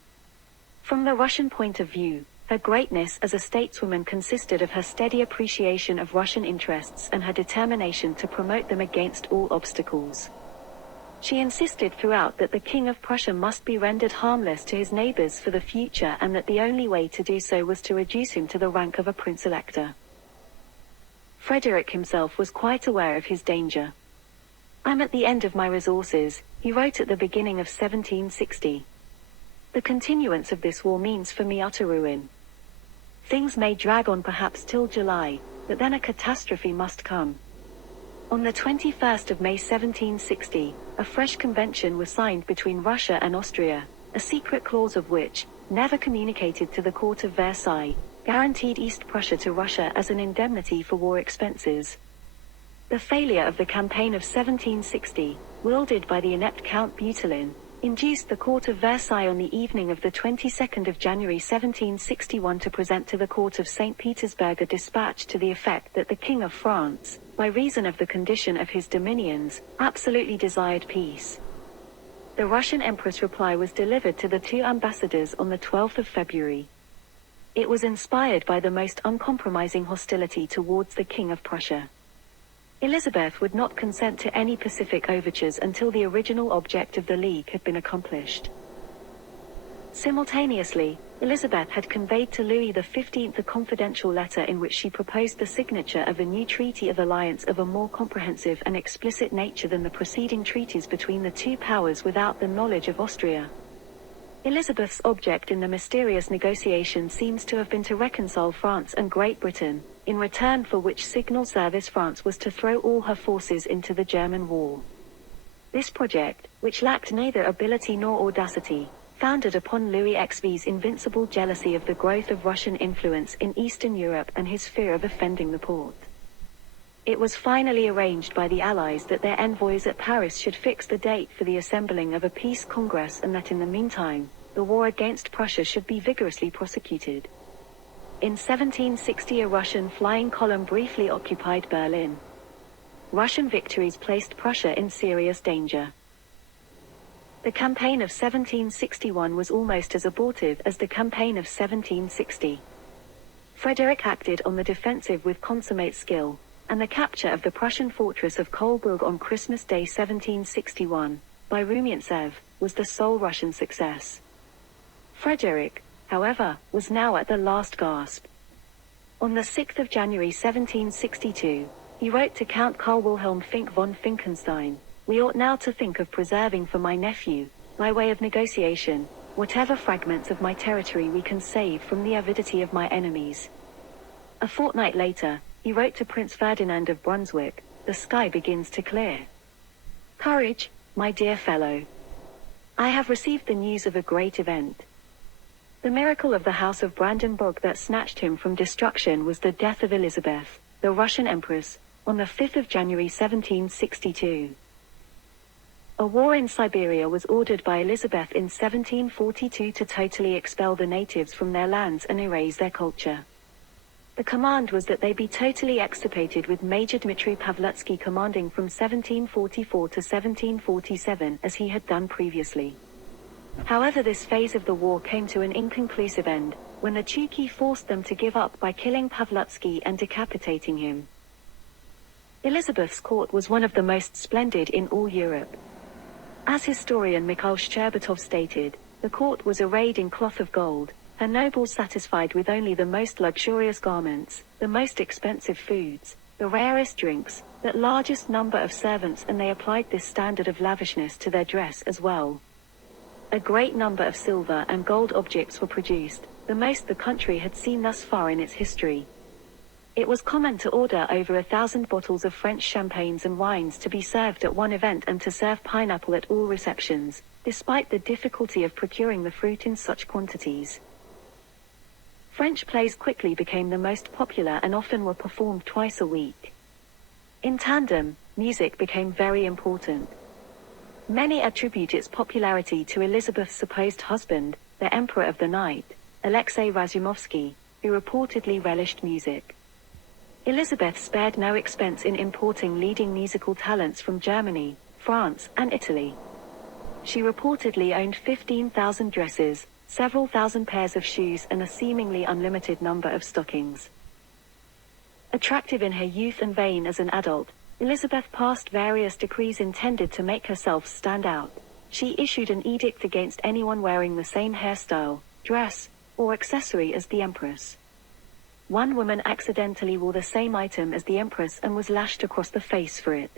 From the Russian point of view, her greatness as a stateswoman consisted of her steady appreciation of Russian interests and her determination to promote them against all obstacles. She insisted throughout that the King of Prussia must be rendered harmless to his neighbors for the future, and that the only way to do so was to reduce him to the rank of a prince-elector. Frederick himself was quite aware of his danger. "I'm at the end of my resources," he wrote at the beginning of 1760. "The continuance of this war means for me utter ruin. Things may drag on perhaps till July, but then a catastrophe must come." On the 21st of May 1760, a fresh convention was signed between Russia and Austria, a secret clause of which, never communicated to the court of Versailles, guaranteed East Prussia to Russia as an indemnity for war expenses. The failure of the campaign of 1760, wielded by the inept Count Butelin, induced the court of Versailles on the evening of the 22nd of January 1761 to present to the court of St. Petersburg a dispatch to the effect that the King of France, by reason of the condition of his dominions, absolutely desired peace. The Russian Empress' reply was delivered to the two ambassadors on the 12th of February. It was inspired by the most uncompromising hostility towards the King of Prussia. Elizabeth would not consent to any pacific overtures until the original object of the League had been accomplished. Simultaneously, Elizabeth had conveyed to Louis XV a confidential letter in which she proposed the signature of a new treaty of alliance of a more comprehensive and explicit nature than the preceding treaties between the two powers without the knowledge of Austria. Elizabeth's object in the mysterious negotiation seems to have been to reconcile France and Great Britain, in return for which signal service France was to throw all her forces into the German war. This project, which lacked neither ability nor audacity, founded upon Louis XV's invincible jealousy of the growth of Russian influence in Eastern Europe and his fear of offending the Porte. It was finally arranged by the Allies that their envoys at Paris should fix the date for the assembling of a peace congress and that in the meantime, the war against Prussia should be vigorously prosecuted. In 1760 a Russian flying column briefly occupied Berlin. Russian victories placed Prussia in serious danger. The campaign of 1761 was almost as abortive as the campaign of 1760. Frederick acted on the defensive with consummate skill, and the capture of the Prussian fortress of Kohlberg on Christmas Day 1761, by Rumyantsev, was the sole Russian success. Frederick, however, was now at the last gasp. On the 6th of January 1762, he wrote to Count Karl Wilhelm Fink von Finkenstein, "We ought now to think of preserving for my nephew, by way of negotiation, whatever fragments of my territory we can save from the avidity of my enemies." A fortnight later, he wrote to Prince Ferdinand of Brunswick, "The sky begins to clear. Courage, my dear fellow. I have received the news of a great event." The miracle of the House of Brandenburg that snatched him from destruction was the death of Elizabeth, the Russian Empress, on the 5th of January 1762. A war in Siberia was ordered by Elizabeth in 1742 to totally expel the natives from their lands and erase their culture. The command was that they be totally extirpated, with Major Dmitry Pavlutsky commanding from 1744 to 1747 as he had done previously. However, this phase of the war came to an inconclusive end, when the Chukchi forced them to give up by killing Pavlutsky and decapitating him. Elizabeth's court was one of the most splendid in all Europe. As historian Mikhail Shcherbatov stated, the court was arrayed in cloth of gold, her nobles satisfied with only the most luxurious garments, the most expensive foods, the rarest drinks, the largest number of servants, and they applied this standard of lavishness to their dress as well. A great number of silver and gold objects were produced, the most the country had seen thus far in its history. It was common to order over 1,000 bottles of French champagnes and wines to be served at one event and to serve pineapple at all receptions, despite the difficulty of procuring the fruit in such quantities. French plays quickly became the most popular and often were performed twice a week. In tandem, music became very important. Many attribute its popularity to Elizabeth's supposed husband, the Emperor of the Night, Alexei Razumovsky, who reportedly relished music. Elizabeth spared no expense in importing leading musical talents from Germany, France, and Italy. She reportedly owned 15,000 dresses, several thousand pairs of shoes, and a seemingly unlimited number of stockings. Attractive in her youth and vain as an adult, Elizabeth passed various decrees intended to make herself stand out. She issued an edict against anyone wearing the same hairstyle, dress, or accessory as the Empress. One woman accidentally wore the same item as the Empress and was lashed across the face for it.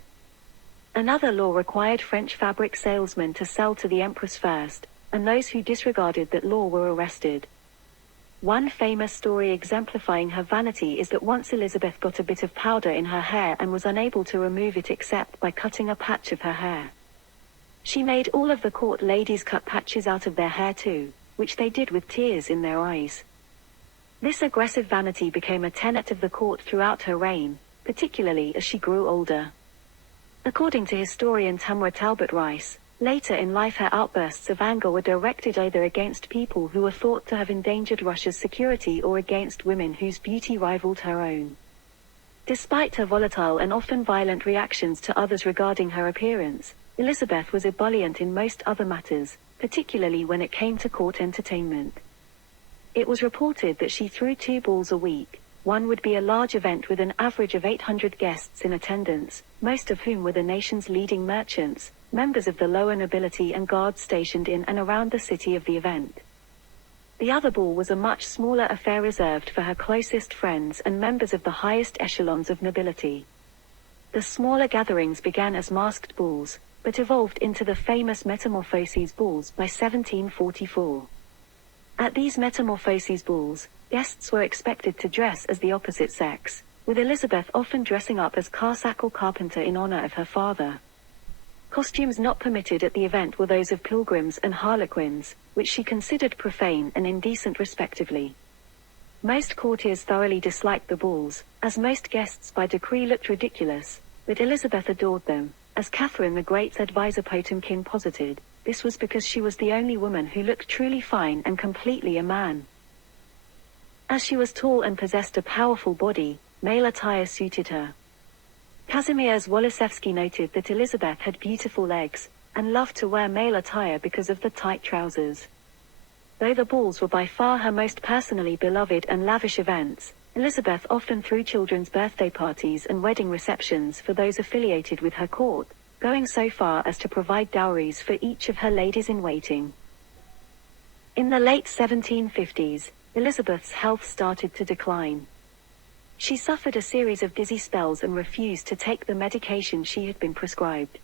Another law required French fabric salesmen to sell to the Empress first, and those who disregarded that law were arrested. One famous story exemplifying her vanity is that once Elizabeth got a bit of powder in her hair and was unable to remove it except by cutting a patch of her hair. She made all of the court ladies cut patches out of their hair too, which they did with tears in their eyes. This aggressive vanity became a tenet of the court throughout her reign, particularly as she grew older. According to historian Tamara Talbot Rice, later in life her outbursts of anger were directed either against people who were thought to have endangered Russia's security or against women whose beauty rivaled her own. Despite her volatile and often violent reactions to others regarding her appearance, Elizabeth was ebullient in most other matters, particularly when it came to court entertainment. It was reported that she threw 2 balls a week. One would be a large event with an average of 800 guests in attendance, most of whom were the nation's leading merchants, members of the lower nobility and guards stationed in and around the city of the event. The other ball was a much smaller affair reserved for her closest friends and members of the highest echelons of nobility. The smaller gatherings began as masked balls, but evolved into the famous Metamorphoses balls by 1744. At these Metamorphoses balls, guests were expected to dress as the opposite sex, with Elizabeth often dressing up as Carsack or carpenter in honor of her father. Costumes not permitted at the event were those of pilgrims and harlequins, which she considered profane and indecent respectively. Most courtiers thoroughly disliked the balls, as most guests by decree looked ridiculous, but Elizabeth adored them. As Catherine the Great's advisor Potemkin posited, this was because she was the only woman who looked truly fine and completely a man. As she was tall and possessed a powerful body, male attire suited her. Kazimierz Wolasewski noted that Elizabeth had beautiful legs, and loved to wear male attire because of the tight trousers. Though the balls were by far her most personally beloved and lavish events, Elizabeth often threw children's birthday parties and wedding receptions for those affiliated with her court, going so far as to provide dowries for each of her ladies-in-waiting. In the late 1750s, Elizabeth's health started to decline. She suffered a series of dizzy spells and refused to take the medication she had been prescribed.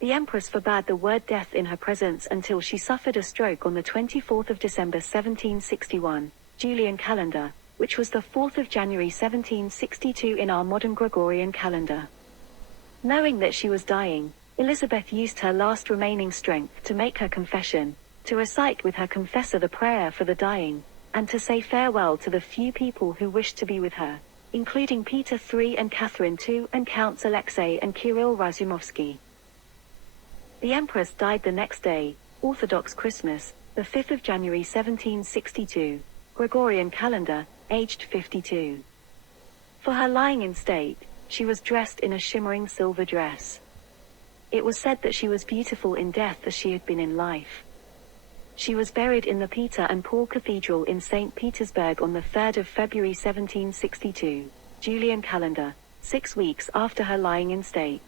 The Empress forbade the word death in her presence until she suffered a stroke on the 24th of December 1761, Julian calendar, which was the 4th of January 1762 in our modern Gregorian calendar. Knowing that she was dying, Elizabeth used her last remaining strength to make her confession, to recite with her confessor the prayer for the dying, and to say farewell to the few people who wished to be with her, including Peter III and Catherine II and Counts Alexei and Kirill Razumovsky. The Empress died the next day, Orthodox Christmas, the 5th of January 1762, Gregorian calendar, aged 52. For her lying in state, she was dressed in a shimmering silver dress. It was said that she was beautiful in death as she had been in life. She was buried in the Peter and Paul Cathedral in St. Petersburg on the 3rd of February 1762, Julian calendar, 6 weeks after her lying in state.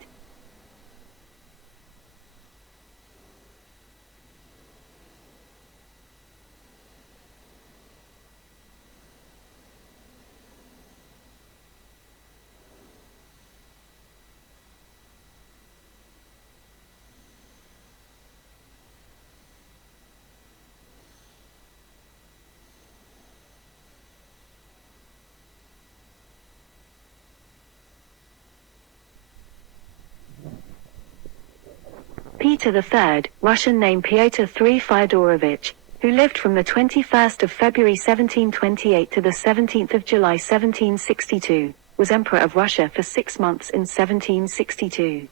Peter III, Russian name Pyotr III Fyodorovich, who lived from the 21st of February 1728 to the 17th of July 1762, was Emperor of Russia for 6 months in 1762.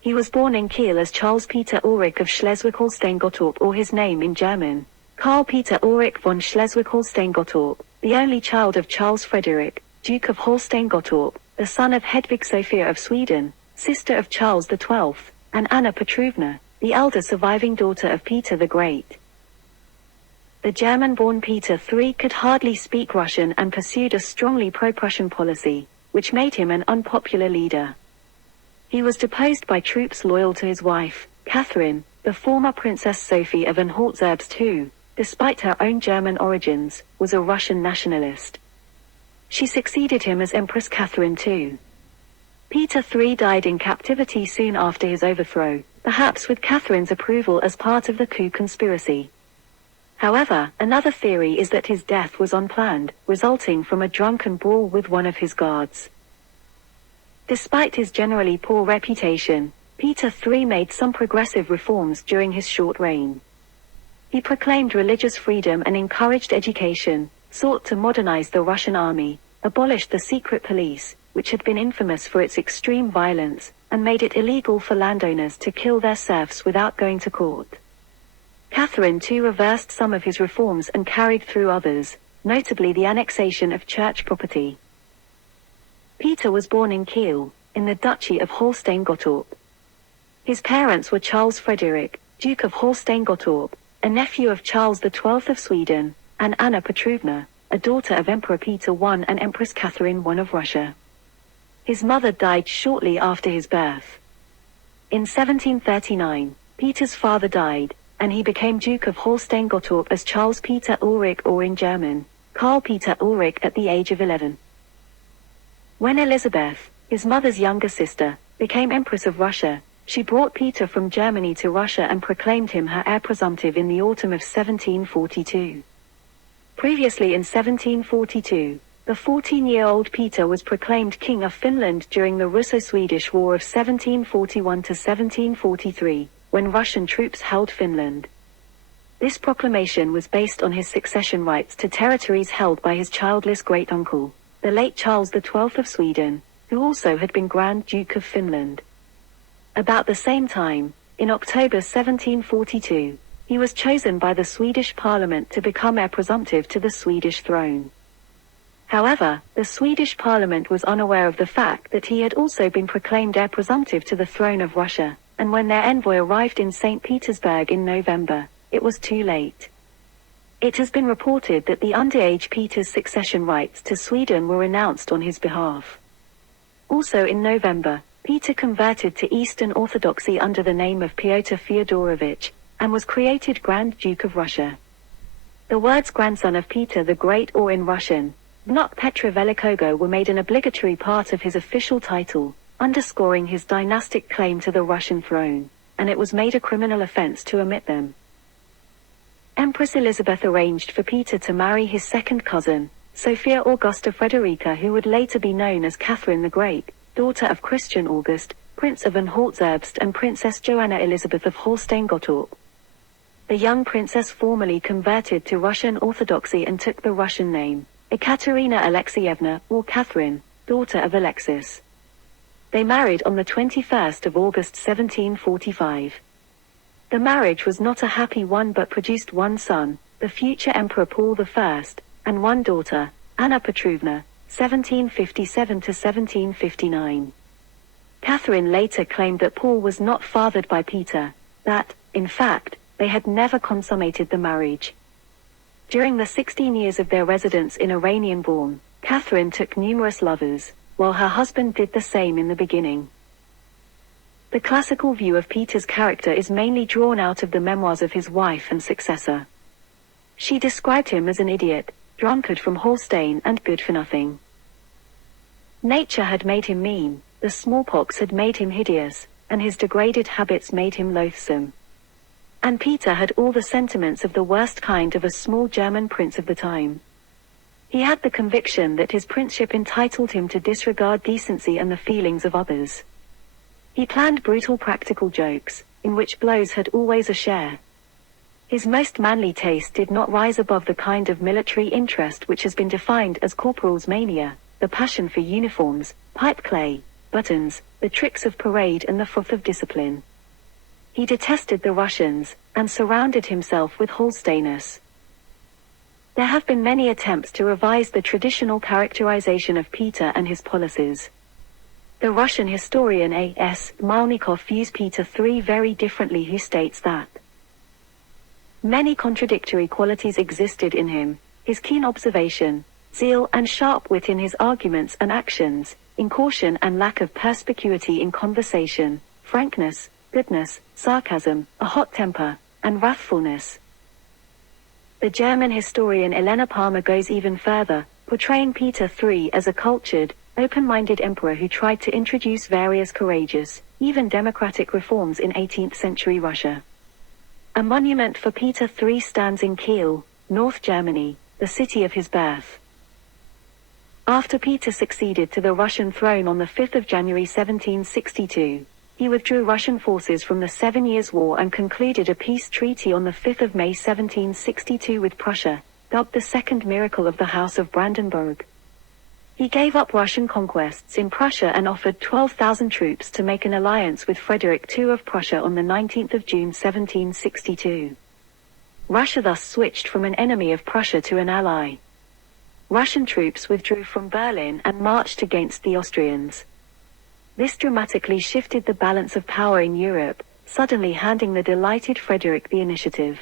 He was born in Kiel as Charles Peter Ulrich of Schleswig-Holstein-Gottorp, or his name in German, Karl Peter Ulrich von Schleswig-Holstein-Gottorp, the only child of Charles Frederick, Duke of Holstein-Gottorp, the son of Hedwig Sophia of Sweden, sister of Charles XII, and Anna Petrovna, the elder surviving daughter of Peter the Great. The German-born Peter III could hardly speak Russian and pursued a strongly pro-Prussian policy, which made him an unpopular leader. He was deposed by troops loyal to his wife, Catherine, the former Princess Sophie of Anhalt-Zerbst, who, despite her own German origins, was a Russian nationalist. She succeeded him as Empress Catherine II. Peter III died in captivity soon after his overthrow, perhaps with Catherine's approval as part of the coup conspiracy. However, another theory is that his death was unplanned, resulting from a drunken brawl with one of his guards. Despite his generally poor reputation, Peter III made some progressive reforms during his short reign. He proclaimed religious freedom and encouraged education, sought to modernize the Russian army, abolished the secret police, which had been infamous for its extreme violence, and made it illegal for landowners to kill their serfs without going to court. Catherine too reversed some of his reforms and carried through others, notably the annexation of church property. Peter was born in Kiel, in the Duchy of Holstein-Gottorp. His parents were Charles Frederick, Duke of Holstein-Gottorp, a nephew of Charles XII of Sweden, and Anna Petrovna, a daughter of Emperor Peter I and Empress Catharine I of Russia. His mother died shortly after his birth. In 1739, Peter's father died, and he became Duke of Holstein-Gottorp as Charles Peter Ulrich, or in German, Karl Peter Ulrich, at the age of 11. When Elizabeth, his mother's younger sister, became Empress of Russia, she brought Peter from Germany to Russia and proclaimed him her heir presumptive in the autumn of 1742. Previously in 1742, the 14-year-old Peter was proclaimed King of Finland during the Russo-Swedish War of 1741 to 1743, when Russian troops held Finland. This proclamation was based on his succession rights to territories held by his childless great-uncle, the late Charles XII of Sweden, who also had been Grand Duke of Finland. About the same time, in October 1742, he was chosen by the Swedish Parliament to become heir presumptive to the Swedish throne. However, the Swedish Parliament was unaware of the fact that he had also been proclaimed heir presumptive to the throne of Russia, and when their envoy arrived in St. Petersburg in November, it was too late. It has been reported that the underage Peter's succession rights to Sweden were renounced on his behalf. Also in November, Peter converted to Eastern Orthodoxy under the name of Pyotr Fyodorovich, and was created Grand Duke of Russia. The words grandson of Peter the Great, or in Russian, Vnuk Petra Velikogo, were made an obligatory part of his official title, underscoring his dynastic claim to the Russian throne, and it was made a criminal offense to omit them. Empress Elizabeth arranged for Peter to marry his second cousin, Sophia Augusta Frederica, who would later be known as Catherine the Great, daughter of Christian August, Prince of Anhalt-Zerbst, and Princess Joanna Elizabeth of Holstein-Gottorp. The young princess formally converted to Russian Orthodoxy and took the Russian name, Ekaterina Alexeyevna, or Catherine, daughter of Alexis. They married on the 21st of August 1745. The marriage was not a happy one but produced one son, the future Emperor Paul I, and one daughter, Anna Petrovna, 1757 to 1759. Catherine later claimed that Paul was not fathered by Peter, that, in fact, they had never consummated the marriage. During the 16 years of their residence in Iranian-born, Catherine took numerous lovers, while her husband did the same in the beginning. The classical view of Peter's character is mainly drawn out of the memoirs of his wife and successor. She described him as an idiot, drunkard from Holstein, and good for nothing. Nature had made him mean, the smallpox had made him hideous, and his degraded habits made him loathsome. And Peter had all the sentiments of the worst kind of a small German prince of the time. He had the conviction that his princeship entitled him to disregard decency and the feelings of others. He planned brutal practical jokes, in which blows had always a share. His most manly taste did not rise above the kind of military interest which has been defined as corporal's mania, the passion for uniforms, pipe clay, buttons, the tricks of parade, and the froth of discipline. He detested the Russians, and surrounded himself with Holsteiners. There have been many attempts to revise the traditional characterization of Peter and his policies. The Russian historian A.S. Malnikov views Peter III very differently, who states that many contradictory qualities existed in him: his keen observation, zeal and sharp wit in his arguments and actions, incaution and lack of perspicuity in conversation, frankness, goodness, sarcasm, a hot temper, and wrathfulness. The German historian Elena Palmer goes even further, portraying Peter III as a cultured, open-minded emperor who tried to introduce various courageous, even democratic reforms in 18th century Russia. A monument for Peter III stands in Kiel, North Germany, the city of his birth. After Peter succeeded to the Russian throne on the 5th of January 1762, he withdrew Russian forces from the 7 Years' War and concluded a peace treaty on the 5th of May 1762 with Prussia, dubbed the Second Miracle of the House of Brandenburg. He gave up Russian conquests in Prussia and offered 12,000 troops to make an alliance with Frederick II of Prussia on the 19th of June 1762. Russia thus switched from an enemy of Prussia to an ally. Russian troops withdrew from Berlin and marched against the Austrians. This dramatically shifted the balance of power in Europe, suddenly handing the delighted Frederick the initiative.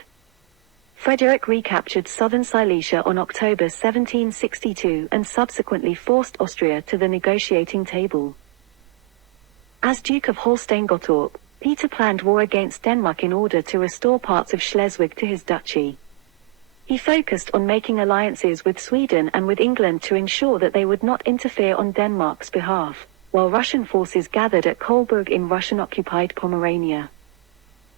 Frederick recaptured southern Silesia on October 1762 and subsequently forced Austria to the negotiating table. As Duke of Holstein-Gottorp, Peter planned war against Denmark in order to restore parts of Schleswig to his duchy. He focused on making alliances with Sweden and with England to ensure that they would not interfere on Denmark's behalf, while Russian forces gathered at Kolberg in Russian-occupied Pomerania.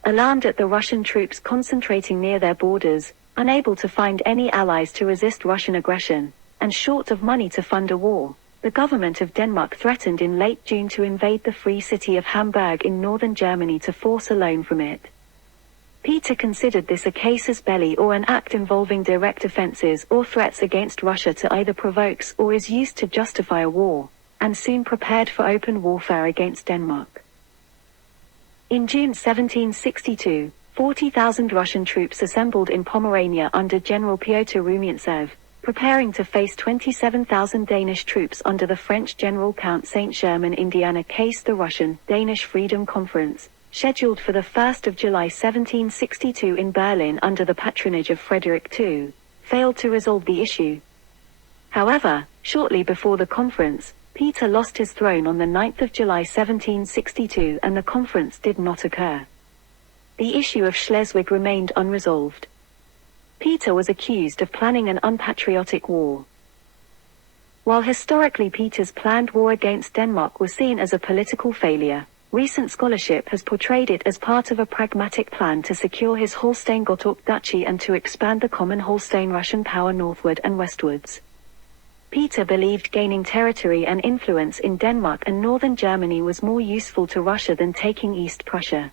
Alarmed at the Russian troops concentrating near their borders, unable to find any allies to resist Russian aggression, and short of money to fund a war, the government of Denmark threatened in late June to invade the free city of Hamburg in northern Germany to force a loan from it. Peter considered this a casus belli or an act involving direct offenses or threats against Russia to either provokes or is used to justify a war, and soon prepared for open warfare against Denmark. In June 1762, 40,000 Russian troops assembled in Pomerania under General Pyotr Rumyantsev, preparing to face 27,000 Danish troops under the French General Count Saint-Germain. Indiana case. The Russian-Danish Freedom Conference, scheduled for the 1st of July 1762 in Berlin under the patronage of Frederick II, failed to resolve the issue. However, shortly before the conference, Peter lost his throne on the 9th of July 1762 and the conference did not occur. The issue of Schleswig remained unresolved. Peter was accused of planning an unpatriotic war. While historically Peter's planned war against Denmark was seen as a political failure, recent scholarship has portrayed it as part of a pragmatic plan to secure his Holstein-Gottorp duchy and to expand the common Holstein-Russian power northward and westwards. Peter believed gaining territory and influence in Denmark and northern Germany was more useful to Russia than taking East Prussia.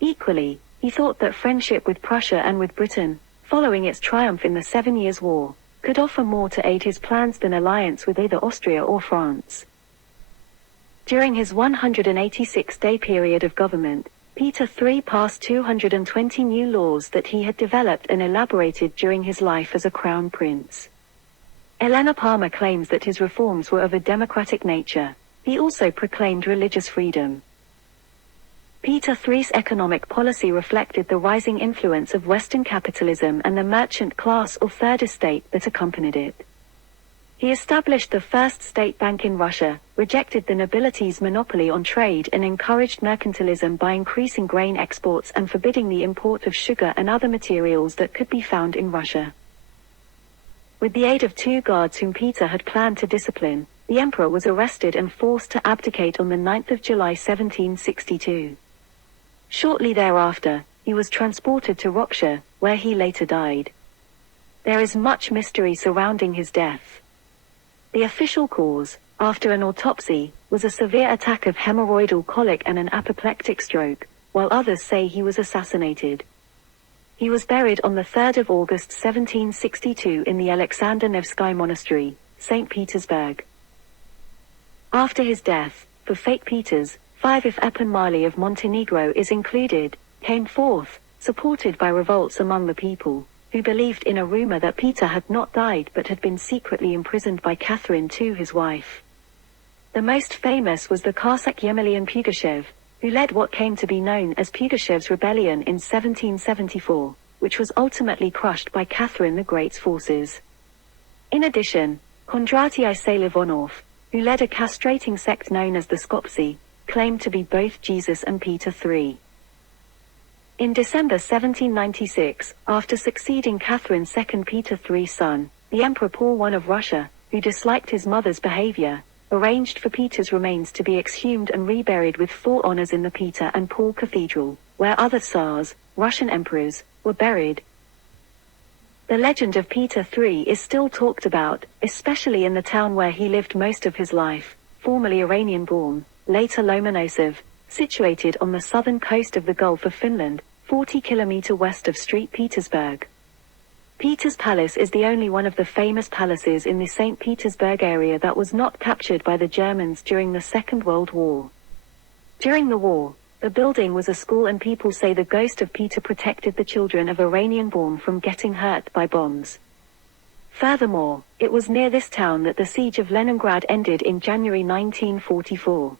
Equally, he thought that friendship with Prussia and with Britain, following its triumph in the 7 Years' War, could offer more to aid his plans than alliance with either Austria or France. During his 186-day period of government, Peter III passed 220 new laws that he had developed and elaborated during his life as a crown prince. Elena Palmer claims that his reforms were of a democratic nature. He also proclaimed religious freedom. Peter III's economic policy reflected the rising influence of Western capitalism and the merchant class or third estate that accompanied it. He established the first state bank in Russia, rejected the nobility's monopoly on trade and encouraged mercantilism by increasing grain exports and forbidding the import of sugar and other materials that could be found in Russia. With the aid of 2 guards whom Peter had planned to discipline, the emperor was arrested and forced to abdicate on the 9th of July 1762. Shortly thereafter, he was transported to Rockshire, where he later died. There is much mystery surrounding his death. The official cause, after an autopsy, was a severe attack of hemorrhoidal colic and an apoplectic stroke, while others say he was assassinated. He was buried on the 3rd of August 1762 in the Alexander Nevsky Monastery, St. Petersburg. After his death, for fake Peters, 5 if Epan Mali of Montenegro is included, came forth, supported by revolts among the people, who believed in a rumor that Peter had not died but had been secretly imprisoned by Catharine II, his wife. The most famous was the Cossack Yemelyan Pugachev, who led what came to be known as Pugachev's Rebellion in 1774, which was ultimately crushed by Catherine the Great's forces. In addition, Kondraty Isalivonov, who led a castrating sect known as the Skopsi, claimed to be both Jesus and Peter III. In December 1796, after succeeding Catherine II, Peter III's son, the Emperor Paul I of Russia, who disliked his mother's behavior, arranged for Peter's remains to be exhumed and reburied with full honors in the Peter and Paul Cathedral, where other Tsars, Russian emperors, were buried. The legend of Peter III is still talked about, especially in the town where he lived most of his life, formerly Iranian-born, later Lomonosov, situated on the southern coast of the Gulf of Finland, 40 km west of St. Petersburg. Peter's Palace is the only one of the famous palaces in the St. Petersburg area that was not captured by the Germans during the Second World War. During the war, the building was a school, and people say the ghost of Peter protected the children of Iranian-born from getting hurt by bombs. Furthermore, it was near this town that the siege of Leningrad ended in January 1944.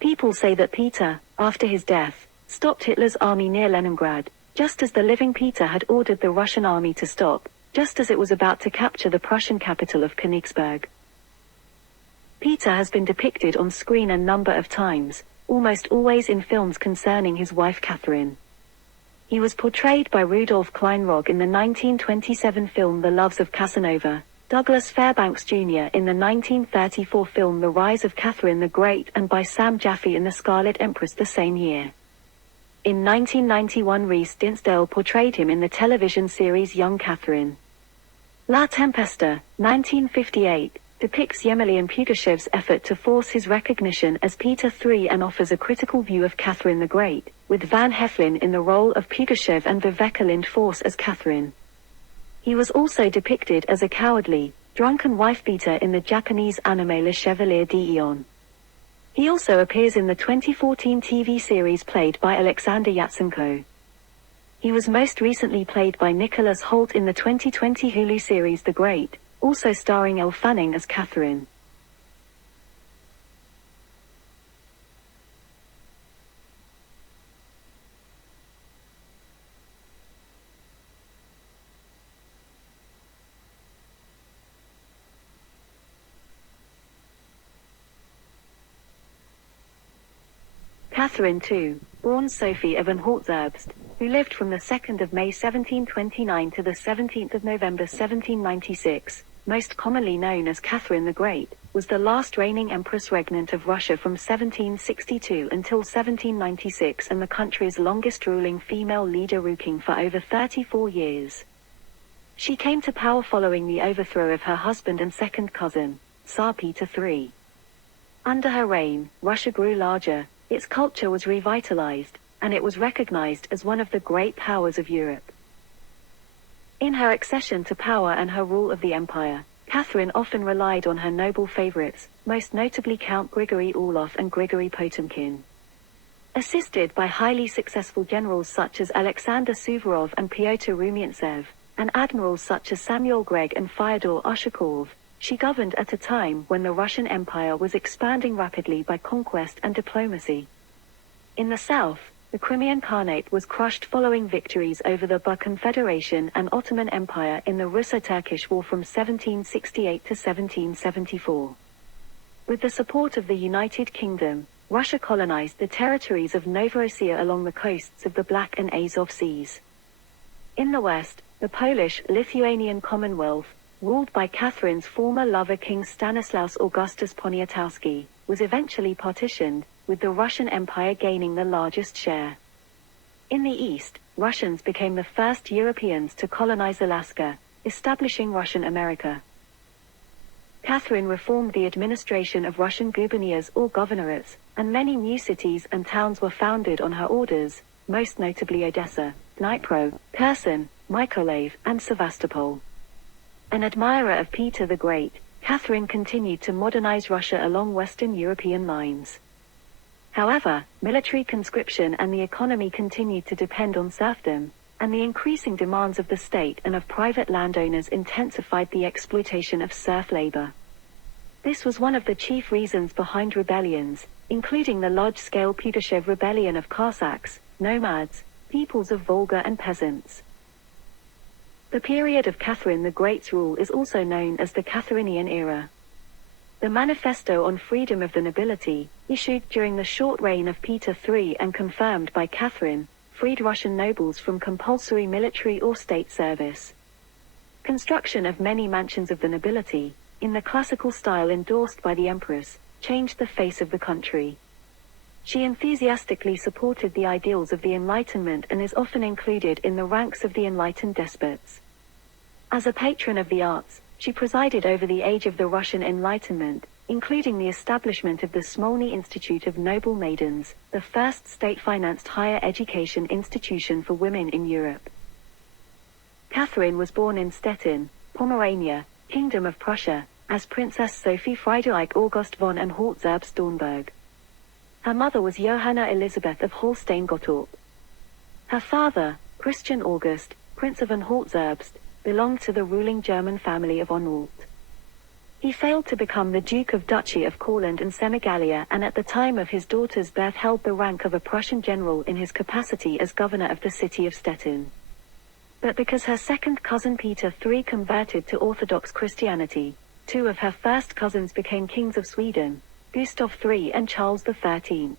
People say that Peter, after his death, stopped Hitler's army near Leningrad, just as the living Peter had ordered the Russian army to stop, just as it was about to capture the Prussian capital of Königsberg. Peter has been depicted on screen a number of times, almost always in films concerning his wife Catherine. He was portrayed by Rudolph Kleinrock in the 1927 film The Loves of Casanova, Douglas Fairbanks Jr. in the 1934 film The Rise of Catherine the Great, and by Sam Jaffe in The Scarlet Empress the same year. In 1991, Rhys Dinsdale portrayed him in the television series Young Catherine. La Tempesta, 1958, depicts Yemelyan Pugachev's effort to force his recognition as Peter III and offers a critical view of Catherine the Great, with Van Heflin in the role of Pugachev and Viveka Lindfors as Catherine. He was also depicted as a cowardly, drunken wife-beater in the Japanese anime Le Chevalier d'Eon. He also appears in the 2014 TV series played by Alexander Yatsenko. He was most recently played by Nicholas Hoult in the 2020 Hulu series The Great, also starring Elle Fanning as Catherine. Catherine II, born Sophie of Anhalt-Zerbst, who lived from the 2nd of May 1729 to the 17th of November 1796, most commonly known as Catherine the Great, was the last reigning Empress Regnant of Russia from 1762 until 1796 and the country's longest ruling female leader, ruling for over 34 years. She came to power following the overthrow of her husband and second cousin, Tsar Peter III. Under her reign, Russia grew larger, its culture was revitalized, and it was recognized as one of the great powers of Europe. In her accession to power and her rule of the empire, Catherine often relied on her noble favorites, most notably Count Grigory Orlov and Grigory Potemkin. Assisted by highly successful generals such as Alexander Suvorov and Pyotr Rumyantsev, and admirals such as Samuel Gregg and Fyodor Ushakov, she governed at a time when the Russian Empire was expanding rapidly by conquest and diplomacy. In the south, the Crimean Khanate was crushed following victories over the Balkan Federation and Ottoman Empire in the Russo-Turkish War from 1768 to 1774. With the support of the United Kingdom, Russia colonized the territories of Novorossiya along the coasts of the Black and Azov Seas. In the west, the Polish-Lithuanian Commonwealth, ruled by Catherine's former lover King Stanislaus Augustus Poniatowski, was eventually partitioned, with the Russian Empire gaining the largest share. In the east, Russians became the first Europeans to colonize Alaska, establishing Russian America. Catherine reformed the administration of Russian gubernias or governorates, and many new cities and towns were founded on her orders, most notably Odessa, Dnipro, Kherson, Mykolaiv, and Sevastopol. An admirer of Peter the Great, Catherine continued to modernize Russia along Western European lines. However, military conscription and the economy continued to depend on serfdom, and the increasing demands of the state and of private landowners intensified the exploitation of serf labor. This was one of the chief reasons behind rebellions, including the large-scale Pugachev rebellion of Cossacks, nomads, peoples of Volga and peasants. The period of Catherine the Great's rule is also known as the Catharinian era. The Manifesto on Freedom of the Nobility, issued during the short reign of Peter III and confirmed by Catherine, freed Russian nobles from compulsory military or state service. Construction of many mansions of the nobility, in the classical style endorsed by the Empress, changed the face of the country. She enthusiastically supported the ideals of the Enlightenment and is often included in the ranks of the enlightened despots. As a patron of the arts, she presided over the age of the Russian Enlightenment, including the establishment of the Smolny Institute of Noble Maidens, the first state-financed higher education institution for women in Europe. Catherine was born in Stettin, Pomerania, Kingdom of Prussia, as Princess Sophie Friederike August von Anhalt-Zerbst-Dornberg. Her mother was Johanna Elisabeth of Holstein-Gottorp. Her father, Christian August, Prince of Anhalt-Zerbst, belonged to the ruling German family of Anhalt. He failed to become the Duke of Duchy of Courland and Semigalia, and at the time of his daughter's birth held the rank of a Prussian general in his capacity as governor of the city of Stettin. But because her second cousin Peter III converted to Orthodox Christianity, two of her first cousins became kings of Sweden, Gustav III and Charles XIII.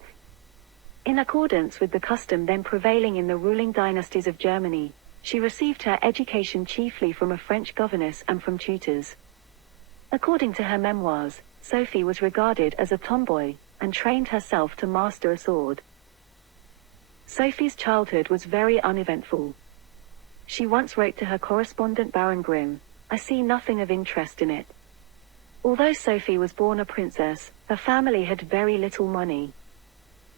In accordance with the custom then prevailing in the ruling dynasties of Germany, she received her education chiefly from a French governess and from tutors. According to her memoirs, Sophie was regarded as a tomboy, and trained herself to master a sword. Sophie's childhood was very uneventful. She once wrote to her correspondent Baron Grimm, "I see nothing of interest in it." Although Sophie was born a princess, her family had very little money.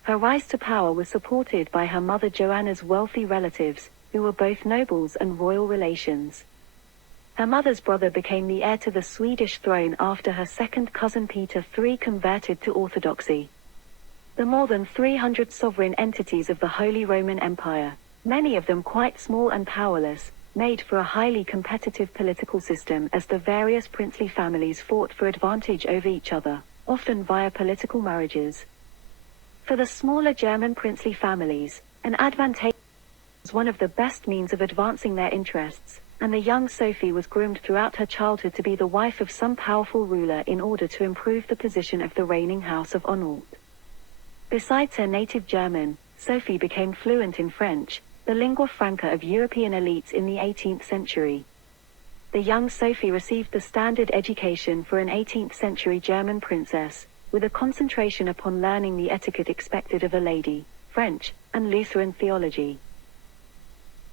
Her rise to power was supported by her mother Joanna's wealthy relatives, who were both nobles and royal relations. Her mother's brother became the heir to the Swedish throne after her second cousin Peter III converted to Orthodoxy. The more than 300 sovereign entities of the Holy Roman Empire, many of them quite small and powerless, made for a highly competitive political system as the various princely families fought for advantage over each other, often via political marriages. For the smaller German princely families, an advantage was one of the best means of advancing their interests, and the young Sophie was groomed throughout her childhood to be the wife of some powerful ruler in order to improve the position of the reigning house of Anhalt. Besides her native German, Sophie became fluent in French, the lingua franca of European elites in the 18th century. The young Sophie received the standard education for an 18th century German princess, with a concentration upon learning the etiquette expected of a lady, French, and Lutheran theology.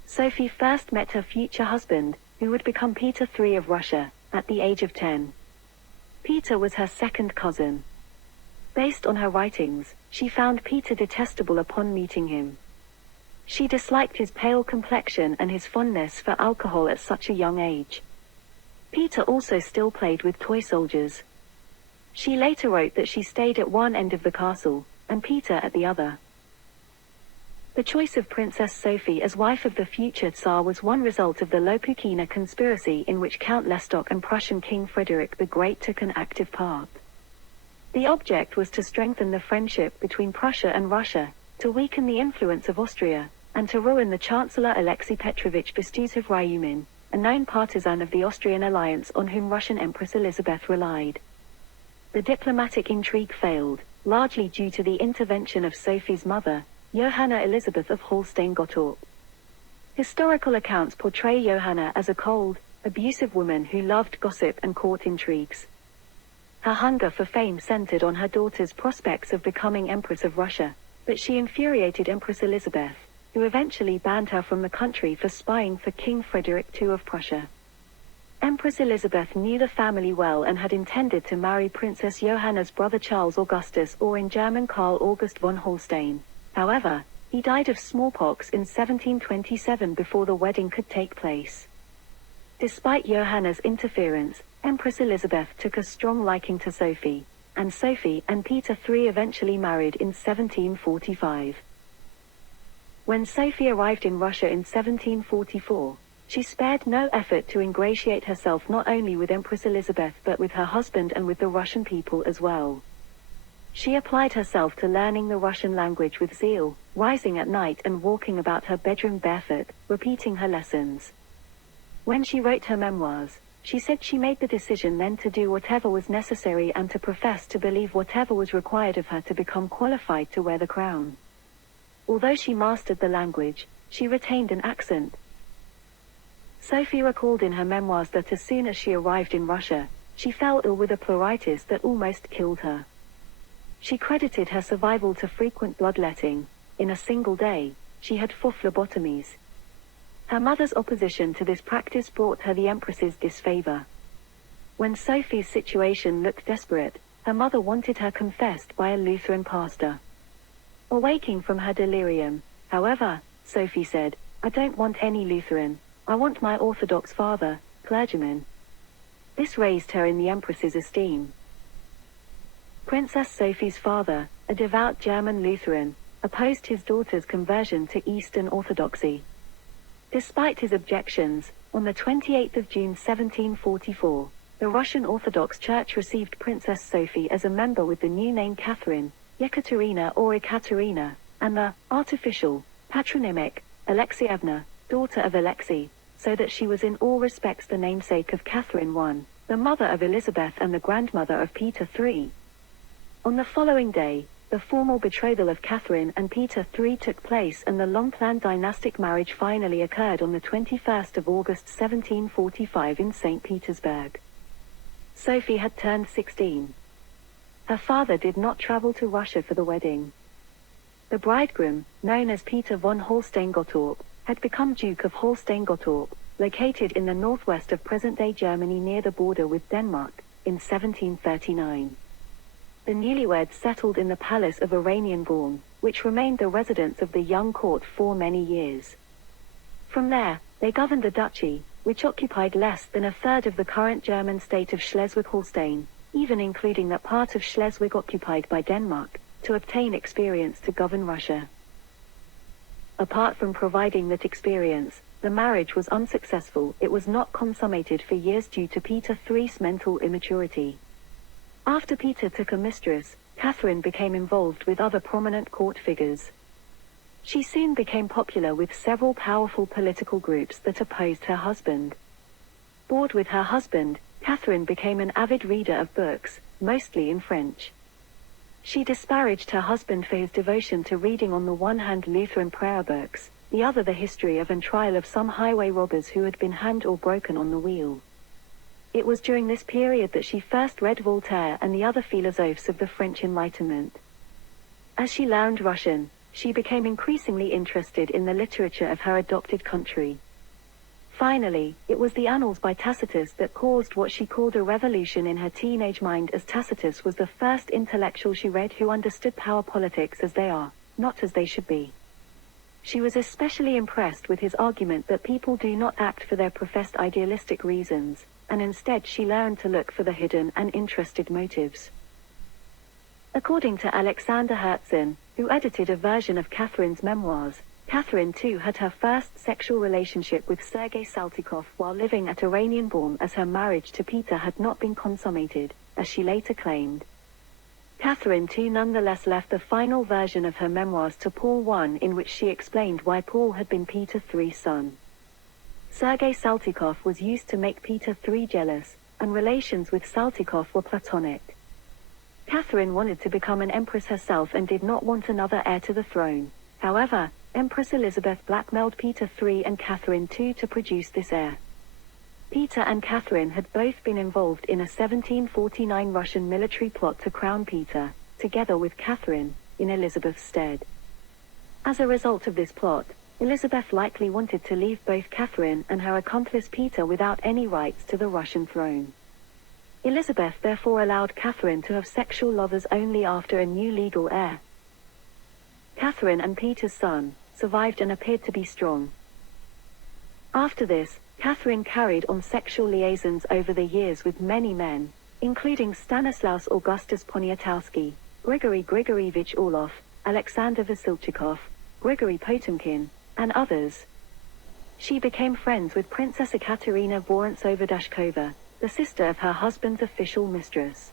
Sophie first met her future husband, who would become Peter III of Russia, at the age of 10. Peter was her second cousin. Based on her writings, she found Peter detestable upon meeting him. She disliked his pale complexion and his fondness for alcohol at such a young age. Peter also still played with toy soldiers. She later wrote that she stayed at one end of the castle, and Peter at the other. The choice of Princess Sophie as wife of the future Tsar was one result of the Lopukina conspiracy in which Count Lestock and Prussian King Frederick the Great took an active part. The object was to strengthen the friendship between Prussia and Russia, to weaken the influence of Austria, and to ruin the Chancellor Alexei Petrovich Bestuzhev-Ryumin, a known partisan of the Austrian alliance on whom Russian Empress Elizabeth relied. The diplomatic intrigue failed, largely due to the intervention of Sophie's mother, Johanna Elizabeth of Holstein-Gottorp. Historical accounts portray Johanna as a cold, abusive woman who loved gossip and court intrigues. Her hunger for fame centered on her daughter's prospects of becoming Empress of Russia, but she infuriated Empress Elizabeth, who eventually banned her from the country for spying for King Frederick II of Prussia. Empress Elizabeth knew the family well and had intended to marry Princess Johanna's brother Charles Augustus, or in German Karl August von Holstein. However, he died of smallpox in 1727 before the wedding could take place. Despite Johanna's interference, Empress Elizabeth took a strong liking to Sophie, and Sophie and Peter III eventually married in 1745. When Sophie arrived in Russia in 1744, she spared no effort to ingratiate herself not only with Empress Elizabeth but with her husband and with the Russian people as well. She applied herself to learning the Russian language with zeal, rising at night and walking about her bedroom barefoot, repeating her lessons. When she wrote her memoirs, she said she made the decision then to do whatever was necessary and to profess to believe whatever was required of her to become qualified to wear the crown. Although she mastered the language, she retained an accent. Sophie recalled in her memoirs that as soon as she arrived in Russia, she fell ill with a pleuritis that almost killed her. She credited her survival to frequent bloodletting. In a single day, she had 4 phlebotomies. Her mother's opposition to this practice brought her the Empress's disfavor. When Sophie's situation looked desperate, her mother wanted her confessed by a Lutheran pastor. Awaking from her delirium, however, Sophie said, "I don't want any Lutheran. I want my Orthodox father, clergyman. This raised her in the Empress's esteem. Princess Sophie's father, a devout German Lutheran, opposed his daughter's conversion to Eastern Orthodoxy. Despite his objections, on the 28th of June 1744, the Russian Orthodox Church received Princess Sophie as a member with the new name Catherine, Yekaterina or Ekaterina, and the artificial, patronymic, Alexievna, daughter of Alexei, so that she was in all respects the namesake of Catherine I, the mother of Elizabeth and the grandmother of Peter III. On the following day, the formal betrothal of Catherine and Peter III took place, and the long-planned dynastic marriage finally occurred on the 21st of August 1745 in St. Petersburg. Sophie had turned 16. Her father did not travel to Russia for the wedding. The bridegroom, known as Peter von Holstein-Gottorp, had become Duke of Holstein-Gottorp, located in the northwest of present-day Germany near the border with Denmark, in 1739. The newlyweds settled in the palace of Oranienbaum, which remained the residence of the young court for many years. From there, they governed the duchy, which occupied less than a third of the current German state of Schleswig-Holstein, even including that part of Schleswig occupied by Denmark, to obtain experience to govern Russia. Apart from providing that experience, the marriage was unsuccessful. It was not consummated for years due to Peter III's mental immaturity. After Peter took a mistress, Catherine became involved with other prominent court figures. She soon became popular with several powerful political groups that opposed her husband. Bored with her husband, Catherine became an avid reader of books, mostly in French. She disparaged her husband for his devotion to reading on the one hand Lutheran prayer books, the other the history of and trial of some highway robbers who had been hanged or broken on the wheel. It was during this period that she first read Voltaire and the other philosophes of the French Enlightenment. As she learned Russian, she became increasingly interested in the literature of her adopted country. Finally, it was the Annals by Tacitus that caused what she called a revolution in her teenage mind, as Tacitus was the first intellectual she read who understood power politics as they are, not as they should be. She was especially impressed with his argument that people do not act for their professed idealistic reasons, and instead she learned to look for the hidden and interested motives. According to Alexander Herzen, who edited a version of Catherine's memoirs, Catherine too had her first sexual relationship with Sergei Saltykov while living at Oranienbaum, as her marriage to Peter had not been consummated, as she later claimed. Catherine too nonetheless left the final version of her memoirs to Paul I, in which she explained why Paul had been Peter III's son. Sergei Saltykov was used to make Peter III jealous, and relations with Saltykov were platonic. Catherine wanted to become an empress herself and did not want another heir to the throne. However, Empress Elizabeth blackmailed Peter III and Catherine II to produce this heir. Peter and Catherine had both been involved in a 1749 Russian military plot to crown Peter, together with Catherine, in Elizabeth's stead. As a result of this plot, Elizabeth likely wanted to leave both Catherine and her accomplice Peter without any rights to the Russian throne. Elizabeth therefore allowed Catherine to have sexual lovers only after a new legal heir. Catherine and Peter's son survived and appeared to be strong. After this, Catherine carried on sexual liaisons over the years with many men, including Stanislaus Augustus Poniatowski, Grigory Grigorievich Orlov, Alexander Vasilchikov, Grigory Potemkin, and others. She became friends with Princess Ekaterina Vorontsova-Dashkova, the sister of her husband's official mistress.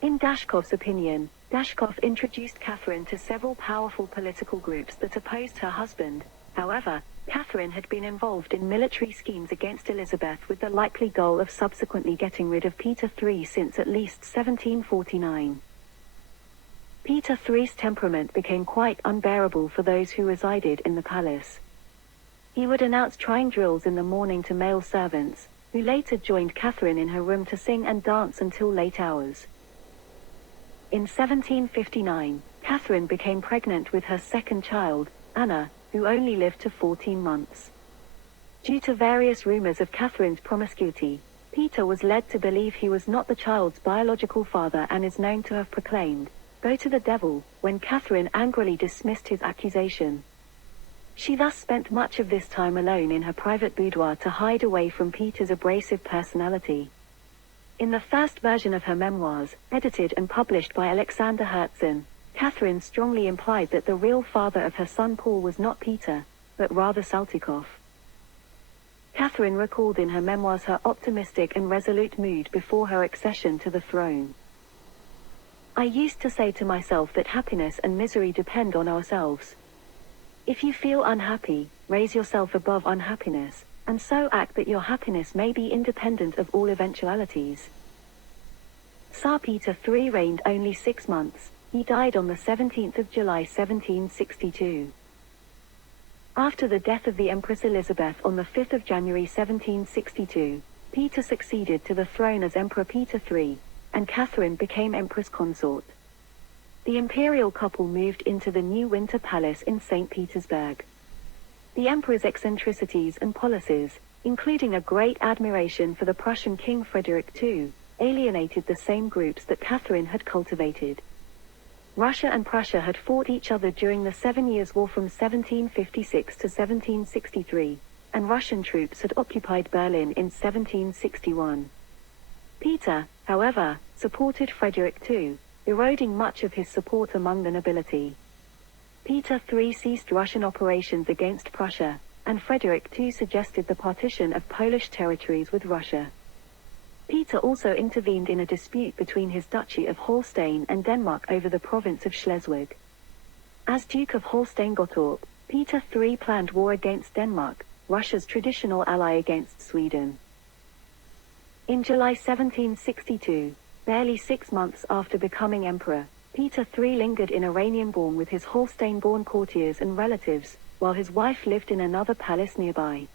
In Dashkov's opinion, Dashkov introduced Catherine to several powerful political groups that opposed her husband. However, Catherine had been involved in military schemes against Elizabeth with the likely goal of subsequently getting rid of Peter III since at least 1749. Peter III's temperament became quite unbearable for those who resided in the palace. He would announce trying drills in the morning to male servants, who later joined Catherine in her room to sing and dance until late hours. In 1759, Catherine became pregnant with her second child, Anna, who only lived to 14 months. Due to various rumors of Catherine's promiscuity, Peter was led to believe he was not the child's biological father and is known to have proclaimed, "Go to the devil," when Catherine angrily dismissed his accusation. She thus spent much of this time alone in her private boudoir to hide away from Peter's abrasive personality. In the first version of her memoirs, edited and published by Alexander Herzen, Catherine strongly implied that the real father of her son Paul was not Peter, but rather Saltykov. Catherine recalled in her memoirs her optimistic and resolute mood before her accession to the throne. "I used to say to myself that happiness and misery depend on ourselves. If you feel unhappy, raise yourself above unhappiness, and so act that your happiness may be independent of all eventualities." Tsar Peter III reigned only 6 months. He died on the 17th of July 1762. After the death of the Empress Elizabeth on the 5th of January 1762, Peter succeeded to the throne as Emperor Peter III, and Catherine became Empress Consort. The imperial couple moved into the new Winter Palace in St. Petersburg. The emperor's eccentricities and policies, including a great admiration for the Prussian King Frederick II, alienated the same groups that Catherine had cultivated. Russia and Prussia had fought each other during the 7 Years' War from 1756 to 1763, and Russian troops had occupied Berlin in 1761. Peter, however, supported Frederick II, eroding much of his support among the nobility. Peter III ceased Russian operations against Prussia, and Frederick II suggested the partition of Polish territories with Russia. Peter also intervened in a dispute between his Duchy of Holstein and Denmark over the province of Schleswig. As Duke of Holstein-Gottorp, Peter III planned war against Denmark, Russia's traditional ally against Sweden. In July 1762, barely 6 months after becoming emperor, Peter III lingered in Oranienbaum with his Holstein-born courtiers and relatives, while his wife lived in another palace nearby.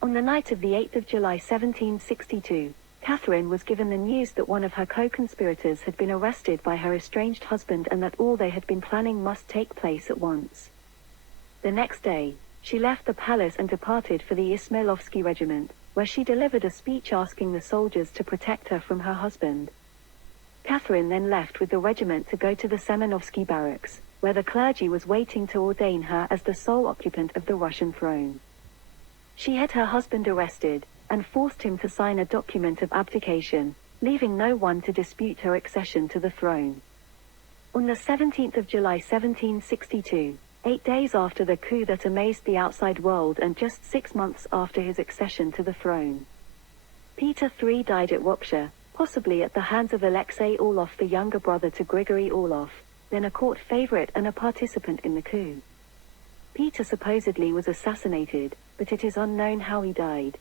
On the night of the 8th of July 1762, Catherine was given the news that one of her co-conspirators had been arrested by her estranged husband and that all they had been planning must take place at once. The next day, she left the palace and departed for the Ismailovsky regiment, where she delivered a speech asking the soldiers to protect her from her husband. Catherine then left with the regiment to go to the Semenovsky barracks, where the clergy was waiting to ordain her as the sole occupant of the Russian throne. She had her husband arrested, and forced him to sign a document of abdication, leaving no one to dispute her accession to the throne. On the 17th of July 1762, 8 days after the coup that amazed the outside world and just 6 months after his accession to the throne, Peter III died at Ropsha, possibly at the hands of Alexei Orlov, the younger brother to Grigory Orlov, then a court favorite and a participant in the coup. Peter supposedly was assassinated, but it is unknown how he died.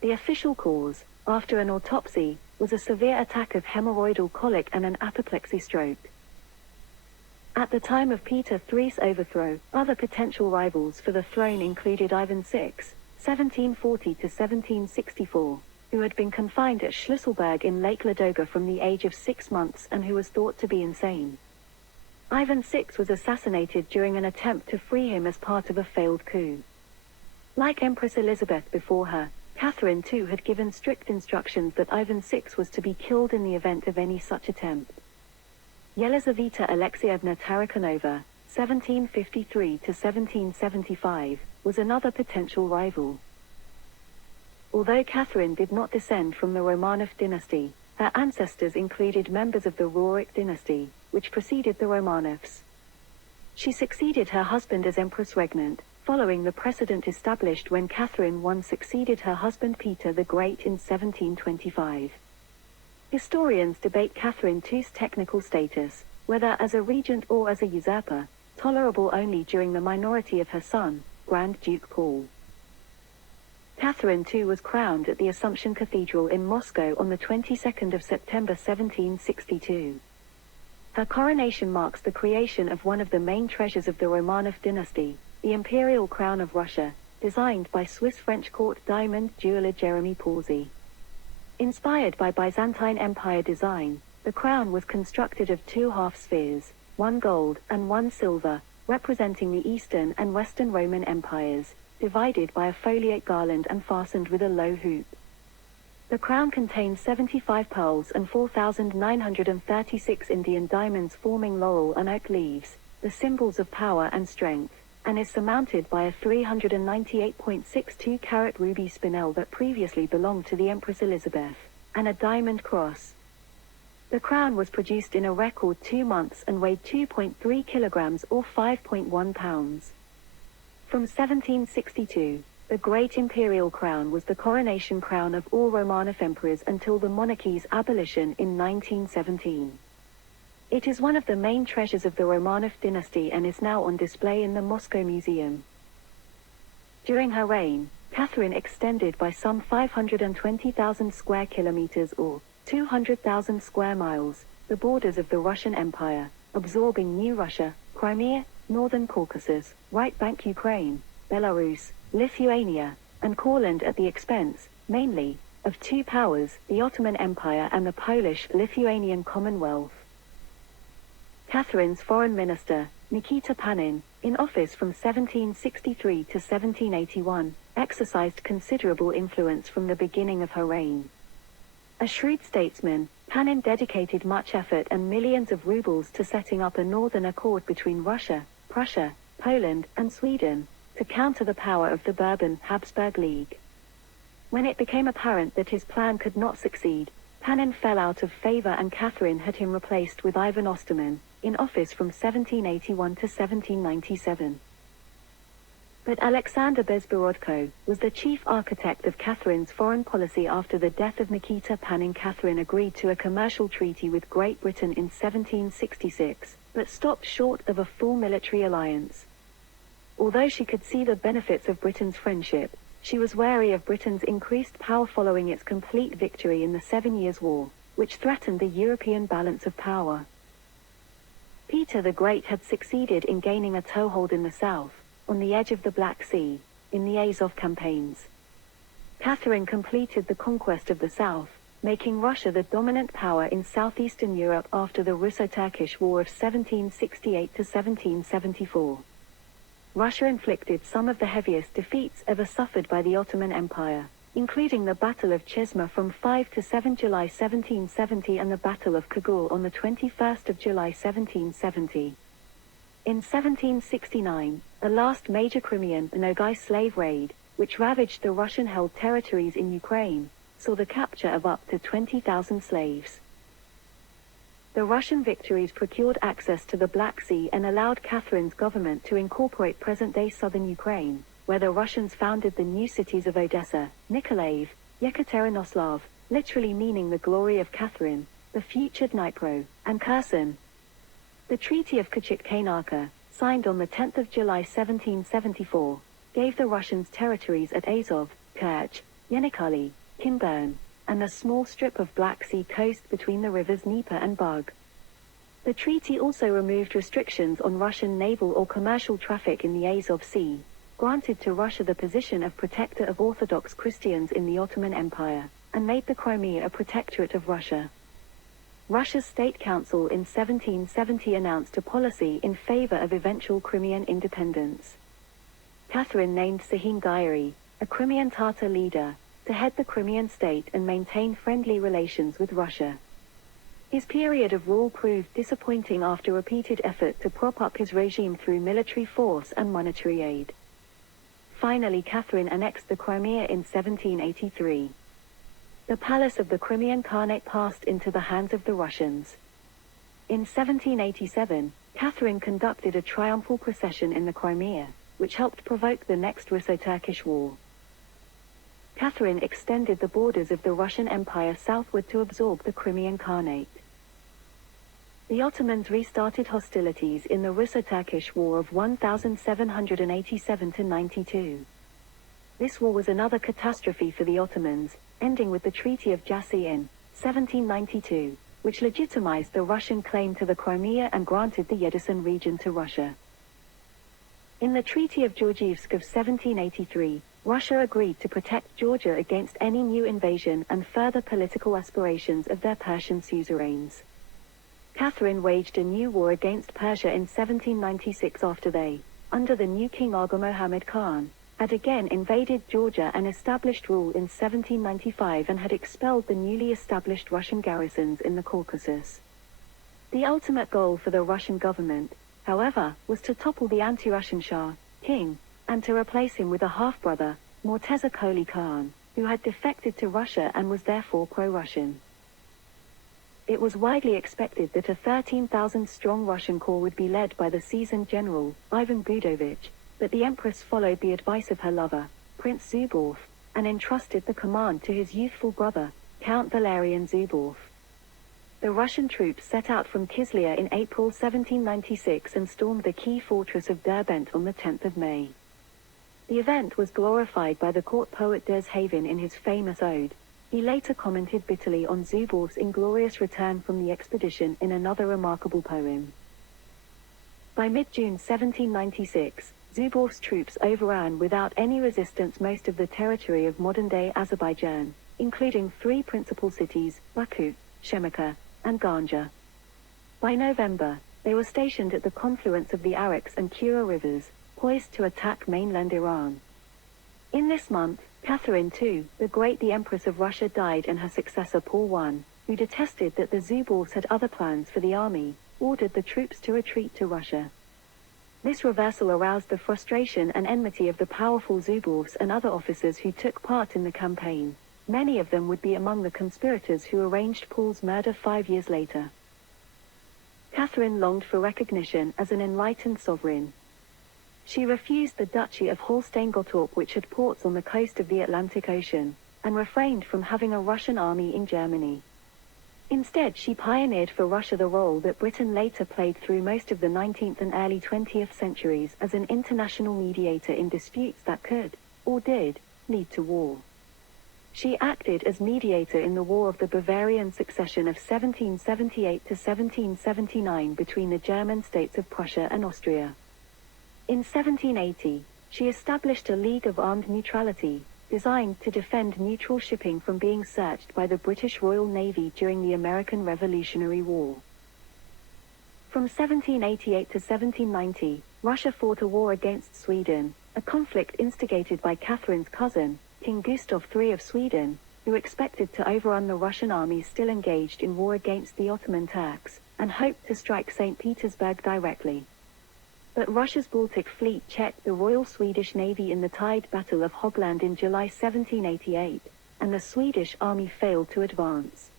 The official cause, after an autopsy, was a severe attack of hemorrhoidal colic and an apoplexy stroke. At the time of Peter III's overthrow, other potential rivals for the throne included Ivan VI, 1740 to 1764, who had been confined at Schlüsselburg in Lake Ladoga from the age of 6 months and who was thought to be insane. Ivan VI was assassinated during an attempt to free him as part of a failed coup. Like Empress Elizabeth before her, Catherine too had given strict instructions that Ivan VI was to be killed in the event of any such attempt. Yelizaveta Alexeyevna Tarikhanova, 1753 to 1775, was another potential rival. Although Catherine did not descend from the Romanov dynasty, her ancestors included members of the Rurik dynasty, which preceded the Romanovs. She succeeded her husband as Empress Regnant, following the precedent established when Catherine I succeeded her husband Peter the Great in 1725. Historians debate Catherine II's technical status, whether as a regent or as a usurper, tolerable only during the minority of her son, Grand Duke Paul. Catherine II was crowned at the Assumption Cathedral in Moscow on the 22nd of September 1762. Her coronation marks the creation of one of the main treasures of the Romanov dynasty, the imperial crown of Russia, designed by Swiss-French court diamond jeweler Jeremy Pawsey. Inspired by Byzantine Empire design, the crown was constructed of 2 half-spheres, 1 gold and 1 silver, representing the Eastern and Western Roman empires, divided by a foliate garland and fastened with a low hoop. The crown contains 75 pearls and 4,936 Indian diamonds forming laurel and oak leaves, the symbols of power and strength, and is surmounted by a 398.62-carat ruby spinel that previously belonged to the Empress Elizabeth, and a diamond cross. The crown was produced in a record 2 months and weighed 2.3 kilograms or 5.1 pounds. From 1762, the Great Imperial Crown was the coronation crown of all Romanov emperors until the monarchy's abolition in 1917. It is one of the main treasures of the Romanov dynasty and is now on display in the Moscow Museum. During her reign, Catherine extended by some 520,000 square kilometers or 200,000 square miles, the borders of the Russian Empire, absorbing New Russia, Crimea, Northern Caucasus, right bank Ukraine, Belarus, Lithuania, and Courland at the expense, mainly, of two powers, the Ottoman Empire and the Polish-Lithuanian Commonwealth. Catherine's foreign minister, Nikita Panin, in office from 1763 to 1781, exercised considerable influence from the beginning of her reign. A shrewd statesman, Panin dedicated much effort and millions of rubles to setting up a northern accord between Russia, Prussia, Poland, and Sweden, to counter the power of the Bourbon-Habsburg League. When it became apparent that his plan could not succeed, Panin fell out of favor and Catherine had him replaced with Ivan Osterman, in office from 1781 to 1797. But Alexander Bezborodko was the chief architect of Catherine's foreign policy. After the death of Nikita Panin, Catherine agreed to a commercial treaty with Great Britain in 1766, but stopped short of a full military alliance. Although she could see the benefits of Britain's friendship, she was wary of Britain's increased power following its complete victory in the 7 Years' War, which threatened the European balance of power. Peter the Great had succeeded in gaining a toehold in the south, on the edge of the Black Sea, in the Azov campaigns. Catherine completed the conquest of the south, making Russia the dominant power in southeastern Europe after the Russo-Turkish War of 1768 to 1774. Russia inflicted some of the heaviest defeats ever suffered by the Ottoman Empire, including the Battle of Chesma from 5 to 7 July 1770 and the Battle of Kagul on the 21st of July 1770. In 1769, the last major Crimean and Nogai slave raid, which ravaged the Russian-held territories in Ukraine, saw the capture of up to 20,000 slaves. The Russian victories procured access to the Black Sea and allowed Catherine's government to incorporate present-day southern Ukraine, where the Russians founded the new cities of Odessa, Nikolaev, Yekaterinoslav, literally meaning the glory of Catherine, the future Dnipro, and Kherson. The Treaty of Kachik-Kaynarka, signed on the 10th of July 1774, gave the Russians territories at Azov, Kerch, Yenikali, Kinburn, and a small strip of Black Sea coast between the rivers Dnieper and Bug. The treaty also removed restrictions on Russian naval or commercial traffic in the Azov Sea, granted to Russia the position of protector of Orthodox Christians in the Ottoman Empire, and made the Crimea a protectorate of Russia. Russia's State Council in 1770 announced a policy in favor of eventual Crimean independence. Catherine named Sahin Gyuri, a Crimean Tatar leader, to head the Crimean state and maintain friendly relations with Russia. His period of rule proved disappointing after repeated effort to prop up his regime through military force and monetary aid. Finally, Catherine annexed the Crimea in 1783. The palace of the Crimean Khanate passed into the hands of the Russians. In 1787, Catherine conducted a triumphal procession in the Crimea, which helped provoke the next Russo-Turkish War. Catherine extended the borders of the Russian Empire southward to absorb the Crimean Khanate. The Ottomans restarted hostilities in the Russo-Turkish War of 1787–92. This war was another catastrophe for the Ottomans, ending with the Treaty of Jassy in 1792, which legitimized the Russian claim to the Crimea and granted the Yeresan region to Russia. In the Treaty of Georgievsk of 1783, Russia agreed to protect Georgia against any new invasion and further political aspirations of their Persian suzerains. Catherine waged a new war against Persia in 1796 after they, under the new king Aga Mohammed Khan, had again invaded Georgia and established rule in 1795 and had expelled the newly established Russian garrisons in the Caucasus. The ultimate goal for the Russian government, however, was to topple the anti-Russian Shah, king, and to replace him with a half-brother, Morteza Koli Khan, who had defected to Russia and was therefore pro-Russian. It was widely expected that a 13,000-strong Russian corps would be led by the seasoned general, Ivan Gudovich, but the Empress followed the advice of her lover, Prince Zubov, and entrusted the command to his youthful brother, Count Valerian Zubov. The Russian troops set out from Kislia in April 1796 and stormed the key fortress of Derbent on the 10th of May. The event was glorified by the court poet Deshaven in his famous ode. He later commented bitterly on Zubov's inglorious return from the expedition in another remarkable poem. By mid-June 1796, Zubov's troops overran without any resistance most of the territory of modern-day Azerbaijan, including three principal cities, Baku, Shemaka, and Ganja. By November, they were stationed at the confluence of the Araks and Kura rivers, poised to attack mainland Iran. In this month, Catherine II, the Empress of Russia died, and her successor Paul I, who detested that the Zubovs had other plans for the army, ordered the troops to retreat to Russia. This reversal aroused the frustration and enmity of the powerful Zubovs and other officers who took part in the campaign. Many of them would be among the conspirators who arranged Paul's murder 5 years later. Catherine longed for recognition as an enlightened sovereign. She refused the Duchy of Holstein-Gottorp, which had ports on the coast of the Atlantic Ocean, and refrained from having a Russian army in Germany. Instead, she pioneered for Russia the role that Britain later played through most of the 19th and early 20th centuries as an international mediator in disputes that could, or did, lead to war. She acted as mediator in the War of the Bavarian Succession of 1778 to 1779 between the German states of Prussia and Austria. In 1780, she established a League of Armed Neutrality, designed to defend neutral shipping from being searched by the British Royal Navy during the American Revolutionary War. From 1788 to 1790, Russia fought a war against Sweden, a conflict instigated by Catherine's cousin, King Gustav III of Sweden, who expected to overrun the Russian armies still engaged in war against the Ottoman Turks, and hoped to strike St. Petersburg directly. But Russia's Baltic Fleet checked the Royal Swedish Navy in the Tide Battle of Hogland in July 1788, and the Swedish army failed to advance.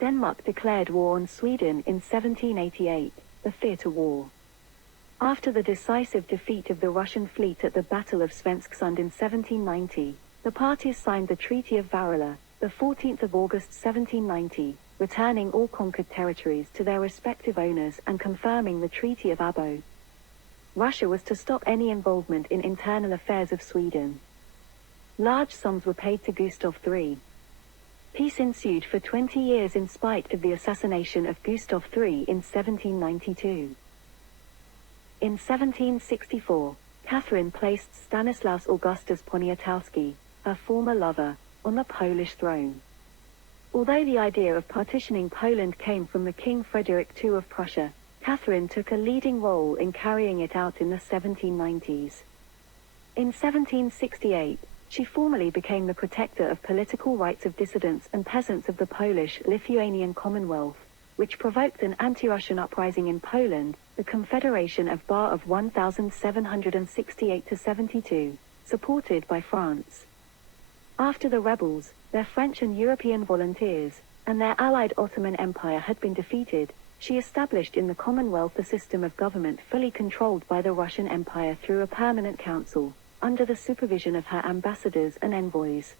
Denmark declared war on Sweden in 1788, the Theatre War. After the decisive defeat of the Russian fleet at the Battle of Svensksund in 1790, the parties signed the Treaty of Varela, the 14th of August 1790, returning all conquered territories to their respective owners and confirming the Treaty of Abo. Russia was to stop any involvement in internal affairs of Sweden. Large sums were paid to Gustav III. Peace ensued for 20 years in spite of the assassination of Gustav III in 1792. In 1764, Catherine placed Stanislaus Augustus Poniatowski, her former lover, on the Polish throne. Although the idea of partitioning Poland came from the King Frederick II of Prussia, Catherine took a leading role in carrying it out in the 1790s. In 1768, she formally became the protector of political rights of dissidents and peasants of the Polish-Lithuanian Commonwealth, which provoked an anti-Russian uprising in Poland, the Confederation of Bar of 1768-72, supported by France. After the rebels, their French and European volunteers, and their allied Ottoman Empire had been defeated, she established in the Commonwealth a system of government fully controlled by the Russian Empire through a permanent council, under the supervision of her ambassadors and envoys.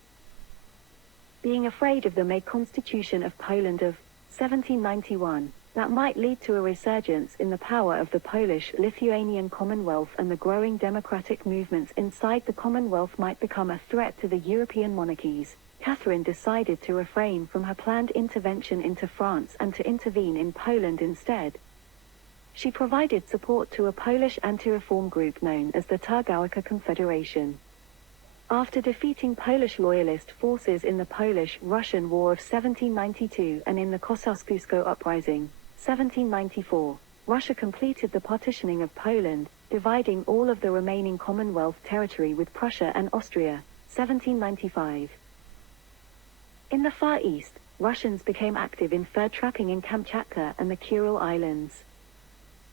Being afraid of the May Constitution of Poland of 1791, that might lead to a resurgence in the power of the Polish-Lithuanian Commonwealth, and the growing democratic movements inside the Commonwealth might become a threat to the European monarchies, Catherine decided to refrain from her planned intervention into France and to intervene in Poland instead. She provided support to a Polish anti-reform group known as the Targowica Confederation. After defeating Polish loyalist forces in the Polish-Russian War of 1792 and in the Kosciuszko Uprising, 1794, Russia completed the partitioning of Poland, dividing all of the remaining Commonwealth territory with Prussia and Austria, 1795. In the Far East, Russians became active in fur trapping in Kamchatka and the Kuril Islands.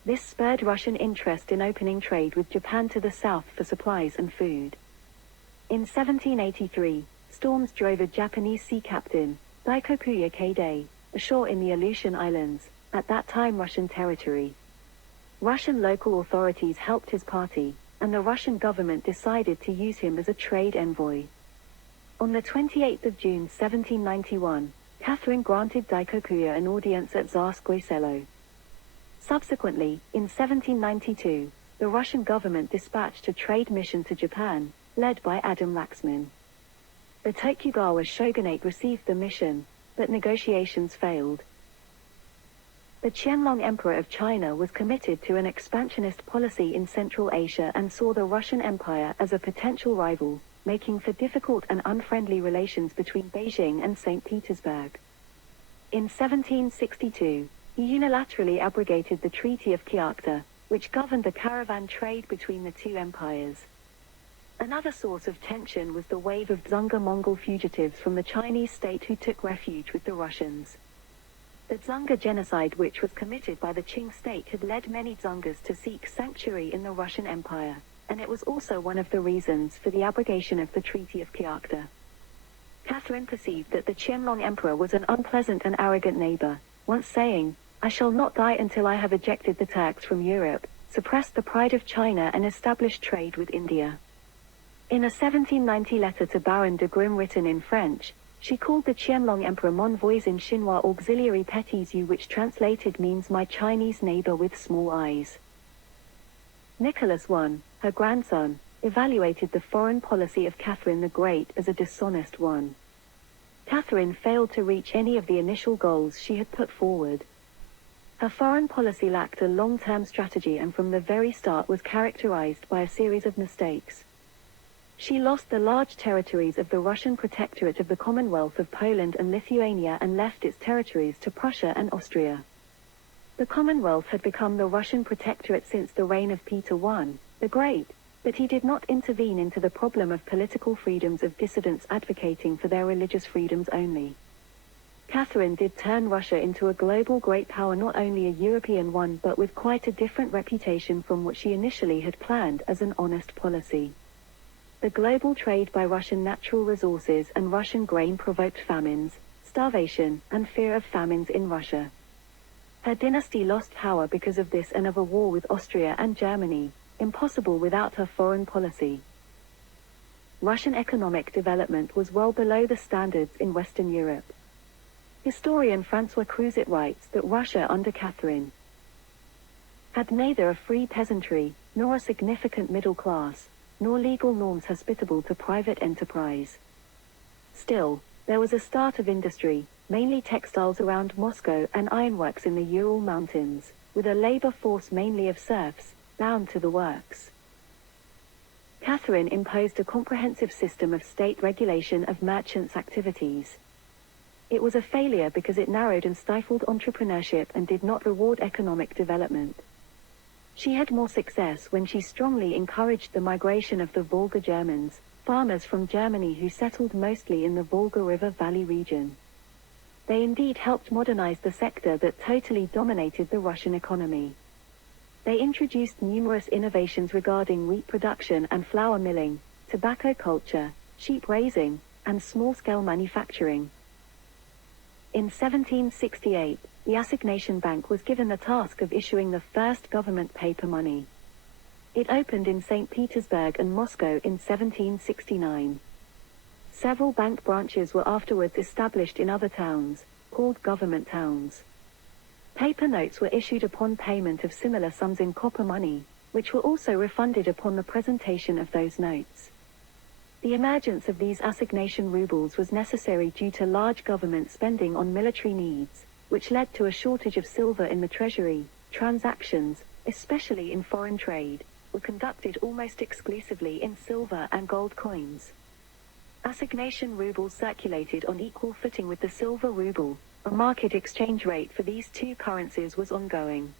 This spurred Russian interest in opening trade with Japan to the south for supplies and food. In 1783, storms drove a Japanese sea captain, Daikokuya Keidei, ashore in the Aleutian Islands, at that time Russian territory. Russian local authorities helped his party, and the Russian government decided to use him as a trade envoy. On the 28th of June 1791, Catherine granted Daikokuya an audience at Tsarskoye. Subsequently, in 1792, the Russian government dispatched a trade mission to Japan, led by Adam Laxman. The Tokugawa shogunate received the mission, but negotiations failed. The Qianlong Emperor of China was committed to an expansionist policy in Central Asia and saw the Russian Empire as a potential rival, making for difficult and unfriendly relations between Beijing and St. Petersburg. In 1762, he unilaterally abrogated the Treaty of Kyakhta, which governed the caravan trade between the two empires. Another source of tension was the wave of Dzunga Mongol fugitives from the Chinese state who took refuge with the Russians. The Dzunga genocide, which was committed by the Qing state, had led many Dzungas to seek sanctuary in the Russian Empire, and it was also one of the reasons for the abrogation of the Treaty of Kyakhta. Catherine perceived that the Qianlong Emperor was an unpleasant and arrogant neighbor, once saying, "I shall not die until I have ejected the Turks from Europe, suppressed the pride of China and established trade with India." In a 1790 letter to Baron de Grimm written in French, she called the Qianlong Emperor Mon Voisin Chinois Auxiliary Petit Yeux, which translated means my Chinese neighbor with small eyes. Nicholas I, her grandson, evaluated the foreign policy of Catherine the Great as a dishonest one. Catherine failed to reach any of the initial goals she had put forward. Her foreign policy lacked a long-term strategy and from the very start was characterized by a series of mistakes. She lost the large territories of the Russian Protectorate of the Commonwealth of Poland and Lithuania and left its territories to Prussia and Austria. The Commonwealth had become the Russian Protectorate since the reign of Peter I, the Great, but he did not intervene into the problem of political freedoms of dissidents advocating for their religious freedoms only. Catherine did turn Russia into a global great power, not only a European one but with quite a different reputation from what she initially had planned as an honest policy. The global trade by Russian natural resources and Russian grain provoked famines, starvation, and fear of famines in Russia. Her dynasty lost power because of this and of a war with Austria and Germany, impossible without her foreign policy. Russian economic development was well below the standards in Western Europe. Historian François Cruzet writes that Russia under Catherine had neither a free peasantry, nor a significant middle class, nor legal norms hospitable to private enterprise. Still, there was a start of industry, mainly textiles around Moscow and ironworks in the Ural Mountains, with a labor force mainly of serfs, bound to the works. Catherine imposed a comprehensive system of state regulation of merchants' activities. It was a failure because it narrowed and stifled entrepreneurship and did not reward economic development. She had more success when she strongly encouraged the migration of the Volga Germans, farmers from Germany who settled mostly in the Volga River Valley region. They indeed helped modernize the sector that totally dominated the Russian economy. They introduced numerous innovations regarding wheat production and flour milling, tobacco culture, sheep raising, and small-scale manufacturing. In 1768, the Assignation Bank was given the task of issuing the first government paper money. It opened in St. Petersburg and Moscow in 1769. Several bank branches were afterwards established in other towns, called government towns. Paper notes were issued upon payment of similar sums in copper money, which were also refunded upon the presentation of those notes. The emergence of these assignation rubles was necessary due to large government spending on military needs, which led to a shortage of silver in the treasury. Transactions, especially in foreign trade, were conducted almost exclusively in silver and gold coins. Assignation rubles circulated on equal footing with the silver ruble. A market exchange rate for these two currencies was ongoing.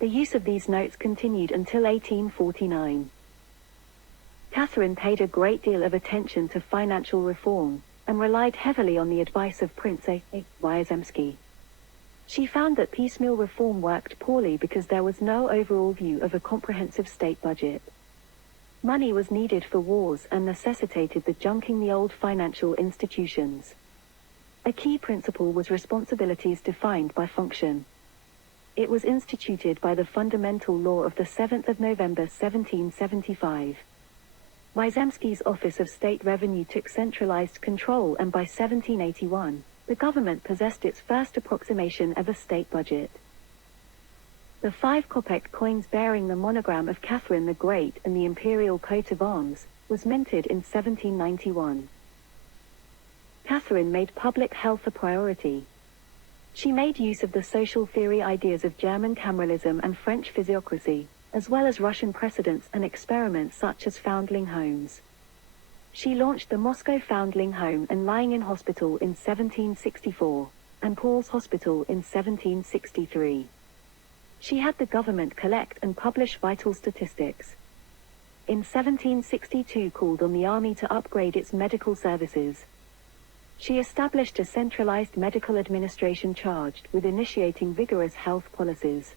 The use of these notes continued until 1849. Catherine paid a great deal of attention to financial reform, and relied heavily on the advice of Prince A. Wyazemski. She found that piecemeal reform worked poorly because there was no overall view of a comprehensive state budget. Money was needed for wars and necessitated the junking the old financial institutions. A key principle was responsibilities defined by function. It was instituted by the fundamental law of the 7th of November 1775. Wyzemski's Office of State Revenue took centralized control, and by 1781, the government possessed its first approximation of a state budget. The 5 kopeck coins bearing the monogram of Catherine the Great and the imperial coat of arms was minted in 1791. Catherine made public health a priority. She made use of the social theory ideas of German cameralism and French physiocracy, as well as Russian precedents and experiments such as foundling homes. She launched the Moscow Foundling Home and Lying in Hospital in 1764, and Paul's Hospital in 1763. She had the government collect and publish vital statistics. In 1762 called on the army to upgrade its medical services. She established a centralized medical administration charged with initiating vigorous health policies.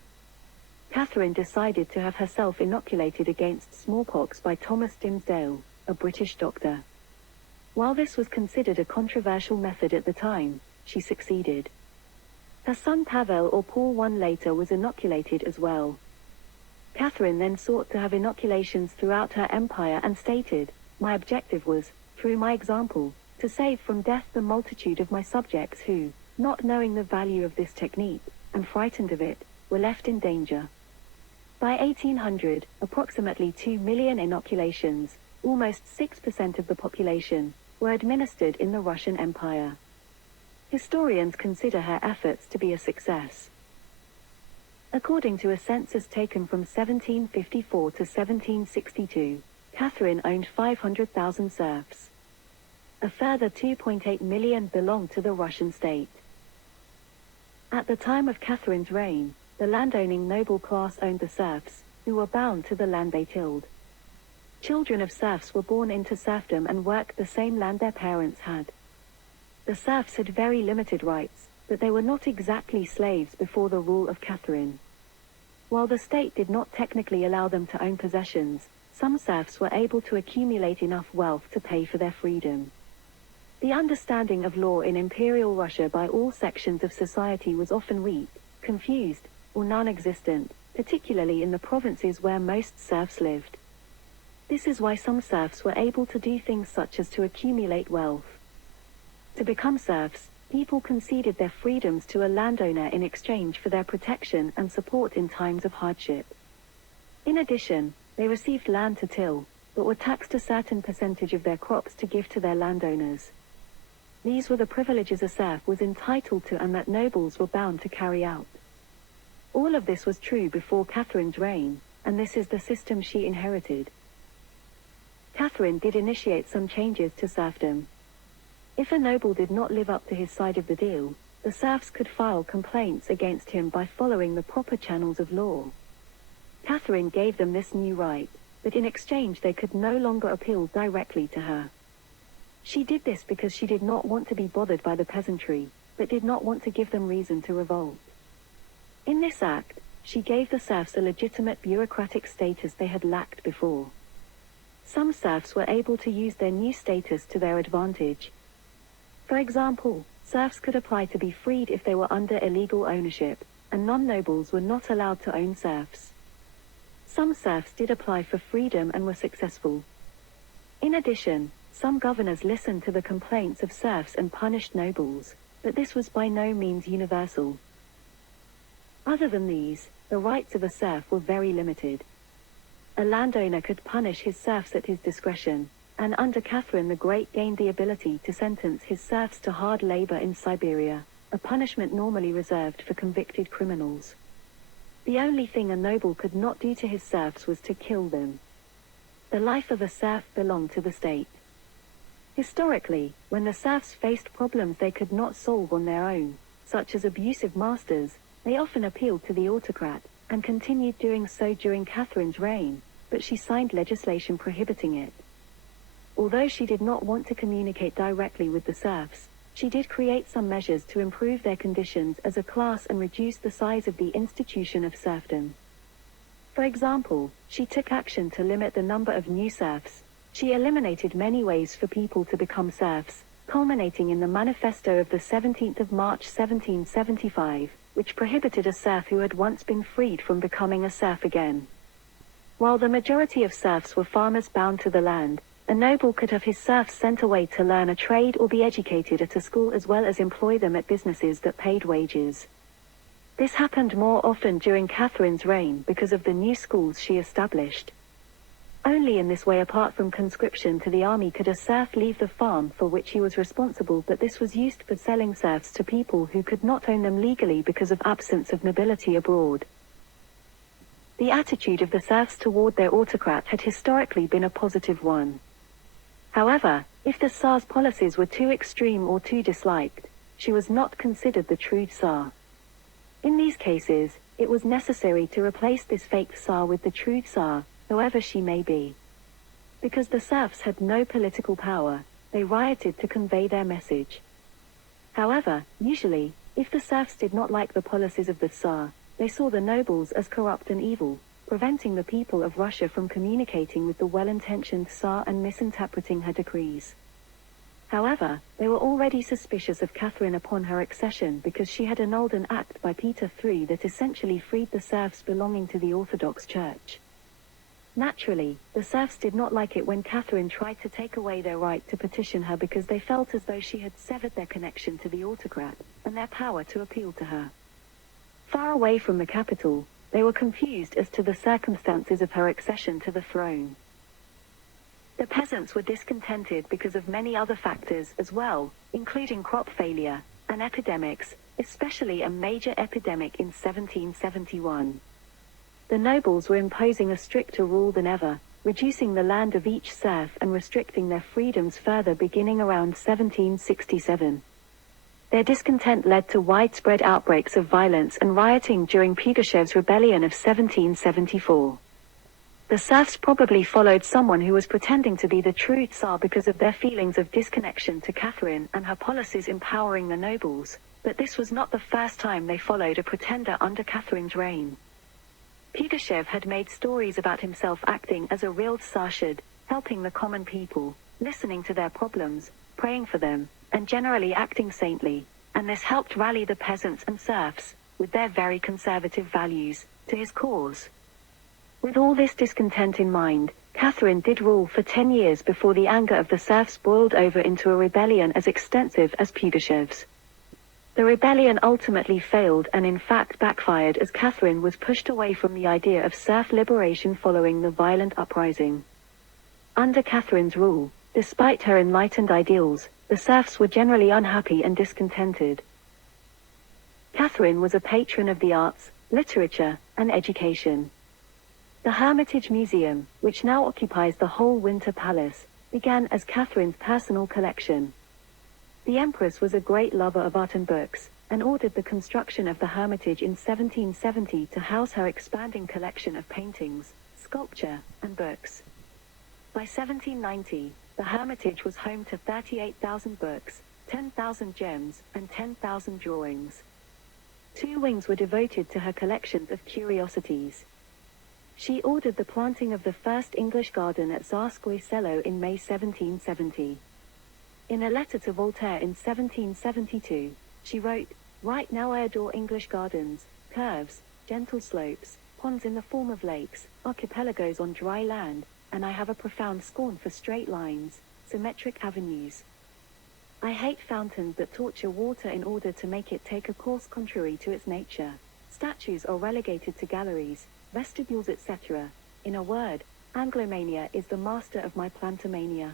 Catherine decided to have herself inoculated against smallpox by Thomas Dimsdale, a British doctor. While this was considered a controversial method at the time, she succeeded. Her son Pavel, or Paul I, later was inoculated as well. Catherine then sought to have inoculations throughout her empire and stated, "My objective was, through my example, to save from death the multitude of my subjects who, not knowing the value of this technique, and frightened of it, were left in danger." By 1800, approximately 2 million inoculations, almost 6% of the population, were administered in the Russian Empire. Historians consider her efforts to be a success. According to a census taken from 1754 to 1762, Catherine owned 500,000 serfs. A further 2.8 million belonged to the Russian state. At the time of Catherine's reign, the landowning noble class owned the serfs, who were bound to the land they tilled. Children of serfs were born into serfdom and worked the same land their parents had. The serfs had very limited rights, but they were not exactly slaves before the rule of Catherine. While the state did not technically allow them to own possessions, some serfs were able to accumulate enough wealth to pay for their freedom. The understanding of law in Imperial Russia by all sections of society was often weak, confused, or non-existent, particularly in the provinces where most serfs lived. This is why some serfs were able to do things such as to accumulate wealth. To become serfs, people conceded their freedoms to a landowner in exchange for their protection and support in times of hardship. In addition, they received land to till, but were taxed a certain percentage of their crops to give to their landowners. These were the privileges a serf was entitled to and that nobles were bound to carry out. All of this was true before Catherine's reign, and this is the system she inherited. Catherine did initiate some changes to serfdom. If a noble did not live up to his side of the deal, the serfs could file complaints against him by following the proper channels of law. Catherine gave them this new right, but in exchange they could no longer appeal directly to her. She did this because she did not want to be bothered by the peasantry, but did not want to give them reason to revolt. In this act, she gave the serfs a legitimate bureaucratic status they had lacked before. Some serfs were able to use their new status to their advantage. For example, serfs could apply to be freed if they were under illegal ownership, and non-nobles were not allowed to own serfs. Some serfs did apply for freedom and were successful. In addition, some governors listened to the complaints of serfs and punished nobles, but this was by no means universal. Other than these, the rights of a serf were very limited. A landowner could punish his serfs at his discretion, and under Catherine the Great gained the ability to sentence his serfs to hard labor in Siberia, a punishment normally reserved for convicted criminals. The only thing a noble could not do to his serfs was to kill them. The life of a serf belonged to the state. Historically, when the serfs faced problems they could not solve on their own, such as abusive masters, they often appealed to the autocrat, and continued doing so during Catherine's reign, but she signed legislation prohibiting it. Although she did not want to communicate directly with the serfs, she did create some measures to improve their conditions as a class and reduce the size of the institution of serfdom. For example, she took action to limit the number of new serfs. She eliminated many ways for people to become serfs, culminating in the Manifesto of the 17th of March 1775, which prohibited a serf who had once been freed from becoming a serf again. While the majority of serfs were farmers bound to the land, a noble could have his serfs sent away to learn a trade or be educated at a school as well as employ them at businesses that paid wages. This happened more often during Catharine's reign because of the new schools she established. Only in this way, apart from conscription to the army, could a serf leave the farm for which he was responsible, but this was used for selling serfs to people who could not own them legally because of absence of nobility abroad. The attitude of the serfs toward their autocrat had historically been a positive one. However, if the Tsar's policies were too extreme or too disliked, she was not considered the true Tsar. In these cases, it was necessary to replace this fake Tsar with the true Tsar, whoever she may be. Because the serfs had no political power, they rioted to convey their message. However, usually, if the serfs did not like the policies of the Tsar, they saw the nobles as corrupt and evil, preventing the people of Russia from communicating with the well-intentioned Tsar and misinterpreting her decrees. However, they were already suspicious of Catherine upon her accession because she had annulled an act by Peter III that essentially freed the serfs belonging to the Orthodox Church. Naturally, the serfs did not like it when Catherine tried to take away their right to petition her because they felt as though she had severed their connection to the autocrat and their power to appeal to her. Far away from the capital, they were confused as to the circumstances of her accession to the throne. The peasants were discontented because of many other factors as well, including crop failure and epidemics, especially a major epidemic in 1771. The nobles were imposing a stricter rule than ever, reducing the land of each serf and restricting their freedoms further beginning around 1767. Their discontent led to widespread outbreaks of violence and rioting during Pugachev's rebellion of 1774. The serfs probably followed someone who was pretending to be the true Tsar because of their feelings of disconnection to Catherine and her policies empowering the nobles, but this was not the first time they followed a pretender under Catherine's reign. Pugachev had made stories about himself acting as a real Tsar should, helping the common people, listening to their problems, praying for them, and generally acting saintly, and this helped rally the peasants and serfs, with their very conservative values, to his cause. With all this discontent in mind, Catherine did rule for 10 years before the anger of the serfs boiled over into a rebellion as extensive as Pugachev's. The rebellion ultimately failed and in fact backfired as Catherine was pushed away from the idea of serf liberation following the violent uprising. Under Catherine's rule, despite her enlightened ideals, the serfs were generally unhappy and discontented. Catherine was a patron of the arts, literature, and education. The Hermitage Museum, which now occupies the whole Winter Palace, began as Catherine's personal collection. The Empress was a great lover of art and books, and ordered the construction of the Hermitage in 1770 to house her expanding collection of paintings, sculpture, and books. By 1790, the Hermitage was home to 38,000 books, 10,000 gems, and 10,000 drawings. 2 wings were devoted to her collections of curiosities. She ordered the planting of the first English garden at Tsarskoye Selo in May 1770. In a letter to Voltaire in 1772, she wrote, "Right now I adore English gardens, curves, gentle slopes, ponds in the form of lakes, archipelagos on dry land, and I have a profound scorn for straight lines, symmetric avenues. I hate fountains that torture water in order to make it take a course contrary to its nature. Statues are relegated to galleries, vestibules, etc. In a word, Anglomania is the master of my plantomania."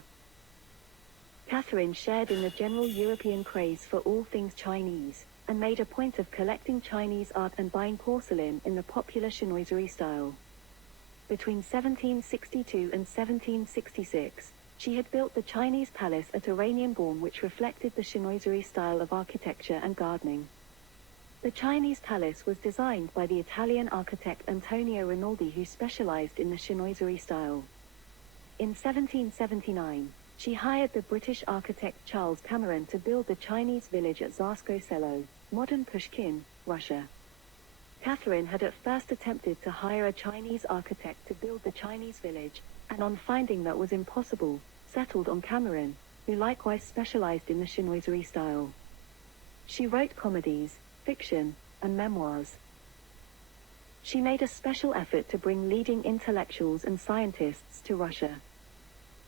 Catherine shared in the general European craze for all things Chinese, and made a point of collecting Chinese art and buying porcelain in the popular chinoiserie style. Between 1762 and 1766, she had built the Chinese palace at Oranienbaum, which reflected the chinoiserie style of architecture and gardening. The Chinese palace was designed by the Italian architect Antonio Rinaldi, who specialized in the chinoiserie style. In 1779, She hired the British architect Charles Cameron to build the Chinese village at Tsarskoye Selo, modern Pushkin, Russia. Catherine had at first attempted to hire a Chinese architect to build the Chinese village, and on finding that was impossible, settled on Cameron, who likewise specialized in the chinoiserie style. She wrote comedies, fiction, and memoirs. She made a special effort to bring leading intellectuals and scientists to Russia.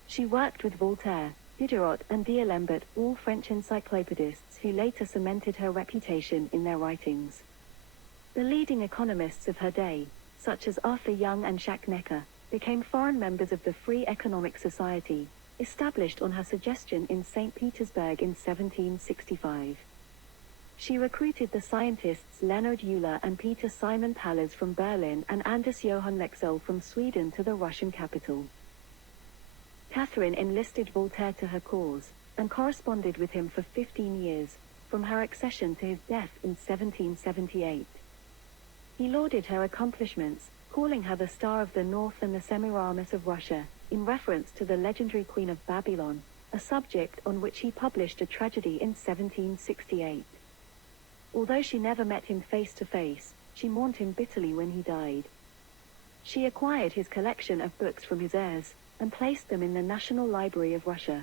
She worked with Voltaire, Diderot, and D'Alembert, all French encyclopedists who later cemented her reputation in their writings. The leading economists of her day, such as Arthur Young and Jacques Necker, became foreign members of the Free Economic Society, established on her suggestion in St. Petersburg in 1765. She recruited the scientists Leonard Euler and Peter Simon Pallas from Berlin and Anders Johann Lexell from Sweden to the Russian capital. Catherine enlisted Voltaire to her cause, and corresponded with him for 15 years, from her accession to his death in 1778. He lauded her accomplishments, calling her the Star of the North and the Semiramis of Russia, in reference to the legendary Queen of Babylon, a subject on which he published a tragedy in 1768. Although she never met him face to face, she mourned him bitterly when he died. She acquired his collection of books from his heirs, and placed them in the National Library of Russia.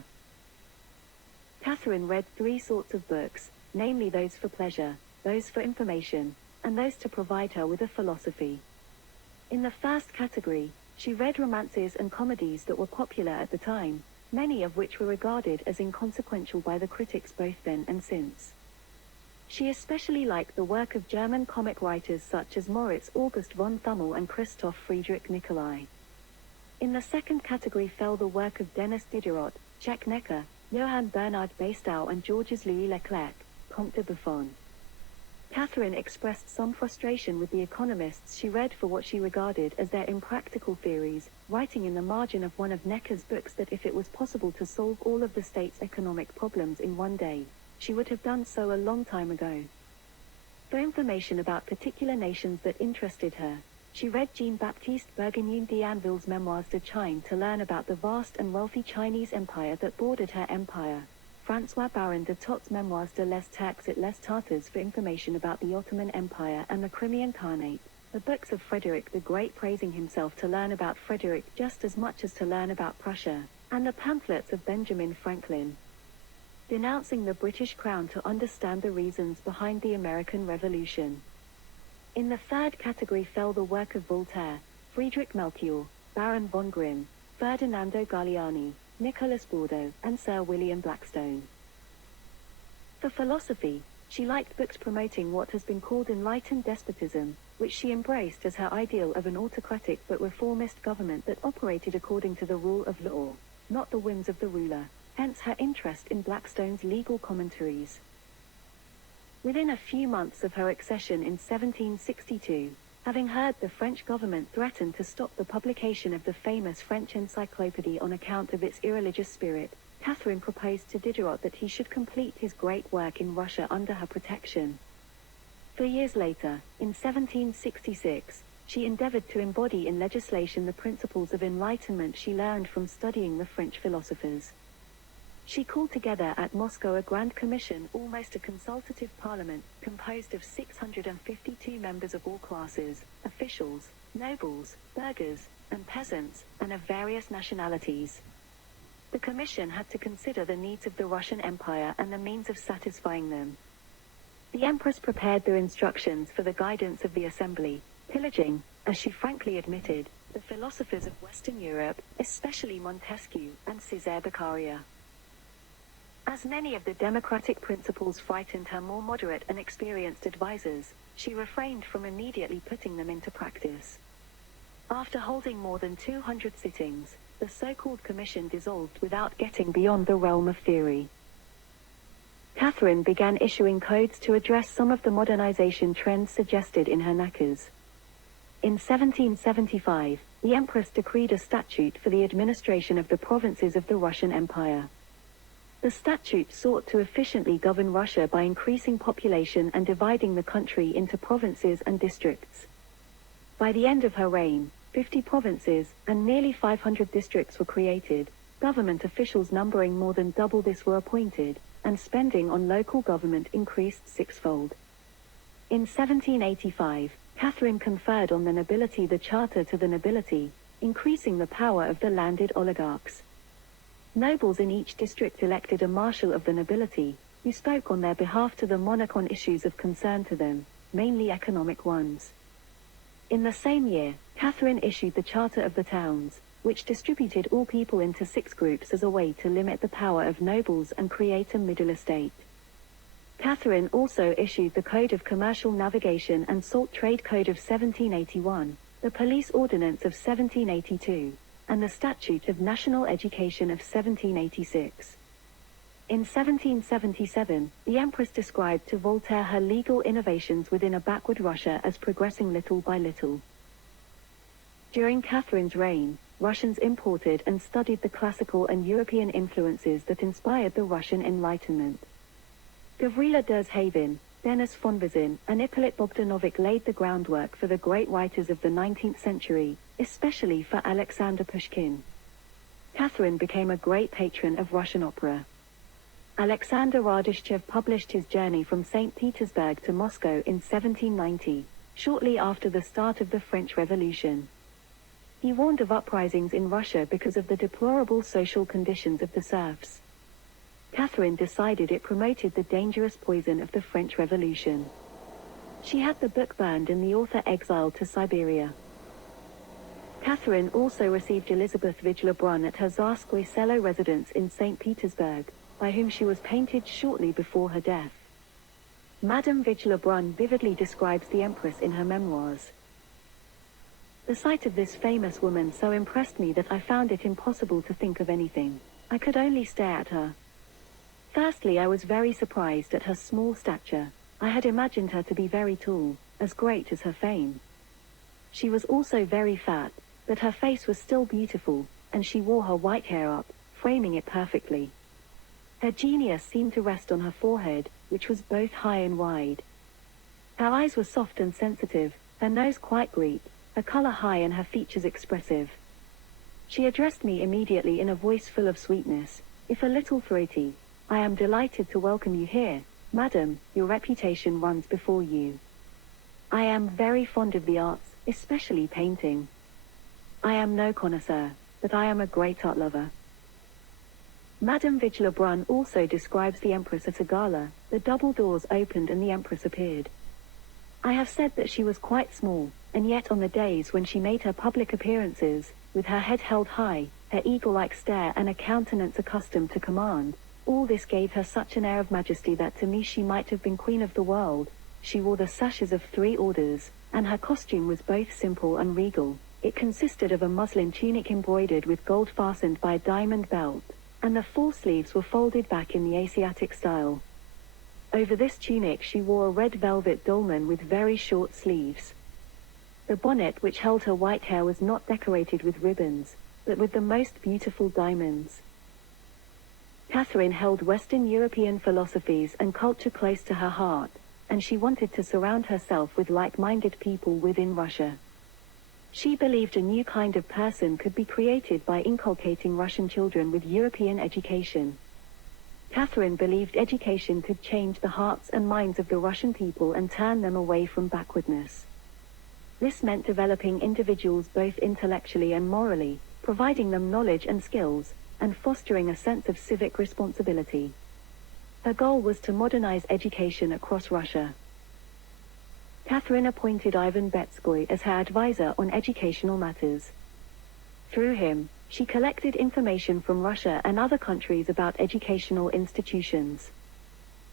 Catherine read three sorts of books, namely those for pleasure, those for information, and those to provide her with a philosophy. In the first category, she read romances and comedies that were popular at the time, many of which were regarded as inconsequential by the critics both then and since. She especially liked the work of German comic writers such as Moritz August von Thummel and Christoph Friedrich Nicolai. In the second category fell the work of Denis Diderot, Jacques Necker, Johann Bernard Bastow and Georges Louis Leclerc, Comte de Buffon. Catherine expressed some frustration with the economists she read for what she regarded as their impractical theories, writing in the margin of one of Necker's books that if it was possible to solve all of the state's economic problems in one day, she would have done so a long time ago. For information about particular nations that interested her, she read Jean-Baptiste Bourguignon d'Anville's Memoirs de Chine to learn about the vast and wealthy Chinese empire that bordered her empire, François Baron de Tot's Memoirs de les Turcs et les Tartars for information about the Ottoman Empire and the Crimean Khanate, the books of Frederick the Great praising himself to learn about Frederick just as much as to learn about Prussia, and the pamphlets of Benjamin Franklin, denouncing the British Crown to understand the reasons behind the American Revolution. In the third category fell the work of Voltaire, Friedrich Melchior, Baron von Grimm, Ferdinando Galliani, Nicholas Bordeaux, and Sir William Blackstone. For philosophy, she liked books promoting what has been called enlightened despotism, which she embraced as her ideal of an autocratic but reformist government that operated according to the rule of law, not the whims of the ruler, hence her interest in Blackstone's legal commentaries. Within a few months of her accession in 1762, having heard the French government threaten to stop the publication of the famous French encyclopedia on account of its irreligious spirit, Catherine proposed to Diderot that he should complete his great work in Russia under her protection. 4 years later, in 1766, she endeavored to embody in legislation the principles of enlightenment she learned from studying the French philosophers. She called together at Moscow a Grand Commission, almost a consultative parliament, composed of 652 members of all classes, officials, nobles, burghers, and peasants, and of various nationalities. The commission had to consider the needs of the Russian Empire and the means of satisfying them. The Empress prepared their instructions for the guidance of the assembly, pillaging, as she frankly admitted, the philosophers of Western Europe, especially Montesquieu and César Beccaria. As many of the democratic principles frightened her more moderate and experienced advisers, she refrained from immediately putting them into practice. After holding more than 200 sittings, the so-called commission dissolved without getting beyond the realm of theory. Catherine began issuing codes to address some of the modernization trends suggested in her knackers. In 1775, the Empress decreed a statute for the administration of the provinces of the Russian Empire. The statute sought to efficiently govern Russia by increasing population and dividing the country into provinces and districts. By the end of her reign, 50 provinces and nearly 500 districts were created, Government officials numbering more than double this were appointed, and spending on local government increased sixfold. In 1785, Catherine conferred on the nobility the Charter to the nobility, increasing the power of the landed oligarchs. Nobles in each district elected a marshal of the nobility, who spoke on their behalf to the monarch on issues of concern to them, mainly economic ones. In the same year, Catherine issued the Charter of the Towns, which distributed all people into 6 groups as a way to limit the power of nobles and create a middle estate. Catherine also issued the Code of Commercial Navigation and Salt Trade Code of 1781, the Police Ordinance of 1782, and the Statute of National Education of 1786. In 1777, the Empress described to Voltaire her legal innovations within a backward Russia as progressing little by little. During Catherine's reign, Russians imported and studied the classical and European influences that inspired the Russian Enlightenment. Gavrila Derzhavin, Denis Fonvizin, and Ippolit Bogdanovich laid the groundwork for the great writers of the 19th century, especially for Alexander Pushkin. Catherine became a great patron of Russian opera. Alexander Radishchev published his journey from St. Petersburg to Moscow in 1790, shortly after the start of the French Revolution. He warned of uprisings in Russia because of the deplorable social conditions of the serfs. Catherine decided it promoted the dangerous poison of the French Revolution. She had the book burned and the author exiled to Siberia. Catherine also received Elizabeth Vigila-Brunn at her Tsarskoye Selo residence in St. Petersburg, by whom she was painted shortly before her death. Madame Vigila-Brunn vividly describes the Empress in her memoirs. The sight of this famous woman so impressed me that I found it impossible to think of anything. I could only stare at her. Firstly, I was very surprised at her small stature. I had imagined her to be very tall, as great as her fame. She was also very fat, but her face was still beautiful, and she wore her white hair up, framing it perfectly. Her genius seemed to rest on her forehead, which was both high and wide. Her eyes were soft and sensitive, her nose quite Greek, her color high and her features expressive. She addressed me immediately in a voice full of sweetness, if a little throaty. I am delighted to welcome you here, madam, your reputation runs before you. I am very fond of the arts, especially painting. I am no connoisseur, but I am a great art lover. Madame Vigila-Brunn also describes the Empress at a gala. The double doors opened and the Empress appeared. I have said that she was quite small, and yet on the days when she made her public appearances, with her head held high, her eagle-like stare and a countenance accustomed to command, all this gave her such an air of majesty that to me she might have been queen of the world. She wore the sashes of 3 orders, and her costume was both simple and regal. It consisted of a muslin tunic embroidered with gold fastened by a diamond belt, and the full sleeves were folded back in the Asiatic style. Over this tunic she wore a red velvet dolman with very short sleeves. The bonnet which held her white hair was not decorated with ribbons, but with the most beautiful diamonds. Catherine held Western European philosophies and culture close to her heart, and she wanted to surround herself with like-minded people within Russia. She believed a new kind of person could be created by inculcating Russian children with European education. Catherine believed education could change the hearts and minds of the Russian people and turn them away from backwardness. This meant developing individuals both intellectually and morally, providing them knowledge and skills, and fostering a sense of civic responsibility. Her goal was to modernize education across Russia. Catherine appointed Ivan Betskoy as her advisor on educational matters. Through him, she collected information from Russia and other countries about educational institutions.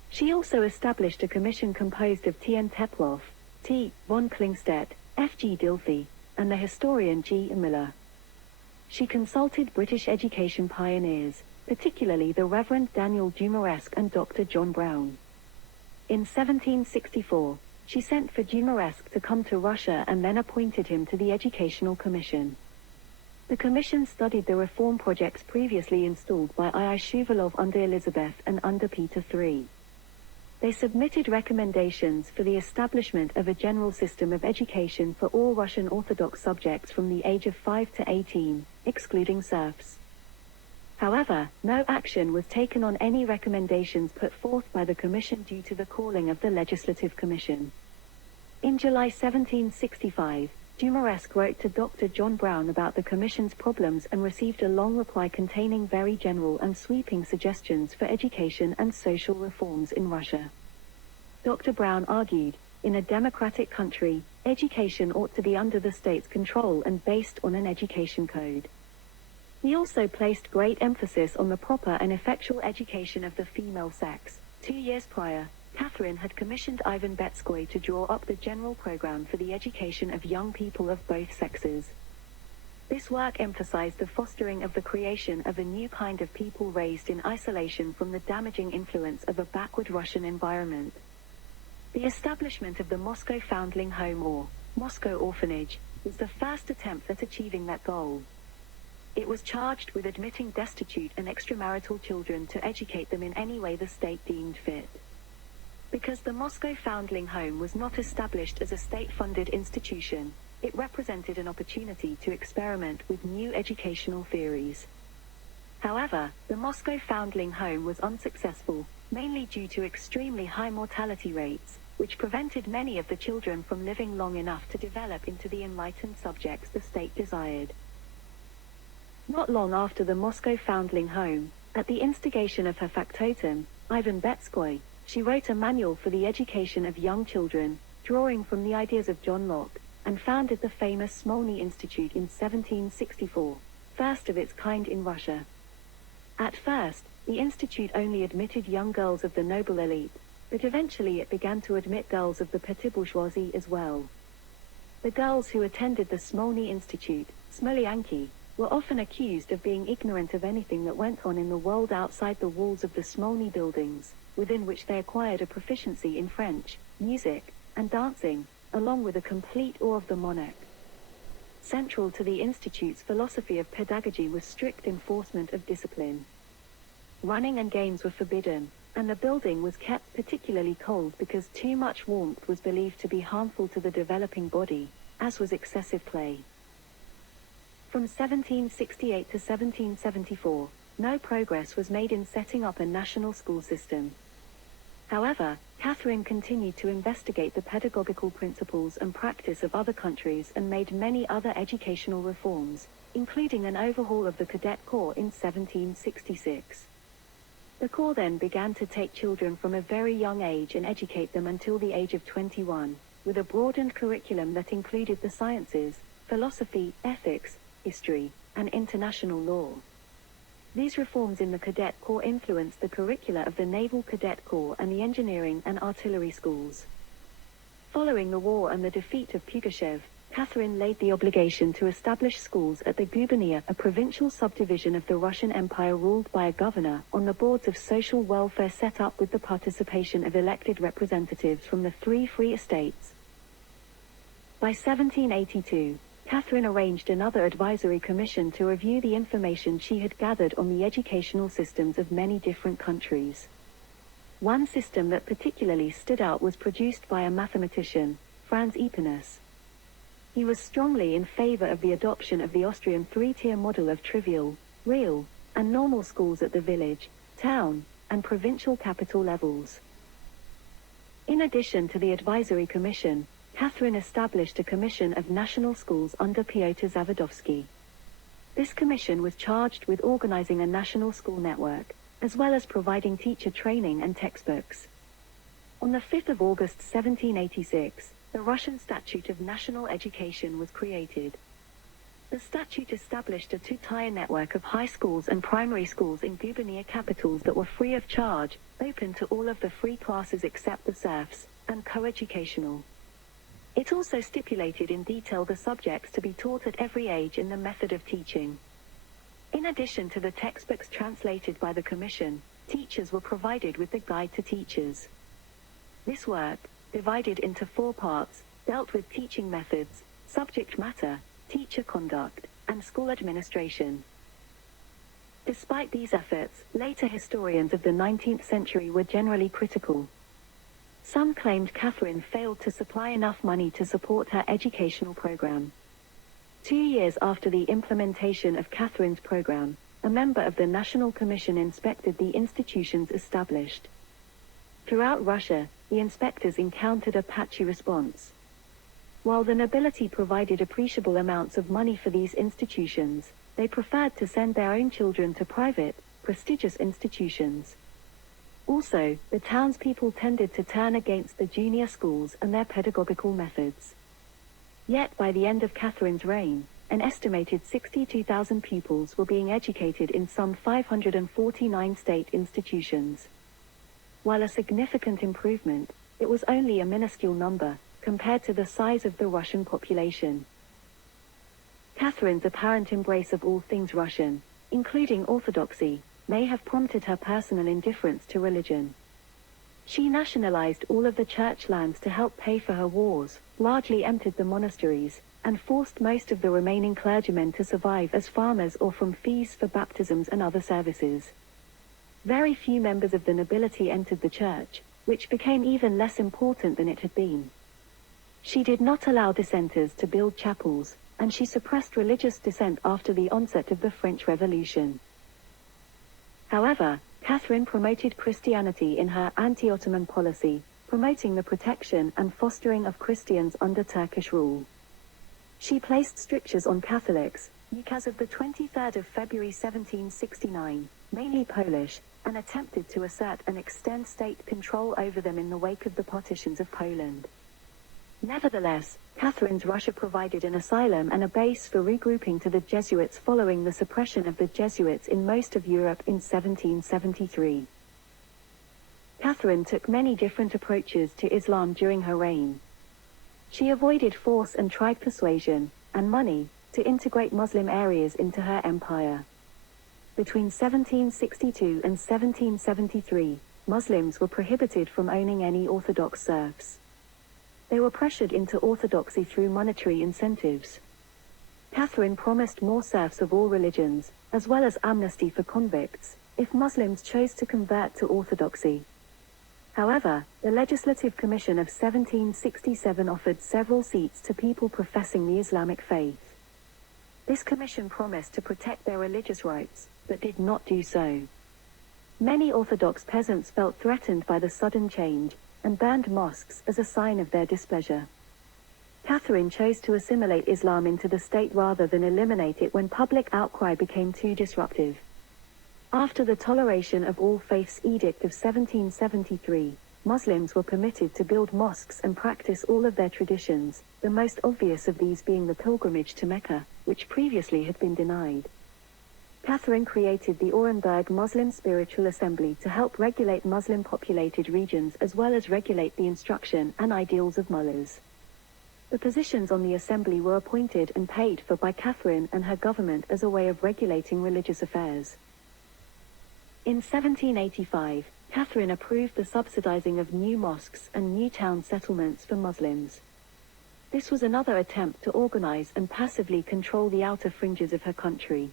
She also established a commission composed of T. N. Teplov, T. von Klingstedt, F. G. Dilthey, and the historian G. Miller. She consulted British education pioneers, particularly the Reverend Daniel Dumaresque and Dr. John Brown. In 1764, she sent for Dumaresque to come to Russia and then appointed him to the Educational Commission. The commission studied the reform projects previously installed by II Shuvalov under Elizabeth and under Peter III. They submitted recommendations for the establishment of a general system of education for all Russian Orthodox subjects from the age of 5 to 18, excluding serfs. However, no action was taken on any recommendations put forth by the Commission due to the calling of the Legislative Commission. In July 1765, Dumaresque wrote to Dr. John Brown about the Commission's problems and received a long reply containing very general and sweeping suggestions for education and social reforms in Russia. Dr. Brown argued, in a democratic country, education ought to be under the state's control and based on an education code. He also placed great emphasis on the proper and effectual education of the female sex. 2 years prior, Catherine had commissioned Ivan Betskoy to draw up the general program for the education of young people of both sexes. This work emphasized the fostering of the creation of a new kind of people raised in isolation from the damaging influence of a backward Russian environment. The establishment of the Moscow Foundling Home or Moscow Orphanage was the first attempt at achieving that goal. It was charged with admitting destitute and extramarital children to educate them in any way the state deemed fit. Because the Moscow Foundling Home was not established as a state-funded institution, it represented an opportunity to experiment with new educational theories. However, the Moscow Foundling Home was unsuccessful, mainly due to extremely high mortality rates, which prevented many of the children from living long enough to develop into the enlightened subjects the state desired. Not long after the Moscow Foundling Home, at the instigation of her factotum, Ivan Betskoy, she wrote a manual for the education of young children, drawing from the ideas of John Locke, and founded the famous Smolny Institute in 1764, first of its kind in Russia. At first, the institute only admitted young girls of the noble elite, but eventually it began to admit girls of the petit bourgeoisie as well. The girls who attended the Smolny Institute, Smolyanki, were often accused of being ignorant of anything that went on in the world outside the walls of the Smolny buildings, within which they acquired a proficiency in French, music, and dancing, along with a complete awe of the monarch. Central to the Institute's philosophy of pedagogy was strict enforcement of discipline. Running and games were forbidden, and the building was kept particularly cold because too much warmth was believed to be harmful to the developing body, as was excessive play. From 1768 to 1774, no progress was made in setting up a national school system. However, Catherine continued to investigate the pedagogical principles and practice of other countries and made many other educational reforms, including an overhaul of the Cadet Corps in 1766. The Corps then began to take children from a very young age and educate them until the age of 21, with a broadened curriculum that included the sciences, philosophy, ethics, history, and international law. These reforms in the Cadet Corps influenced the curricula of the Naval Cadet Corps and the engineering and artillery schools. Following the war and the defeat of Pugachev, Catherine laid the obligation to establish schools at the gubernia, a provincial subdivision of the Russian Empire ruled by a governor, on the boards of social welfare set up with the participation of elected representatives from the 3 free estates. By 1782, Catherine arranged another advisory commission to review the information she had gathered on the educational systems of many different countries. One system that particularly stood out was produced by a mathematician, Franz Eponus. He was strongly in favor of the adoption of the Austrian 3-tier model of trivial, real, and normal schools at the village, town, and provincial capital levels. In addition to the advisory commission, Catherine established a commission of national schools under Pyotr Zavadovsky. This commission was charged with organizing a national school network, as well as providing teacher training and textbooks. On the 5th of August 1786, the Russian Statute of National Education was created. The statute established a 2-tier network of high schools and primary schools in gubernia capitals that were free of charge, open to all of the free classes except the serfs, and coeducational. It also stipulated in detail the subjects to be taught at every age and the method of teaching. In addition to the textbooks translated by the Commission, teachers were provided with the Guide to Teachers. This work, divided into 4 parts, dealt with teaching methods, subject matter, teacher conduct, and school administration. Despite these efforts, later historians of the 19th century were generally critical. Some claimed Catherine failed to supply enough money to support her educational program. 2 years after the implementation of Catherine's program, a member of the National Commission inspected the institutions established. Throughout Russia, the inspectors encountered a patchy response. While the nobility provided appreciable amounts of money for these institutions, they preferred to send their own children to private, prestigious institutions. Also, the townspeople tended to turn against the junior schools and their pedagogical methods. Yet by the end of Catharine's reign, an estimated 62,000 pupils were being educated in some 549 state institutions. While a significant improvement, it was only a minuscule number, compared to the size of the Russian population. Catharine's apparent embrace of all things Russian, including orthodoxy, may have prompted her personal indifference to religion. She nationalized all of the church lands to help pay for her wars, largely emptied the monasteries, and forced most of the remaining clergymen to survive as farmers or from fees for baptisms and other services. Very few members of the nobility entered the church, which became even less important than it had been. She did not allow dissenters to build chapels, and she suppressed religious dissent after the onset of the French Revolution. However, Catharine promoted Christianity in her anti-Ottoman policy, promoting the protection and fostering of Christians under Turkish rule. She placed strictures on Catholics, as of the 23rd of February 1769, mainly Polish, and attempted to assert and extend state control over them in the wake of the partitions of Poland. Nevertheless, Catharine's Russia provided an asylum and a base for regrouping to the Jesuits following the suppression of the Jesuits in most of Europe in 1773. Catharine took many different approaches to Islam during her reign. She avoided force and tried persuasion, and money, to integrate Muslim areas into her empire. Between 1762 and 1773, Muslims were prohibited from owning any Orthodox serfs. They were pressured into orthodoxy through monetary incentives. Catharine promised more serfs of all religions, as well as amnesty for convicts, if Muslims chose to convert to orthodoxy. However, the Legislative Commission of 1767 offered several seats to people professing the Islamic faith. This commission promised to protect their religious rights, but did not do so. Many Orthodox peasants felt threatened by the sudden change, and burned mosques as a sign of their displeasure. Catharine chose to assimilate Islam into the state rather than eliminate it when public outcry became too disruptive. After the Toleration of All Faiths Edict of 1773, Muslims were permitted to build mosques and practice all of their traditions, the most obvious of these being the pilgrimage to Mecca, which previously had been denied. Catharine created the Orenburg Muslim Spiritual Assembly to help regulate Muslim-populated regions as well as regulate the instruction and ideals of mullahs. The positions on the assembly were appointed and paid for by Catharine and her government as a way of regulating religious affairs. In 1785, Catharine approved the subsidizing of new mosques and new town settlements for Muslims. This was another attempt to organize and passively control the outer fringes of her country.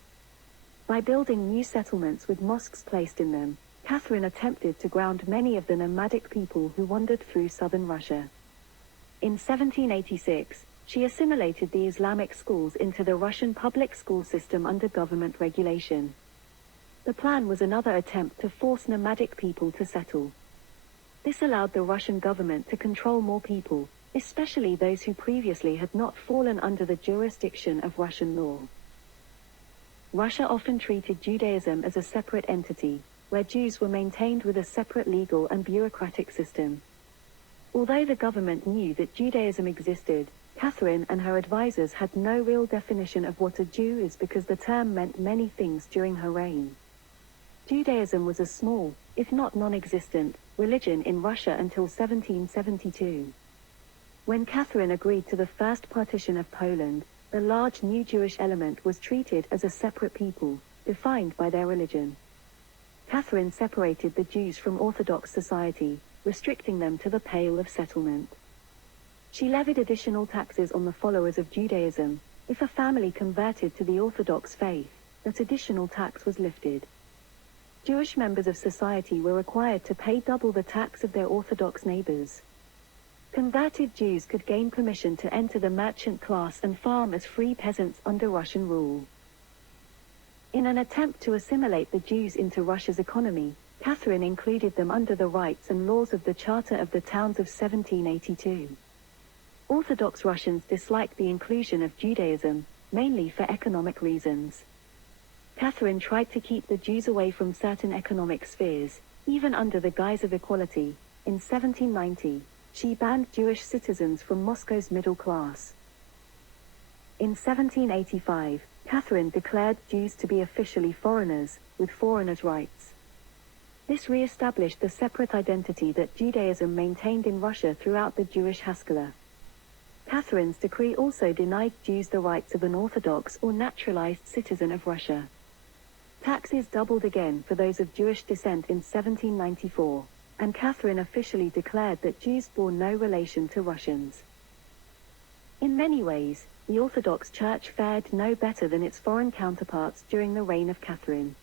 By building new settlements with mosques placed in them, Catharine attempted to ground many of the nomadic people who wandered through southern Russia. In 1786, she assimilated the Islamic schools into the Russian public school system under government regulation. The plan was another attempt to force nomadic people to settle. This allowed the Russian government to control more people, especially those who previously had not fallen under the jurisdiction of Russian law. Russia often treated Judaism as a separate entity, where Jews were maintained with a separate legal and bureaucratic system. Although the government knew that Judaism existed, Catharine and her advisors had no real definition of what a Jew is because the term meant many things during her reign. Judaism was a small, if not non-existent, religion in Russia until 1772. When Catharine agreed to the first partition of Poland, the large new Jewish element was treated as a separate people, defined by their religion. Catharine separated the Jews from Orthodox society, restricting them to the Pale of Settlement. She levied additional taxes on the followers of Judaism. If a family converted to the Orthodox faith, that additional tax was lifted. Jewish members of society were required to pay double the tax of their Orthodox neighbors. Converted Jews could gain permission to enter the merchant class and farm as free peasants under Russian rule. In an attempt to assimilate the Jews into Russia's economy, Catherine included them under the rights and laws of the Charter of the Towns of 1782. Orthodox Russians disliked the inclusion of Judaism, mainly for economic reasons. Catherine tried to keep the Jews away from certain economic spheres, even under the guise of equality. In 1790, she banned Jewish citizens from Moscow's middle class. In 1785, Catherine declared Jews to be officially foreigners, with foreigners' rights. This re-established the separate identity that Judaism maintained in Russia throughout the Jewish Haskalah. Catherine's decree also denied Jews the rights of an Orthodox or naturalized citizen of Russia. Taxes doubled again for those of Jewish descent in 1794, and Catherine officially declared that Jews bore no relation to Russians. In many ways, the Orthodox Church fared no better than its foreign counterparts during the reign of Catherine.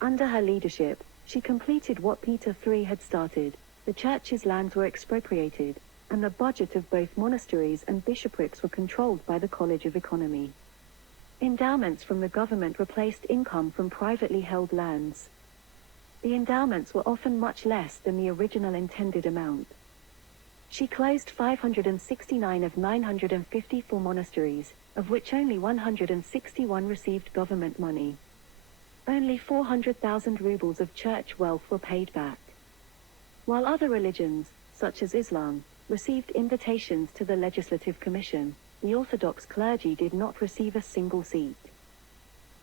Under her leadership, she completed what Peter III had started. The Church's lands were expropriated, and the budget of both monasteries and bishoprics were controlled by the College of Economy. Endowments from the government replaced income from privately held lands. The endowments were often much less than the original intended amount. She closed 569 of 954 monasteries, of which only 161 received government money. Only 400,000 rubles of church wealth were paid back. While other religions, such as Islam, received invitations to the Legislative Commission, the Orthodox clergy did not receive a single seat.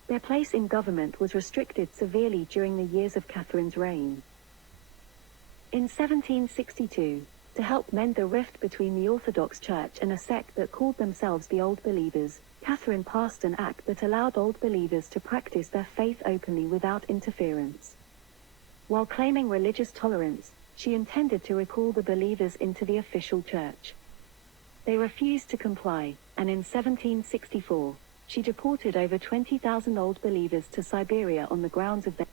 Their place in government was restricted severely during the years of Catherine's reign. In 1762, to help mend the rift between the Orthodox Church and a sect that called themselves the Old Believers, Catherine passed an act that allowed Old Believers to practice their faith openly without interference. While claiming religious tolerance, she intended to recall the believers into the official church. They refused to comply, and in 1764, she deported over 20,000 Old Believers to Siberia on the grounds of their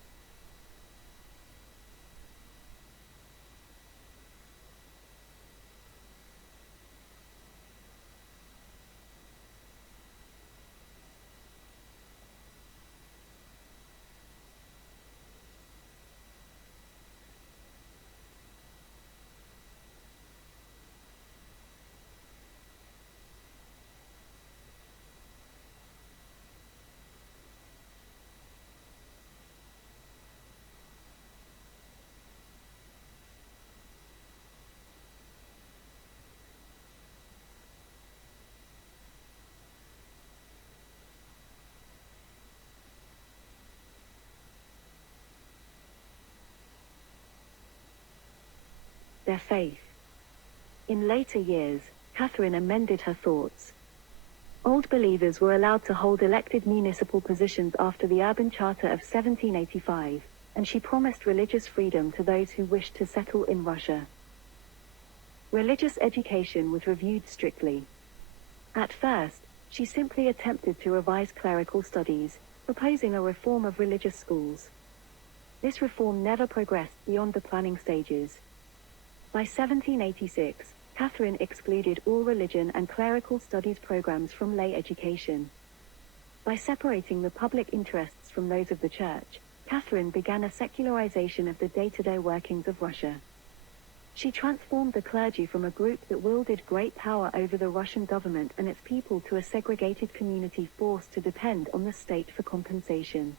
faith. In later years, Catherine amended her thoughts. Old Believers were allowed to hold elected municipal positions after the Urban Charter of 1785, and she promised religious freedom to those who wished to settle in Russia. Religious education was reviewed strictly. At first, she simply attempted to revise clerical studies, proposing a reform of religious schools. This reform never progressed beyond the planning stages. By 1786, Catherine excluded all religion and clerical studies programs from lay education. By separating the public interests from those of the church, Catherine began a secularization of the day-to-day workings of Russia. She transformed the clergy from a group that wielded great power over the Russian government and its people to a segregated community forced to depend on the state for compensation.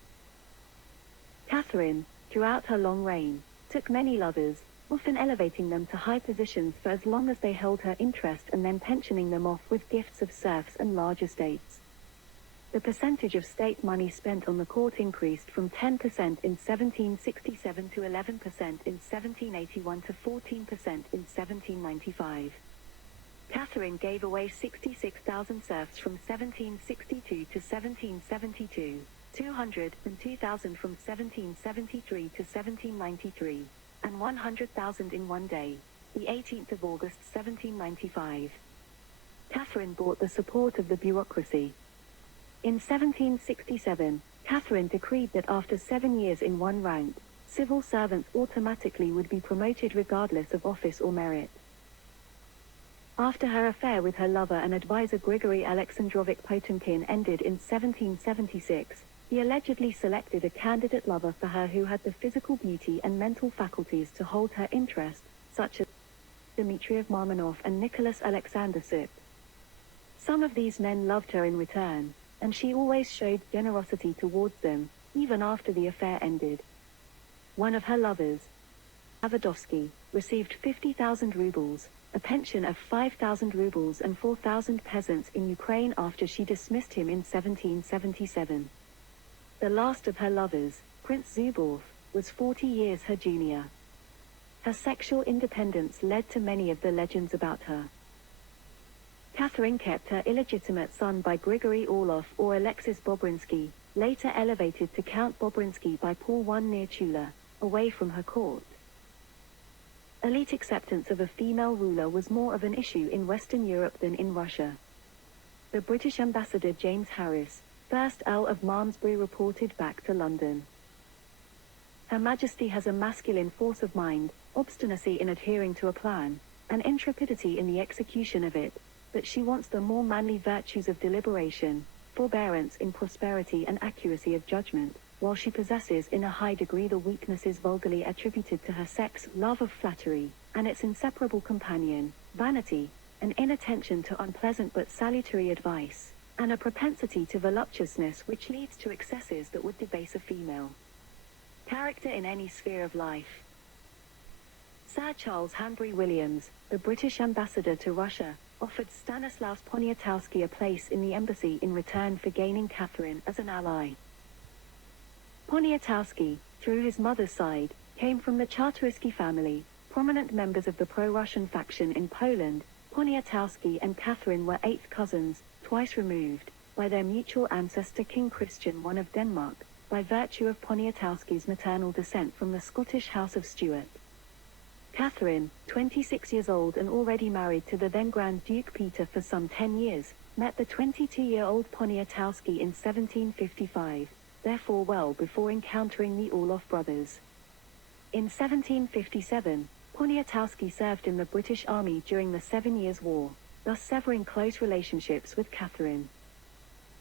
Catherine, throughout her long reign, took many lovers, often elevating them to high positions for as long as they held her interest and then pensioning them off with gifts of serfs and large estates. The percentage of state money spent on the court increased from 10% in 1767 to 11% in 1781 to 14% in 1795. Catherine gave away 66,000 serfs from 1762 to 1772, 202,000 from 1773 to 1793, and 100,000 in one day, the 18th of August 1795. Catherine bought the support of the bureaucracy. In 1767, Catherine decreed that after 7 years in one rank, civil servants automatically would be promoted regardless of office or merit. After her affair with her lover and advisor Grigory Alexandrovich Potemkin ended in 1776, He allegedly selected a candidate lover for her who had the physical beauty and mental faculties to hold her interest, such as Dmitry Marmanov and Nicholas Alexander Sip. Some of these men loved her in return, and she always showed generosity towards them, even after the affair ended. One of her lovers, Avadovsky, received 50,000 rubles, a pension of 5,000 rubles and 4,000 peasants in Ukraine after she dismissed him in 1777. The last of her lovers, Prince Zubov, was 40 years her junior. Her sexual independence led to many of the legends about her. Catherine kept her illegitimate son by Grigory Orlov or Alexis Bobrinsky, later elevated to Count Bobrinsky by Paul I near Tula, away from her court. Elite acceptance of a female ruler was more of an issue in Western Europe than in Russia. The British ambassador James Harris, 1st Earl of Malmesbury, reported back to London. Her Majesty has a masculine force of mind, obstinacy in adhering to a plan, and intrepidity in the execution of it, but she wants the more manly virtues of deliberation, forbearance in prosperity and accuracy of judgment, while she possesses in a high degree the weaknesses vulgarly attributed to her sex, love of flattery, and its inseparable companion, vanity, an inattention to unpleasant but salutary advice, and a propensity to voluptuousness which leads to excesses that would debase a female. Character in any sphere of life. Sir Charles Hanbury Williams, the British ambassador to Russia, offered Stanislaus Poniatowski a place in the embassy in return for gaining Catherine as an ally. Poniatowski, through his mother's side, came from the Czartoryski family, prominent members of the pro-Russian faction in Poland. Poniatowski and Catherine were eighth cousins, twice removed, by their mutual ancestor King Christian I of Denmark, by virtue of Poniatowski's maternal descent from the Scottish House of Stuart. Catherine, 26 years old and already married to the then Grand Duke Peter for some 10 years, met the 22-year-old Poniatowski in 1755, therefore well before encountering the Orloff brothers. In 1757, Poniatowski served in the British Army during the 7 Years' War, thus severing close relationships with Catherine.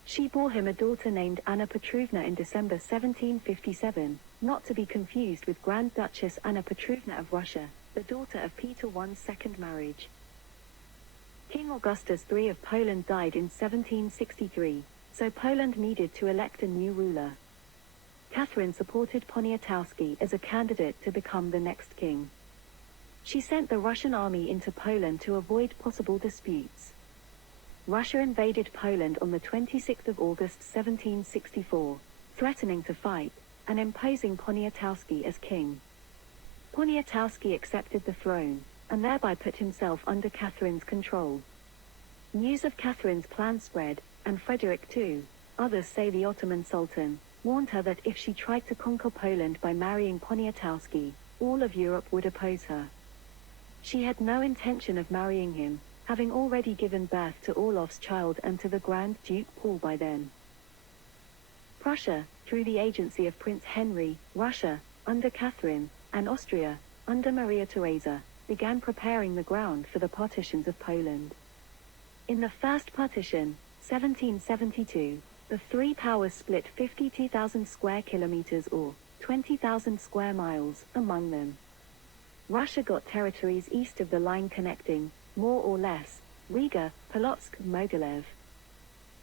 She bore him a daughter named Anna Petrovna in December 1757, not to be confused with Grand Duchess Anna Petrovna of Russia, the daughter of Peter I's second marriage. King Augustus III of Poland died in 1763, so Poland needed to elect a new ruler. Catherine supported Poniatowski as a candidate to become the next king. She sent the Russian army into Poland to avoid possible disputes. Russia invaded Poland on the 26th of August 1764, threatening to fight, and imposing Poniatowski as king. Poniatowski accepted the throne, and thereby put himself under Catherine's control. News of Catherine's plan spread, and Frederick II, others say the Ottoman Sultan, warned her that if she tried to conquer Poland by marrying Poniatowski, all of Europe would oppose her. She had no intention of marrying him, having already given birth to Orloff's child and to the Grand Duke Paul by then. Prussia, through the agency of Prince Henry, Russia, under Catherine, and Austria, under Maria Theresa, began preparing the ground for the partitions of Poland. In the first partition, 1772, the three powers split 52,000 square kilometers or 20,000 square miles among them. Russia got territories east of the line connecting, more or less, Riga, Polotsk, Mogilev.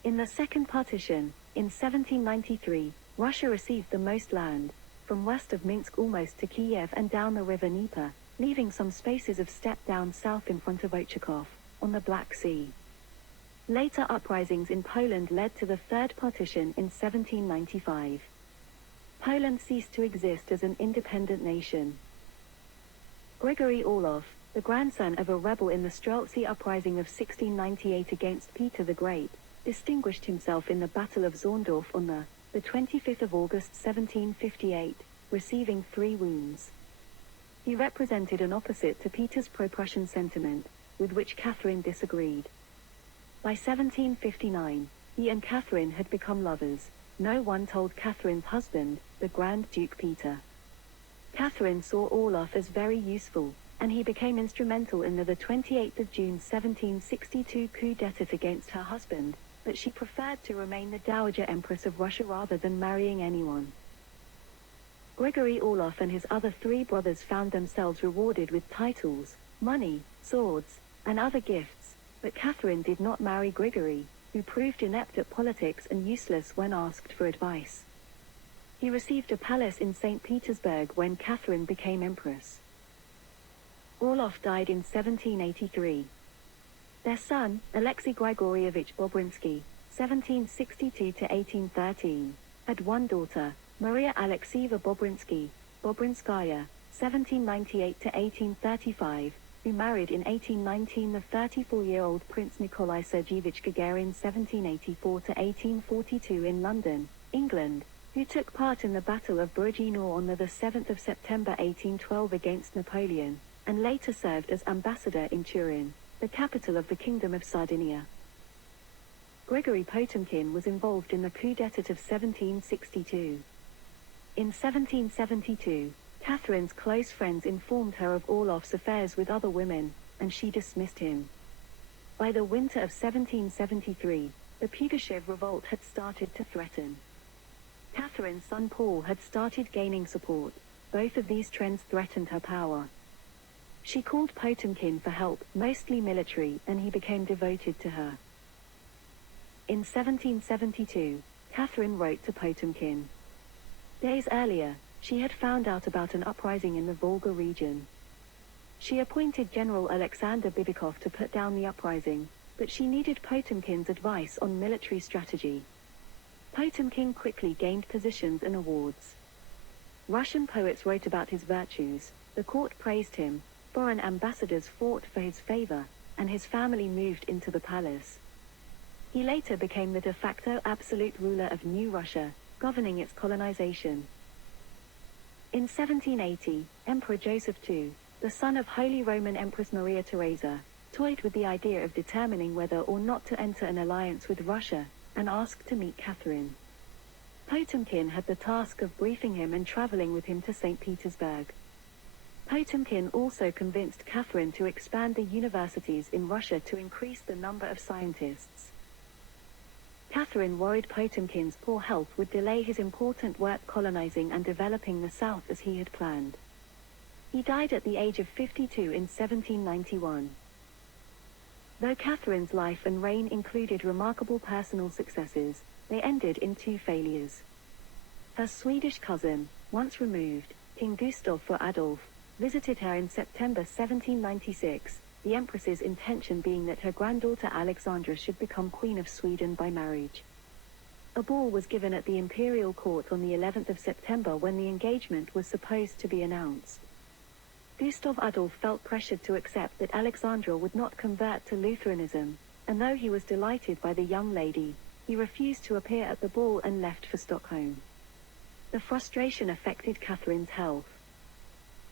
In the second partition, in 1793, Russia received the most land, from west of Minsk almost to Kiev and down the river Dnieper, leaving some spaces of steppe down south in front of Ochakov, on the Black Sea. Later uprisings in Poland led to the third partition in 1795. Poland ceased to exist as an independent nation. Grigory Orlov, the grandson of a rebel in the Streltsy uprising of 1698 against Peter the Great, distinguished himself in the Battle of Zorndorf on the 25th of August 1758, receiving 3 wounds. He represented an opposite to Peter's pro-Prussian sentiment, with which Catherine disagreed. By 1759, he and Catherine had become lovers. No one told Catherine's husband, the Grand Duke Peter. Catherine saw Orloff as very useful, and he became instrumental in the 28th of June 1762 coup d'etat against her husband, but she preferred to remain the Dowager Empress of Russia rather than marrying anyone. Gregory Orloff and his other 3 brothers found themselves rewarded with titles, money, swords, and other gifts, but Catherine did not marry Gregory, who proved inept at politics and useless when asked for advice. He received a palace in St. Petersburg when Catherine became empress. Orloff died in 1783. Their son, Alexei Grigorievich Bobrinsky, 1762–1813, had one daughter, Maria Alexeyeva Bobrinsky, Bobrinskaya, 1798–1835, who married in 1819 the 34-year-old Prince Nikolai Sergeyevich Gagarin 1784–1842 in London, England, who took part in the Battle of Borodino on the 7th of September 1812 against Napoleon, and later served as ambassador in Turin, the capital of the Kingdom of Sardinia. Gregory Potemkin was involved in the coup d'état of 1762. In 1772, Catherine's close friends informed her of Orloff's affairs with other women, and she dismissed him. By the winter of 1773, the Pugachev revolt had started to threaten. Catherine's son Paul had started gaining support. Both of these trends threatened her power. She called Potemkin for help, mostly military, and he became devoted to her. In 1772, Catherine wrote to Potemkin. Days earlier, she had found out about an uprising in the Volga region. She appointed General Alexander Bibikov to put down the uprising, but she needed Potemkin's advice on military strategy. Potemkin quickly gained positions and awards. Russian poets wrote about his virtues, the court praised him, foreign ambassadors fought for his favor, and his family moved into the palace. He later became the de facto absolute ruler of New Russia, governing its colonization. In 1780, Emperor Joseph II, the son of Holy Roman Empress Maria Theresa, toyed with the idea of determining whether or not to enter an alliance with Russia, and asked to meet Catherine. Potemkin had the task of briefing him and traveling with him to St. Petersburg. Potemkin also convinced Catherine to expand the universities in Russia to increase the number of scientists. Catherine worried Potemkin's poor health would delay his important work colonizing and developing the South as he had planned. He died at the age of 52 in 1791. Though Catherine's life and reign included remarkable personal successes, they ended in 2 failures. Her Swedish cousin, once removed, King Gustav IV Adolf, visited her in September 1796, the Empress's intention being that her granddaughter Alexandra should become Queen of Sweden by marriage. A ball was given at the imperial court on the 11th of September when the engagement was supposed to be announced. Gustav Adolf felt pressured to accept that Alexandra would not convert to Lutheranism, and though he was delighted by the young lady, he refused to appear at the ball and left for Stockholm. The frustration affected Catherine's health.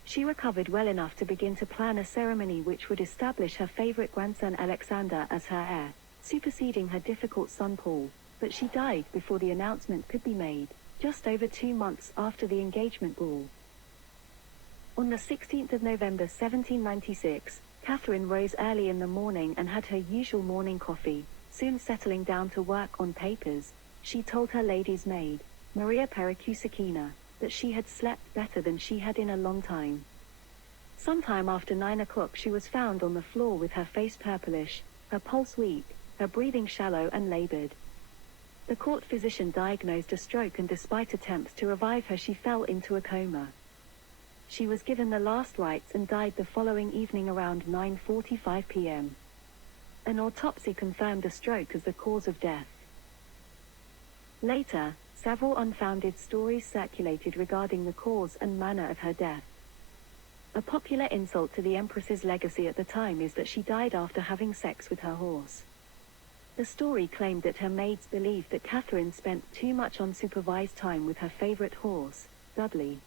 She recovered well enough to begin to plan a ceremony which would establish her favorite grandson Alexander as her heir, superseding her difficult son Paul, but she died before the announcement could be made, just over 2 months after the engagement ball. On the 16th of November 1796, Catherine rose early in the morning and had her usual morning coffee. Soon settling down to work on papers, she told her lady's maid, Maria Perekusakina, that she had slept better than she had in a long time. Sometime after 9 o'clock she was found on the floor with her face purplish, her pulse weak, her breathing shallow and labored. The court physician diagnosed a stroke and despite attempts to revive her she fell into a coma. She was given the last rites and died the following evening around 9:45 p.m. An autopsy confirmed a stroke as the cause of death. Later, several unfounded stories circulated regarding the cause and manner of her death. A popular insult to the Empress's legacy at the time is that she died after having sex with her horse. The story claimed that her maids believed that Catherine spent too much unsupervised time with her favorite horse, Dudley.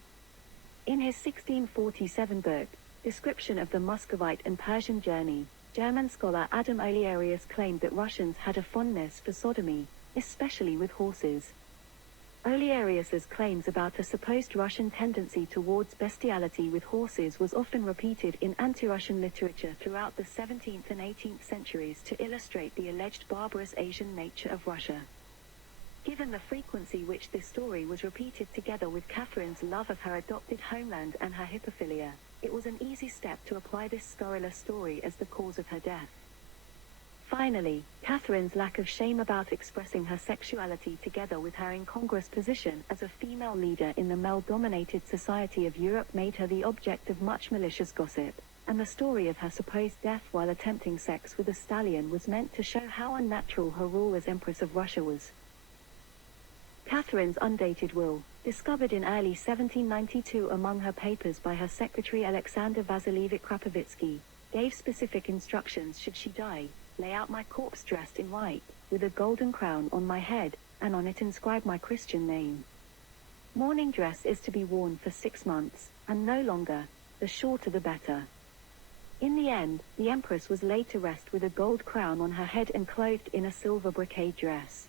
In his 1647 book, Description of the Muscovite and Persian Journey, German scholar Adam Olearius claimed that Russians had a fondness for sodomy, especially with horses. Olearius's claims about a supposed Russian tendency towards bestiality with horses was often repeated in anti-Russian literature throughout the 17th and 18th centuries to illustrate the alleged barbarous Asian nature of Russia. Given the frequency which this story was repeated together with Catharine's love of her adopted homeland and her hippophilia, it was an easy step to apply this scurrilous story as the cause of her death. Finally, Catharine's lack of shame about expressing her sexuality together with her incongruous position as a female leader in the male-dominated society of Europe made her the object of much malicious gossip, and the story of her supposed death while attempting sex with a stallion was meant to show how unnatural her rule as Empress of Russia was. Catharine's undated will, discovered in early 1792 among her papers by her secretary Alexander Vasilievich Krapovitsky, gave specific instructions should she die: lay out my corpse dressed in white, with a golden crown on my head, and on it inscribe my Christian name. Mourning dress is to be worn for 6 months, and no longer, the shorter the better. In the end, the Empress was laid to rest with a gold crown on her head and clothed in a silver brocade dress.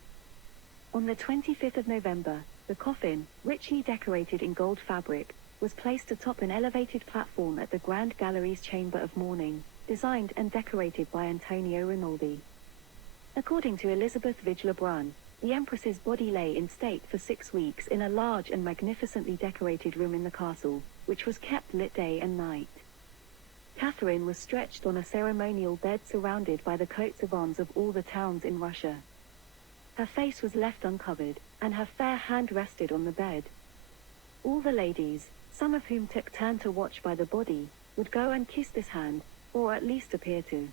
On the 25th of November, the coffin, richly decorated in gold fabric, was placed atop an elevated platform at the Grand Gallery's Chamber of Mourning, designed and decorated by Antonio Rinaldi. According to Elizabeth Vigil-Lebrun, the Empress's body lay in state for 6 weeks in a large and magnificently decorated room in the castle, which was kept lit day and night. Catharine was stretched on a ceremonial bed surrounded by the coats of arms of all the towns in Russia. Her face was left uncovered, and her fair hand rested on the bed. All the ladies, some of whom took turn to watch by the body, would go and kiss this hand, or at least appear to.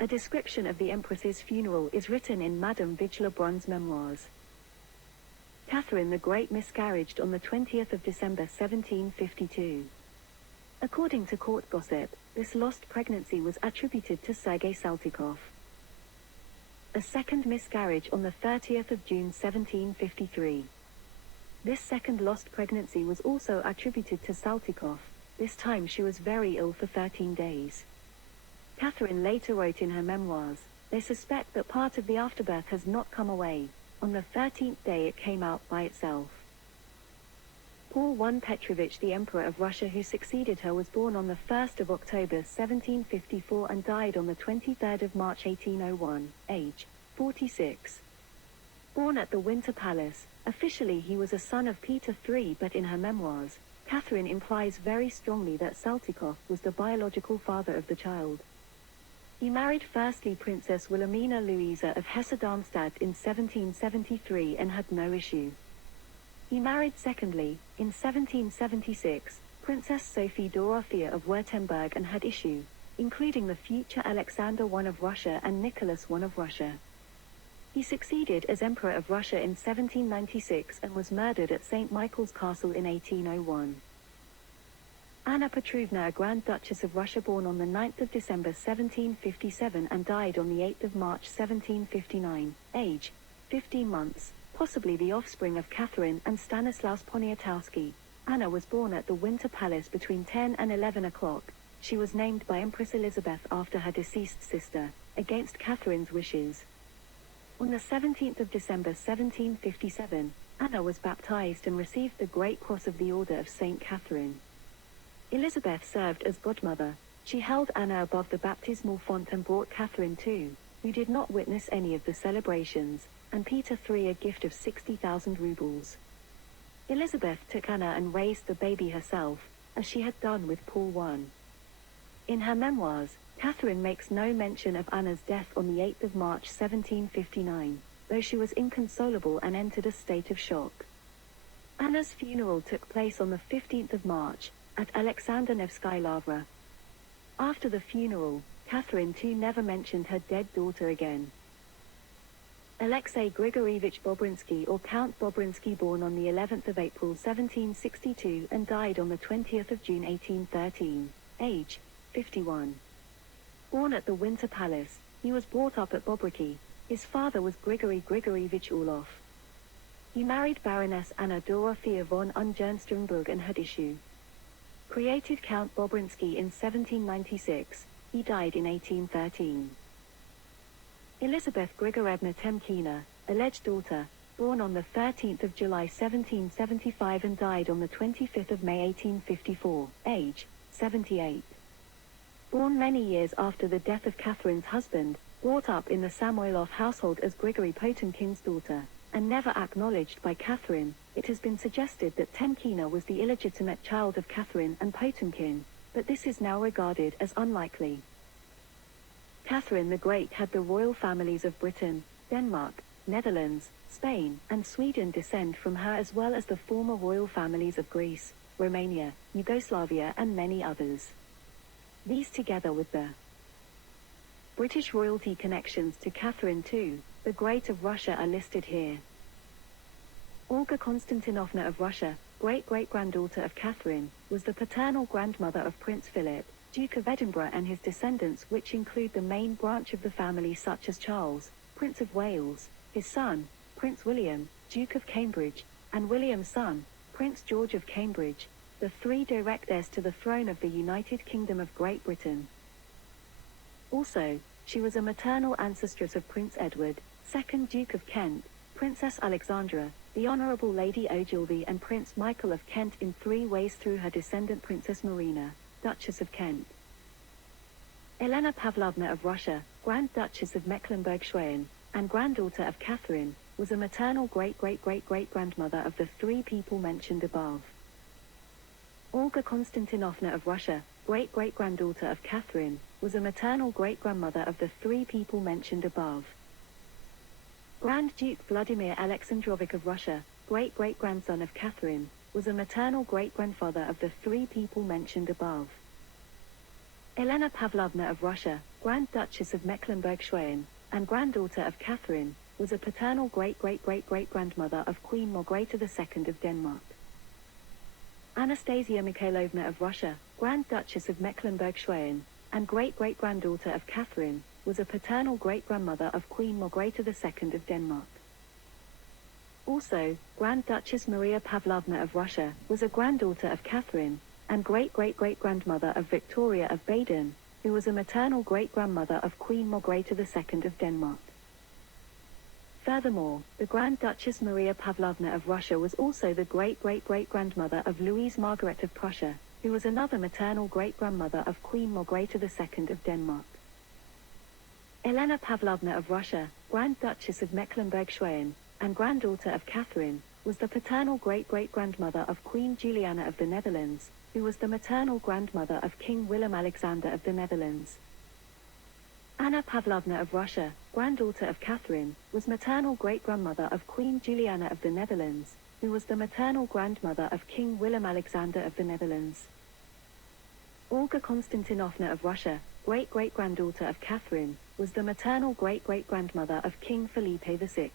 A description of the Empress's funeral is written in Madame Vigil-Lebrun's memoirs. Catharine the Great miscarried on the 20th of December 1752. According to court gossip, this lost pregnancy was attributed to Sergei Saltykov. A second miscarriage on the 30th of June 1753. This second lost pregnancy was also attributed to Saltykov. This time she was very ill for 13 days. Catharine later wrote in her memoirs, "They suspect that part of the afterbirth has not come away. On the 13th day it came out by itself." Paul I Petrovich, the Emperor of Russia who succeeded her, was born on the 1st of October 1754 and died on the 23rd of March 1801, age 46. Born at the Winter Palace, officially he was a son of Peter III, but in her memoirs, Catharine implies very strongly that Saltykov was the biological father of the child. He married firstly Princess Wilhelmina Louisa of Hesse-Darmstadt in 1773 and had no issue. He married secondly, in 1776, Princess Sophie Dorothea of Württemberg and had issue, including the future Alexander I of Russia and Nicholas I of Russia. He succeeded as Emperor of Russia in 1796 and was murdered at St. Michael's Castle in 1801. Anna Petrovna, a Grand Duchess of Russia, born on the 9th of December 1757 and died on the 8th of March 1759, age 15 months, possibly the offspring of Catharine and Stanislaus Poniatowski. Anna was born at the Winter Palace between 10 and 11 o'clock. She was named by Empress Elizabeth after her deceased sister, against Catharine's wishes. On the 17th of December 1757, Anna was baptized and received the Great Cross of the Order of St. Catharine. Elizabeth served as godmother. She held Anna above the baptismal font and brought Catharine too, who did not witness any of the celebrations, and Peter III a gift of 60,000 rubles. Elizabeth took Anna and raised the baby herself, as she had done with Paul I. In her memoirs, Catharine makes no mention of Anna's death on the 8th of March 1759, though she was inconsolable and entered a state of shock. Anna's funeral took place on the 15th of March, at Alexander Nevsky Lavra. After the funeral, Catharine too never mentioned her dead daughter again. Alexei Grigorievich Bobrinsky, or Count Bobrinsky, born on the 11th of April 1762 and died on the 20th of June 1813, age 51. Born at the Winter Palace, he was brought up at Bobriki. His father was Grigory Grigorievich Orlov. He married Baroness Anna Dorothea von Ungernsternburg and had issue. Created Count Bobrinsky in 1796, he died in 1813. Elizabeth Grigorevna Temkina, alleged daughter, born on the 13th of July 1775 and died on the 25th of May 1854, age 78. Born many years after the death of Catharine's husband, brought up in the Samoilov household as Grigory Potemkin's daughter, and never acknowledged by Catharine, it has been suggested that Temkina was the illegitimate child of Catharine and Potemkin, but this is now regarded as unlikely. Catharine the Great had the royal families of Britain, Denmark, Netherlands, Spain, and Sweden descend from her, as well as the former royal families of Greece, Romania, Yugoslavia, and many others. These, together with the British royalty connections to Catharine II, the Great of Russia, are listed here. Olga Konstantinovna of Russia, great-great-granddaughter of Catharine, was the paternal grandmother of Prince Philip, Duke of Edinburgh, and his descendants, which include the main branch of the family such as Charles, Prince of Wales, his son, Prince William, Duke of Cambridge, and William's son, Prince George of Cambridge, the three direct heirs to the throne of the United Kingdom of Great Britain. Also, she was a maternal ancestress of Prince Edward, 2nd Duke of Kent, Princess Alexandra, the Honourable Lady Ogilvy, and Prince Michael of Kent in 3 ways through her descendant Princess Marina, Duchess of Kent. Elena Pavlovna of Russia, Grand Duchess of Mecklenburg-Schwerin, and granddaughter of Catharine, was a maternal great-great-great-great-grandmother of the 3 people mentioned above. Olga Konstantinovna of Russia, great-great-granddaughter of Catharine, was a maternal great-grandmother of the 3 people mentioned above. Grand Duke Vladimir Alexandrovich of Russia, great-great-grandson of Catharine, was a maternal great-grandfather of the 3 people mentioned above. Elena Pavlovna of Russia, Grand Duchess of Mecklenburg-Schwerin, and granddaughter of Catharine, was a paternal great-great-great-great-grandmother of Queen Margrethe II of Denmark. Anastasia Mikhailovna of Russia, Grand Duchess of Mecklenburg-Schwerin, and great-great-granddaughter of Catharine, was a paternal great-grandmother of Queen Margrethe II of Denmark. Also, Grand Duchess Maria Pavlovna of Russia was a granddaughter of Catharine, and great-great-great-grandmother of Victoria of Baden, who was a maternal great-grandmother of Queen Margrethe II of Denmark. Furthermore, the Grand Duchess Maria Pavlovna of Russia was also the great-great-great-grandmother of Louise Margaret of Prussia, who was another maternal great-grandmother of Queen Margrethe II of Denmark. Elena Pavlovna of Russia, Grand Duchess of Mecklenburg-Schwerin, and granddaughter of Catharine, was the paternal great-great-grandmother of Queen Juliana of the Netherlands, who was the maternal grandmother of King Willem Alexander of the Netherlands. Anna Pavlovna of Russia, granddaughter of Catharine, was maternal great-grandmother of Queen Juliana of the Netherlands, who was the maternal grandmother of King Willem Alexander of the Netherlands. Olga Konstantinovna of Russia, great-great-granddaughter of Catharine, was the maternal great-great-grandmother of King Felipe VI.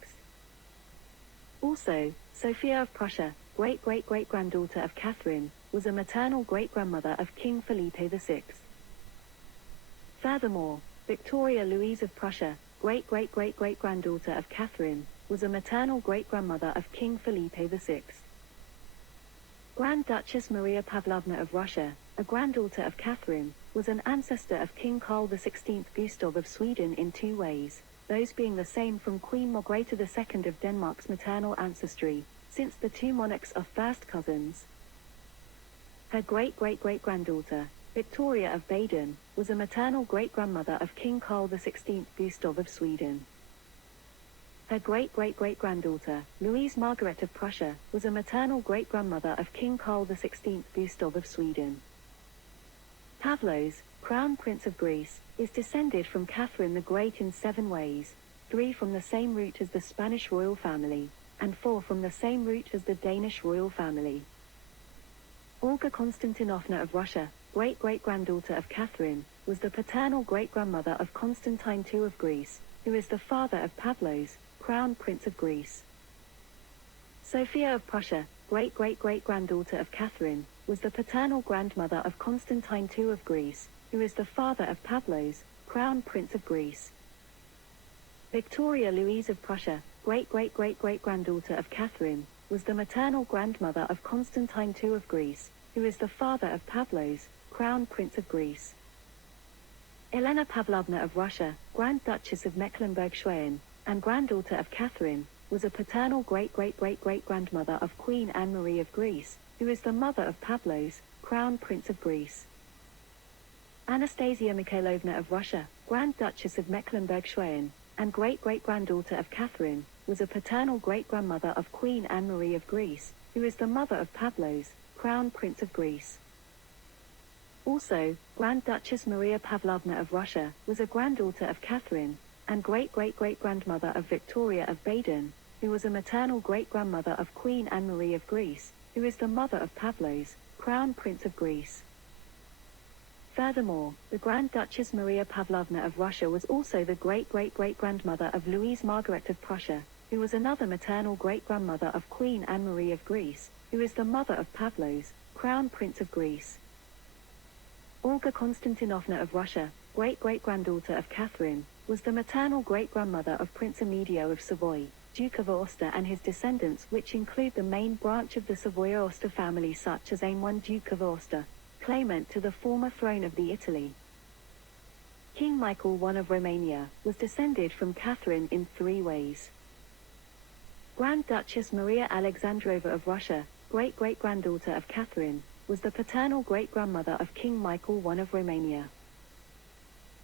Also, Sophia of Prussia, great-great-great-granddaughter of Catharine, was a maternal great-grandmother of King Felipe VI. Furthermore, Victoria Louise of Prussia, great-great-great-great-granddaughter of Catharine, was a maternal great-grandmother of King Felipe VI. Grand Duchess Maria Pavlovna of Russia, a granddaughter of Catharine, was an ancestor of King Carl XVI Gustav of Sweden in 2 ways, those being the same from Queen Margrethe II of Denmark's maternal ancestry, since the 2 monarchs are first cousins. Her great-great-great-granddaughter, Victoria of Baden, was a maternal great-grandmother of King Carl XVI Gustav of Sweden. Her great-great-great-granddaughter, Louise Margaret of Prussia, was a maternal great-grandmother of King Carl XVI Gustav of Sweden. Pavlos, Crown Prince of Greece, is descended from Catharine the Great in 7 ways, 3 from the same root as the Spanish royal family, and 4 from the same root as the Danish royal family. Olga Konstantinovna of Russia, great-great-granddaughter of Catharine, was the paternal great-grandmother of Constantine II of Greece, who is the father of Pavlos, Crown Prince of Greece. Sophia of Prussia, great-great-great-granddaughter of Catharine, was the paternal grandmother of Constantine II of Greece, who is the father of Pavlos, Crown Prince of Greece. Victoria Louise of Prussia, great-great-great-great-granddaughter of Catharine, was the maternal grandmother of Constantine II of Greece, who is the father of Pavlos, Crown Prince of Greece. Elena Pavlovna of Russia, Grand Duchess of Mecklenburg-Schwerin, and granddaughter of Catharine, was a paternal great-great-great-great-grandmother of Queen Anne-Marie of Greece, who is the mother of Pavlos, Crown Prince of Greece. Anastasia Mikhailovna of Russia, Grand Duchess of Mecklenburg-Schwerin, and great-great-granddaughter of Catherine, was a paternal great-grandmother of Queen Anne-Marie of Greece, who is the mother of Pavlos, Crown Prince of Greece. Also, Grand Duchess Maria Pavlovna of Russia was a granddaughter of Catherine, and great-great-great-grandmother of Victoria of Baden, who was a maternal great-grandmother of Queen Anne-Marie of Greece, who is the mother of Pavlos, Crown Prince of Greece. Furthermore, the Grand Duchess Maria Pavlovna of Russia was also the great-great-great-grandmother of Louise Margaret of Prussia, who was another maternal great-grandmother of Queen Anne-Marie of Greece, who is the mother of Pavlos, Crown Prince of Greece. Olga Konstantinovna of Russia, great-great-granddaughter of Catherine, was the maternal great-grandmother of Prince Amedeo of Savoy, Duke of Aosta, and his descendants, which include the main branch of the Savoy-Aosta family such as Aymon Duke of Aosta, claimant to the former throne of the Italy. King Michael I of Romania was descended from Catherine in 3 ways. Grand Duchess Maria Alexandrova of Russia, great-great-granddaughter of Catherine, was the paternal great-grandmother of King Michael I of Romania.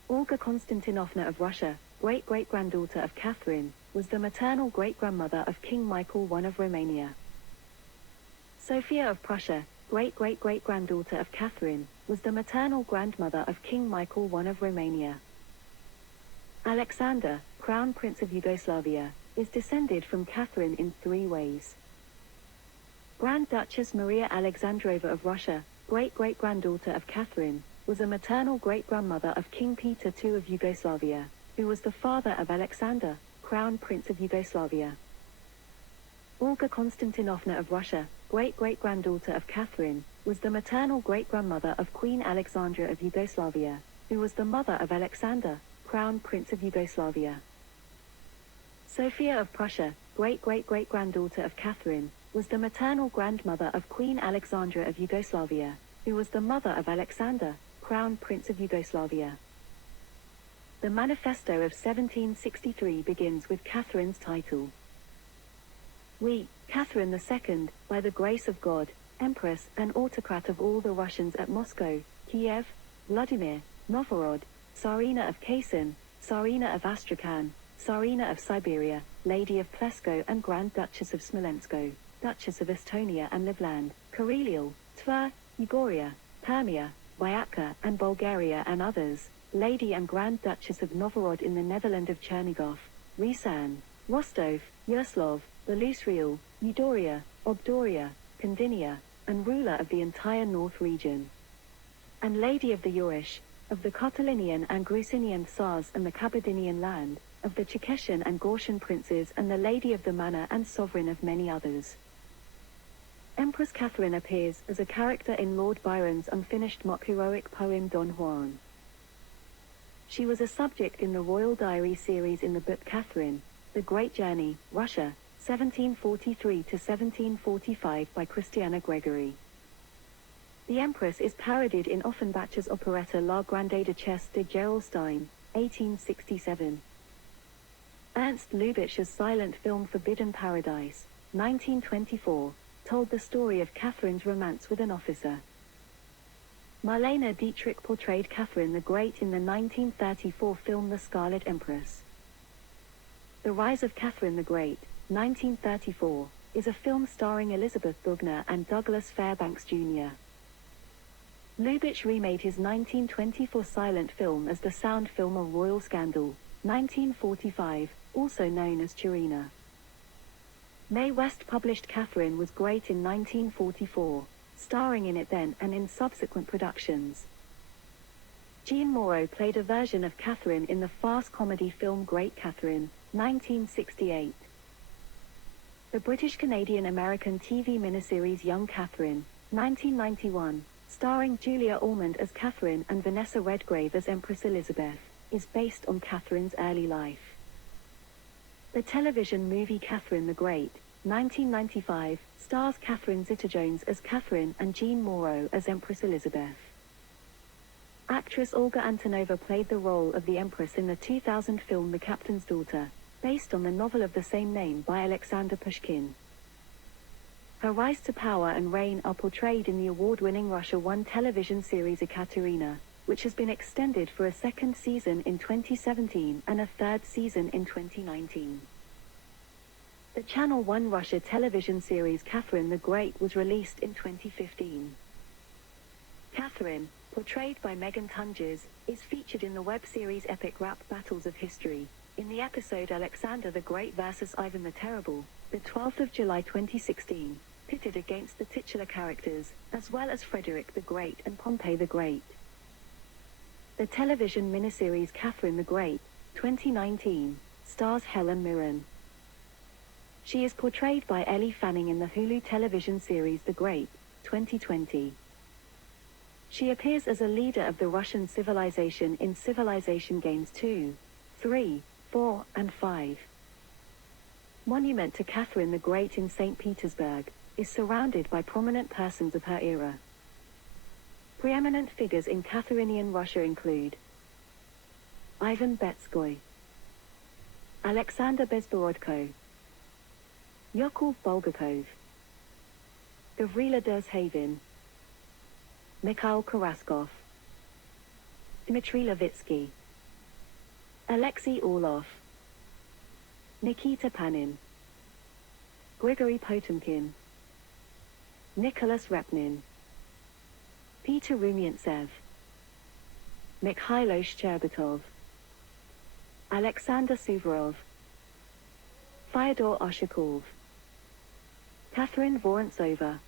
Olga Konstantinovna of Russia, great-great-granddaughter of Catherine, was the maternal great-grandmother of King Michael I of Romania. Sophia of Prussia, great-great-great-granddaughter of Catherine, was the maternal grandmother of King Michael I of Romania. Alexander, Crown Prince of Yugoslavia, is descended from Catherine in 3 ways. Grand Duchess Maria Alexandrova of Russia, great-great-granddaughter of Catherine, was a maternal great-grandmother of King Peter II of Yugoslavia, who was the father of Alexander, Crown Prince of Yugoslavia. Olga Konstantinovna of Russia, great-great-granddaughter of Catherine, was the maternal great-grandmother of Queen Alexandra of Yugoslavia, who was the mother of Alexander, Crown Prince of Yugoslavia. Sophia of Prussia, great-great-great-granddaughter of Catherine, was the maternal grandmother of Queen Alexandra of Yugoslavia, who was the mother of Alexander, Crown Prince of Yugoslavia. The Manifesto of 1763 begins with Catherine's title. We, Catherine II, by the grace of God, Empress and autocrat of all the Russians at Moscow, Kiev, Vladimir, Novgorod, Tsarina of Kazan, Tsarina of Astrakhan, Tsarina of Siberia, Lady of Plesko and Grand Duchess of Smolensko, Duchess of Estonia and Livland, Karelial, Tver, Ugoria, Permia, Vyatka and Bulgaria and others, Lady and Grand Duchess of Novgorod in the Netherland of Chernigov, Rязань, Rostov, Yaroslav, Belousriel, Eudoria, Obdoria, Kandinia, and ruler of the entire North region. And Lady of the Urish, of the Cotalinian and Grusinian Tsars and the Kabardinian land, of the Chekessian and Gortian princes and the Lady of the Manor and sovereign of many others. Empress Catherine appears as a character in Lord Byron's unfinished mock-heroic poem Don Juan. She was a subject in the Royal Diary series in the book Catherine, The Great Journey, Russia, 1743 to 1745 by Christiana Gregory. The Empress is parodied in Offenbach's operetta La Grande Duchesse de Gerolstein, 1867. Ernst Lubitsch's silent film Forbidden Paradise, 1924, told the story of Catherine's romance with an officer. Marlene Dietrich portrayed Catherine the Great in the 1934 film The Scarlet Empress. The Rise of Catherine the Great, 1934, is a film starring Elizabeth Bugner and Douglas Fairbanks Jr. Lubitsch remade his 1924 silent film as the sound film A Royal Scandal, 1945, also known as Chirina. Mae West published Catherine Was Great in 1944, starring in it then and in subsequent productions. Jean Moreau played a version of Catherine in the farce comedy film Great Catherine, 1968. The British-Canadian-American TV miniseries Young Catherine, 1991, starring Julia Ormond as Catherine and Vanessa Redgrave as Empress Elizabeth, is based on Catherine's early life. The television movie Catherine the Great, 1995, stars Catherine Zeta-Jones as Catherine and Jean Moreau as Empress Elizabeth. Actress Olga Antonova played the role of the Empress in the 2000 film The Captain's Daughter, based on the novel of the same name by Alexander Pushkin. Her rise to power and reign are portrayed in the award-winning Russia 1 television series Ekaterina, which has been extended for a second season in 2017 and a third season in 2019. The Channel 1 Russia television series Catherine the Great was released in 2015. Catherine, portrayed by Megan Tunges, is featured in the web series Epic Rap Battles of History, in the episode Alexander the Great vs. Ivan the Terrible, the 12th of July 2016, pitted against the titular characters, as well as Frederick the Great and Pompey the Great. The television miniseries Catherine the Great, 2019, stars Helen Mirren. She is portrayed by Ellie Fanning in the Hulu television series The Great, 2020. She appears as a leader of the Russian civilization in Civilization Games 2, 3, 4, and 5. Monument to Catherine the Great in St. Petersburg is surrounded by prominent persons of her era. Preeminent figures in Catharinian Russia include Ivan Betskoy, Alexander Bezborodko, Yakov Bulgakov, Gavrila Derzhavin, Mikhail Karaskov, Dmitry Levitsky, Alexei Orlov, Nikita Panin, Grigory Potemkin, Nicholas Repnin, Peter Rumyantsev, Mikhailo Shcherbatov, Alexander Suvorov, Fyodor Oshakov, Catherine Vorontsova,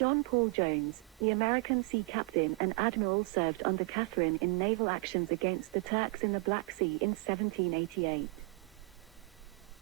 John Paul Jones, the American sea captain and admiral, served under Catherine in naval actions against the Turks in the Black Sea in 1788.